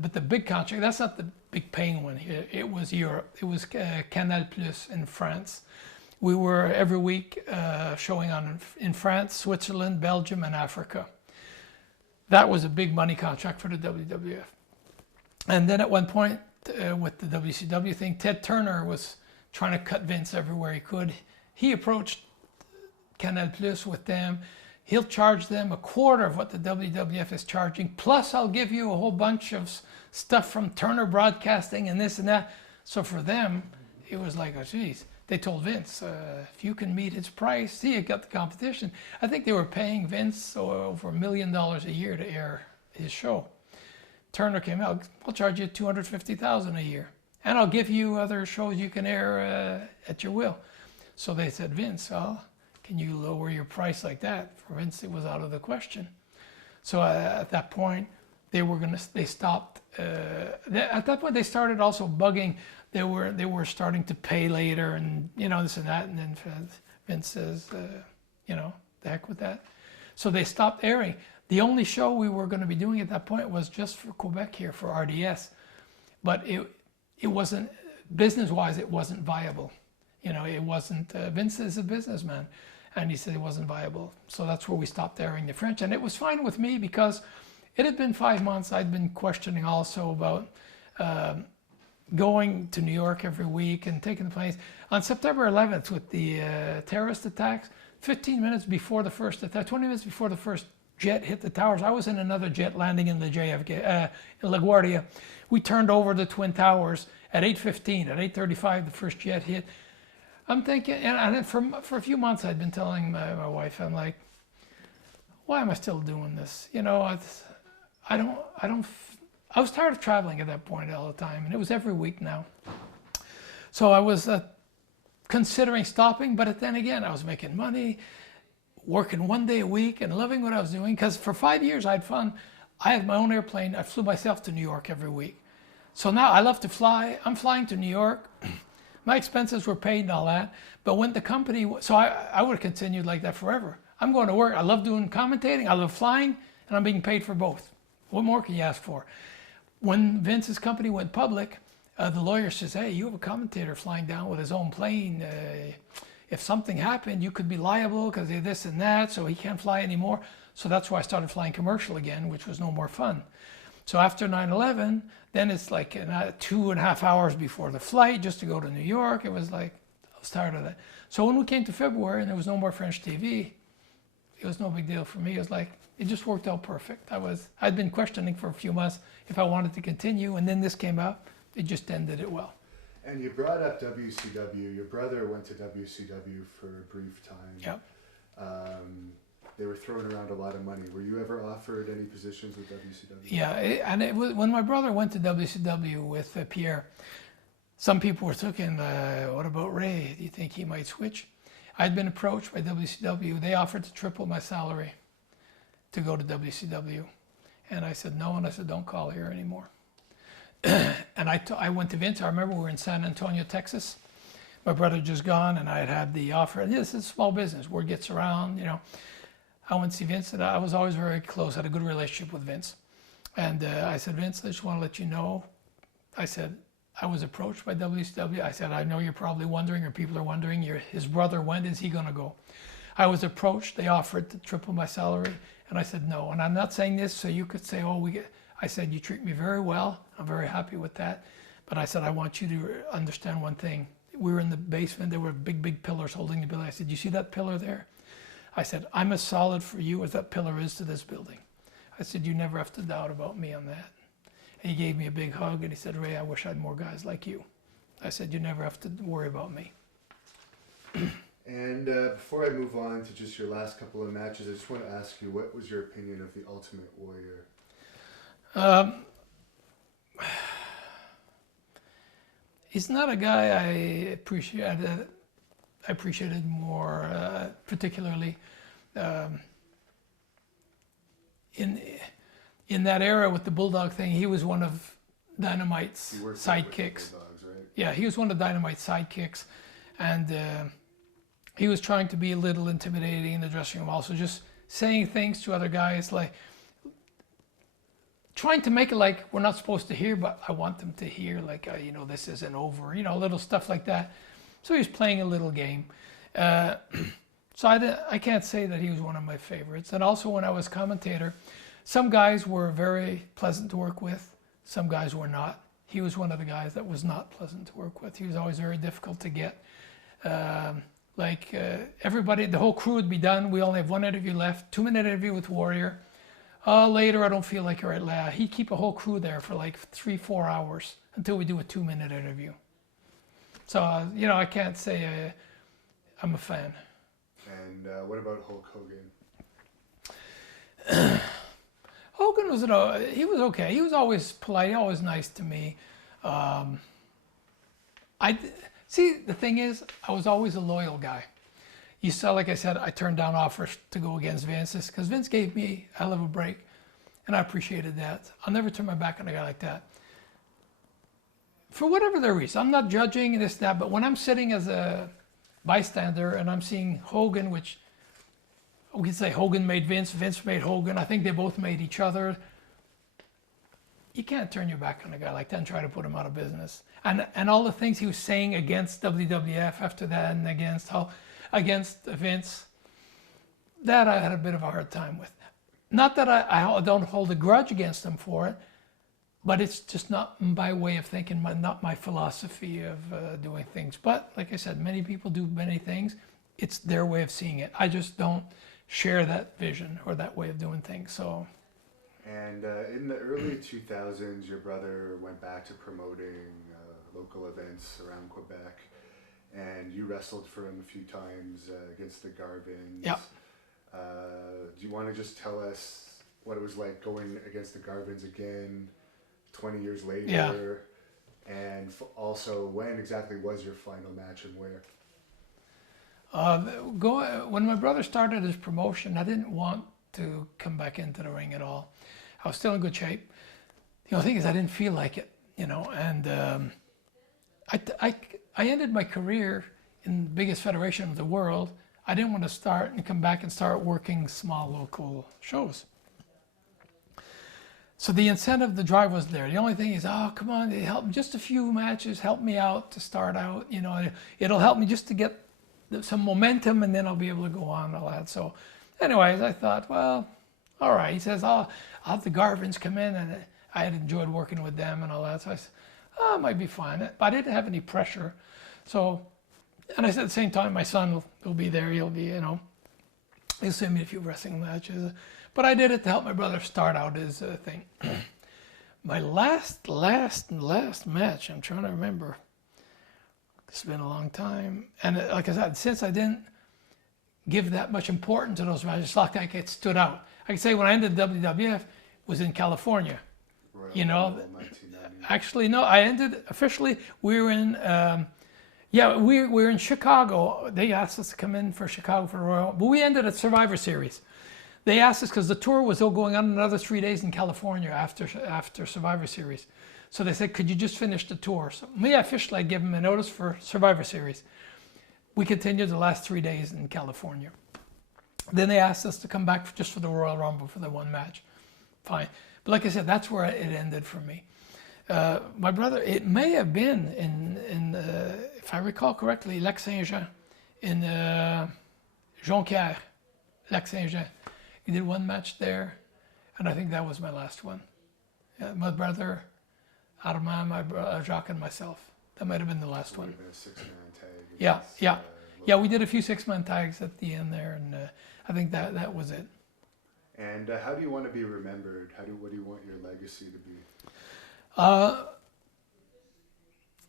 but the big contract, that's not the big paying one here. It was Europe. It was Canal Plus in France. We were every week showing in France, Switzerland, Belgium, and Africa. That was a big money contract for the WWF. And then at one point with the WCW thing, Ted Turner was trying to cut Vince everywhere he could. He approached Canal Plus with them. He'll charge them a quarter of what the WWF is charging, plus I'll give you a whole bunch of stuff from Turner Broadcasting and this and that. So for them, it was like, oh geez. They told Vince, if you can meet his price, see, you got the competition. I think they were paying Vince over $1 million a year to air his show. Turner came out, I'll charge you $250,000 a year, and I'll give you other shows you can air at your will. So they said, Vince, can you lower your price like that? For Vince, it was out of the question. So at that point, they stopped. At that point, they started also bugging. They were starting to pay later, and this and that. And then Vince says, the heck with that. So they stopped airing. The only show we were going to be doing at that point was just for Quebec here for RDS, but it wasn't business-wise. It wasn't viable. It wasn't. Vince is a businessman, and he said it wasn't viable. So that's where we stopped airing the French, and it was fine with me because it had been 5 months. I'd been questioning also about going to New York every week and taking the planes. On September 11th, with the terrorist attacks, 15 minutes before the first attack, 20 minutes before the first jet hit the towers, I was in another jet landing in the JFK, in LaGuardia. We turned over the Twin Towers at 8:15. At 8:35, the first jet hit. I'm thinking, and for a few months, I'd been telling my wife, I'm like, why am I still doing this? I was tired of traveling at that point all the time, and it was every week now. So I was considering stopping, but then again, I was making money, working 1 day a week, and loving what I was doing. Because for 5 years, I had fun. I had my own airplane. I flew myself to New York every week. So now I love to fly. I'm flying to New York. My expenses were paid and all that. But when the company, so I would have continued like that forever. I'm going to work. I love doing commentating. I love flying, and I'm being paid for both. What more can you ask for? When Vince's company went public, the lawyer says, hey, you have a commentator flying down with his own plane. If something happened, you could be liable because of this and that, so he can't fly anymore. So that's why I started flying commercial again, which was no more fun. So after 9/11, then it's like 2.5 hours before the flight just to go to New York. It was like, I was tired of that. So when we came to February and there was no more French TV, it was no big deal for me. It was like, it just worked out perfect. I'd been questioning for a few months if I wanted to continue, and then this came out. It just ended it well. And you brought up WCW. Your brother went to WCW for a brief time. Yep. They were throwing around a lot of money. Were you ever offered any positions with WCW? Yeah, and it was, when my brother went to WCW with Pierre, some people were thinking, what about Ray? Do you think he might switch? I'd been approached by WCW. They offered to triple my salary to go to WCW. And I said, no. And I said, don't call here anymore. And I went to Vince. I remember we were in San Antonio, Texas. My brother had just gone, and I had the offer. And this is small business. Word gets around, you know. I went to see Vince, and I was always very close. I had a good relationship with Vince. And I said, Vince, I just want to let you know. I said, I was approached by WCW. I said, I know you're probably wondering, or people are wondering, his brother, when is he going to go? I was approached. They offered to triple my salary. And I said, no. And I'm not saying this so you could say, oh, I said, you treat me very well. I'm very happy with that. But I said, I want you to understand one thing. We were in the basement. There were big, big pillars holding the building. I said, you see that pillar there? I said, I'm as solid for you as that pillar is to this building. I said, you never have to doubt about me on that. And he gave me a big hug, and he said, Ray, I wish I had more guys like you. I said, you never have to worry about me. And before I move on to just your last couple of matches, I just want to ask you, what was your opinion of the Ultimate Warrior? He's not a guy I appreciated more, particularly in that era with the Bulldog thing. He was one of Dynamite's sidekicks. Bulldogs, right? Yeah, he was one of Dynamite's sidekicks, and he was trying to be a little intimidating in the dressing room. Also, just saying things to other guys, like trying to make it like we're not supposed to hear, but I want them to hear, like, you know, this isn't over, you know, little stuff like that. So he was playing a little game. So I can't say that he was one of my favorites. And also when I was commentator, some guys were very pleasant to work with. Some guys were not. He was one of the guys that was not pleasant to work with. He was always very difficult to get. Everybody, the whole crew would be done. We only have one interview left, 2-minute interview with Warrior. Later, I don't feel like it right now. He'd keep a whole crew there for like 3-4 hours until we do a 2-minute interview. So, you know, I can't say I'm a fan. And what about Hulk Hogan? Hogan was, he was okay. He was always polite, always nice to me. See, the thing is, I was always a loyal guy. You saw, like I said, I turned down offers to go against Vince because Vince gave me a hell of a break, and I appreciated that. I'll never turn my back on a guy like that. For whatever the reason, I'm not judging this, that, but when I'm sitting as a bystander and I'm seeing Hogan, which we could say Hogan made Vince, Vince made Hogan, I think they both made each other. You can't turn your back on a guy like that and try to put him out of business. And all the things he was saying against WWF after that and against Vince, that I had a bit of a hard time with. Not that I don't hold a grudge against him for it, but it's just not my way of thinking, not my philosophy of doing things. But like I said, many people do many things. It's their way of seeing it. I just don't share that vision or that way of doing things. So. And in the early 2000s, your brother went back to promoting local events around Quebec, and you wrestled for him a few times against the Garvins. Yeah. Do you want to just tell us what it was like going against the Garvins again 20 years later? Yeah. And also, when exactly was your final match and where? When my brother started his promotion, I didn't want to come back into the ring at all. I was still in good shape. The only thing is I didn't feel like it, you know, and I ended my career in the biggest federation of the world. I didn't want to start and come back and start working small local shows. So the incentive, the drive was there. The only thing is, oh, come on, help me, just a few matches, help me out to start out, you know, it'll help me just to get some momentum, and then I'll be able to go on and all that. So anyways, I thought, well, all right. He says, I'll have the Garvins come in, and I had enjoyed working with them and all that. So I said, oh, it might be fine. But I didn't have any pressure. So, and I said at the same time, my son will be there. He'll be, you know, he'll send me a few wrestling matches. But I did it to help my brother start out his thing. My last match, I'm trying to remember. It's been a long time. And like I said, since I didn't give that much importance to those matches, it's like I get stood out. I can say when I ended WWF was in California. Royal you know, Rumble 1990. Actually, no, I ended officially. We were in, we were in Chicago. They asked us to come in for Chicago for the Royal, but we ended at Survivor Series. they asked us because the tour was still going on another 3 days in California after Survivor Series. So they said, could you just finish the tour? So me, I officially gave them a notice for Survivor Series. We continued the last 3 days in California. Then they asked us to come back just for the Royal Rumble for the one match. Fine. But like I said, that's where it ended for me. My brother, it may have been in if I recall correctly, Lac Saint-Jean, in Jonquière, Lac Saint-Jean. He did one match there, and I think that was my last one. Yeah, my brother, Armand, Jacques, and myself. That might have been the last one. A 6-man tag. Yeah, we did a few 6-man tags at the end there, and I think that was it. And how do you want to be remembered? What do you want your legacy to be?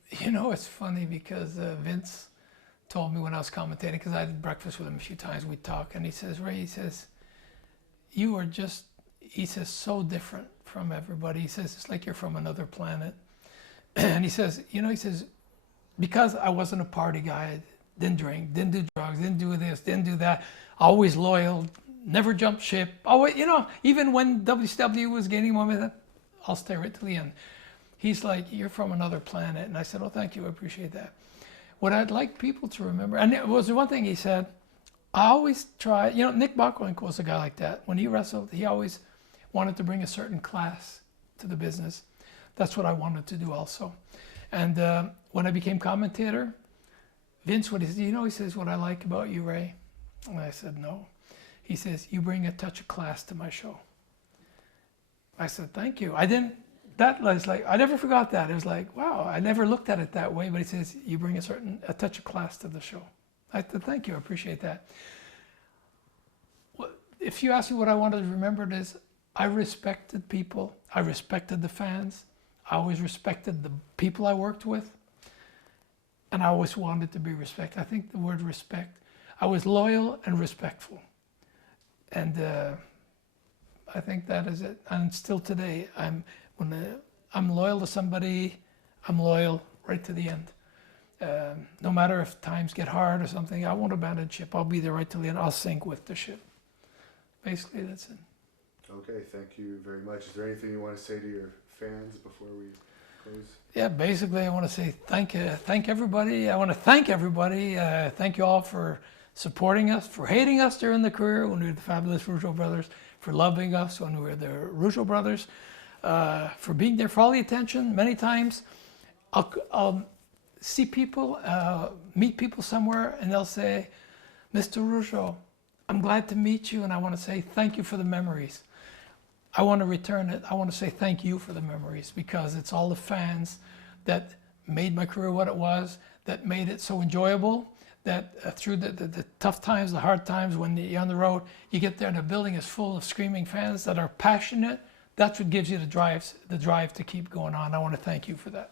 It's funny because Vince told me when I was commentating, because I had breakfast with him a few times, we'd talk, and he says, Ray, he says, you are just, he says, so different from everybody. He says, it's like you're from another planet. And he says, he says, because I wasn't a party guy, didn't drink, didn't do drugs, didn't do this, didn't do that, always loyal, never jumped ship, always, even when WCW was gaining momentum, I'll stay right till the end. He's like, you're from another planet. And I said, oh, thank you, I appreciate that. What I'd like people to remember, and it was one thing he said, I always try, Nick Bockwinkel was a guy like that. When he wrestled, he always wanted to bring a certain class to the business. That's what I wanted to do also. And when I became commentator, Vince, what he said, he says, what I like about you, Ray? And I said, no. He says, you bring a touch of class to my show. I said, thank you. I never forgot that. It was like, wow, I never looked at it that way, but he says, you bring a touch of class to the show. I said, thank you, I appreciate that. If you ask me what I wanted to be remembered is, I respected people, I respected the fans, I always respected the people I worked with, and I always wanted to be respected. I think the word respect, I was loyal and respectful. And I think that is it. And still today, when I'm loyal to somebody, I'm loyal right to the end. No matter if times get hard or something, I won't abandon ship. I'll be there right till the end. I'll sink with the ship. Basically, that's it. Okay, thank you very much. Is there anything you want to say to your fans before we close? Yeah, basically, I want to say thank everybody. I want to thank everybody. Thank you all for supporting us, for hating us during the career when we were the fabulous Rougeau brothers, for loving us when we were the Rougeau brothers, for being there for all the attention. Many times, I'll see people, meet people somewhere, and they'll say, Mr. Rougeau, I'm glad to meet you, and I want to say thank you for the memories. I want to return it. I want to say thank you for the memories, because it's all the fans that made my career what it was, that made it so enjoyable, that through the tough times, the hard times, when you're on the road, you get there and the building is full of screaming fans that are passionate. That's what gives you the drive to keep going on. I want to thank you for that.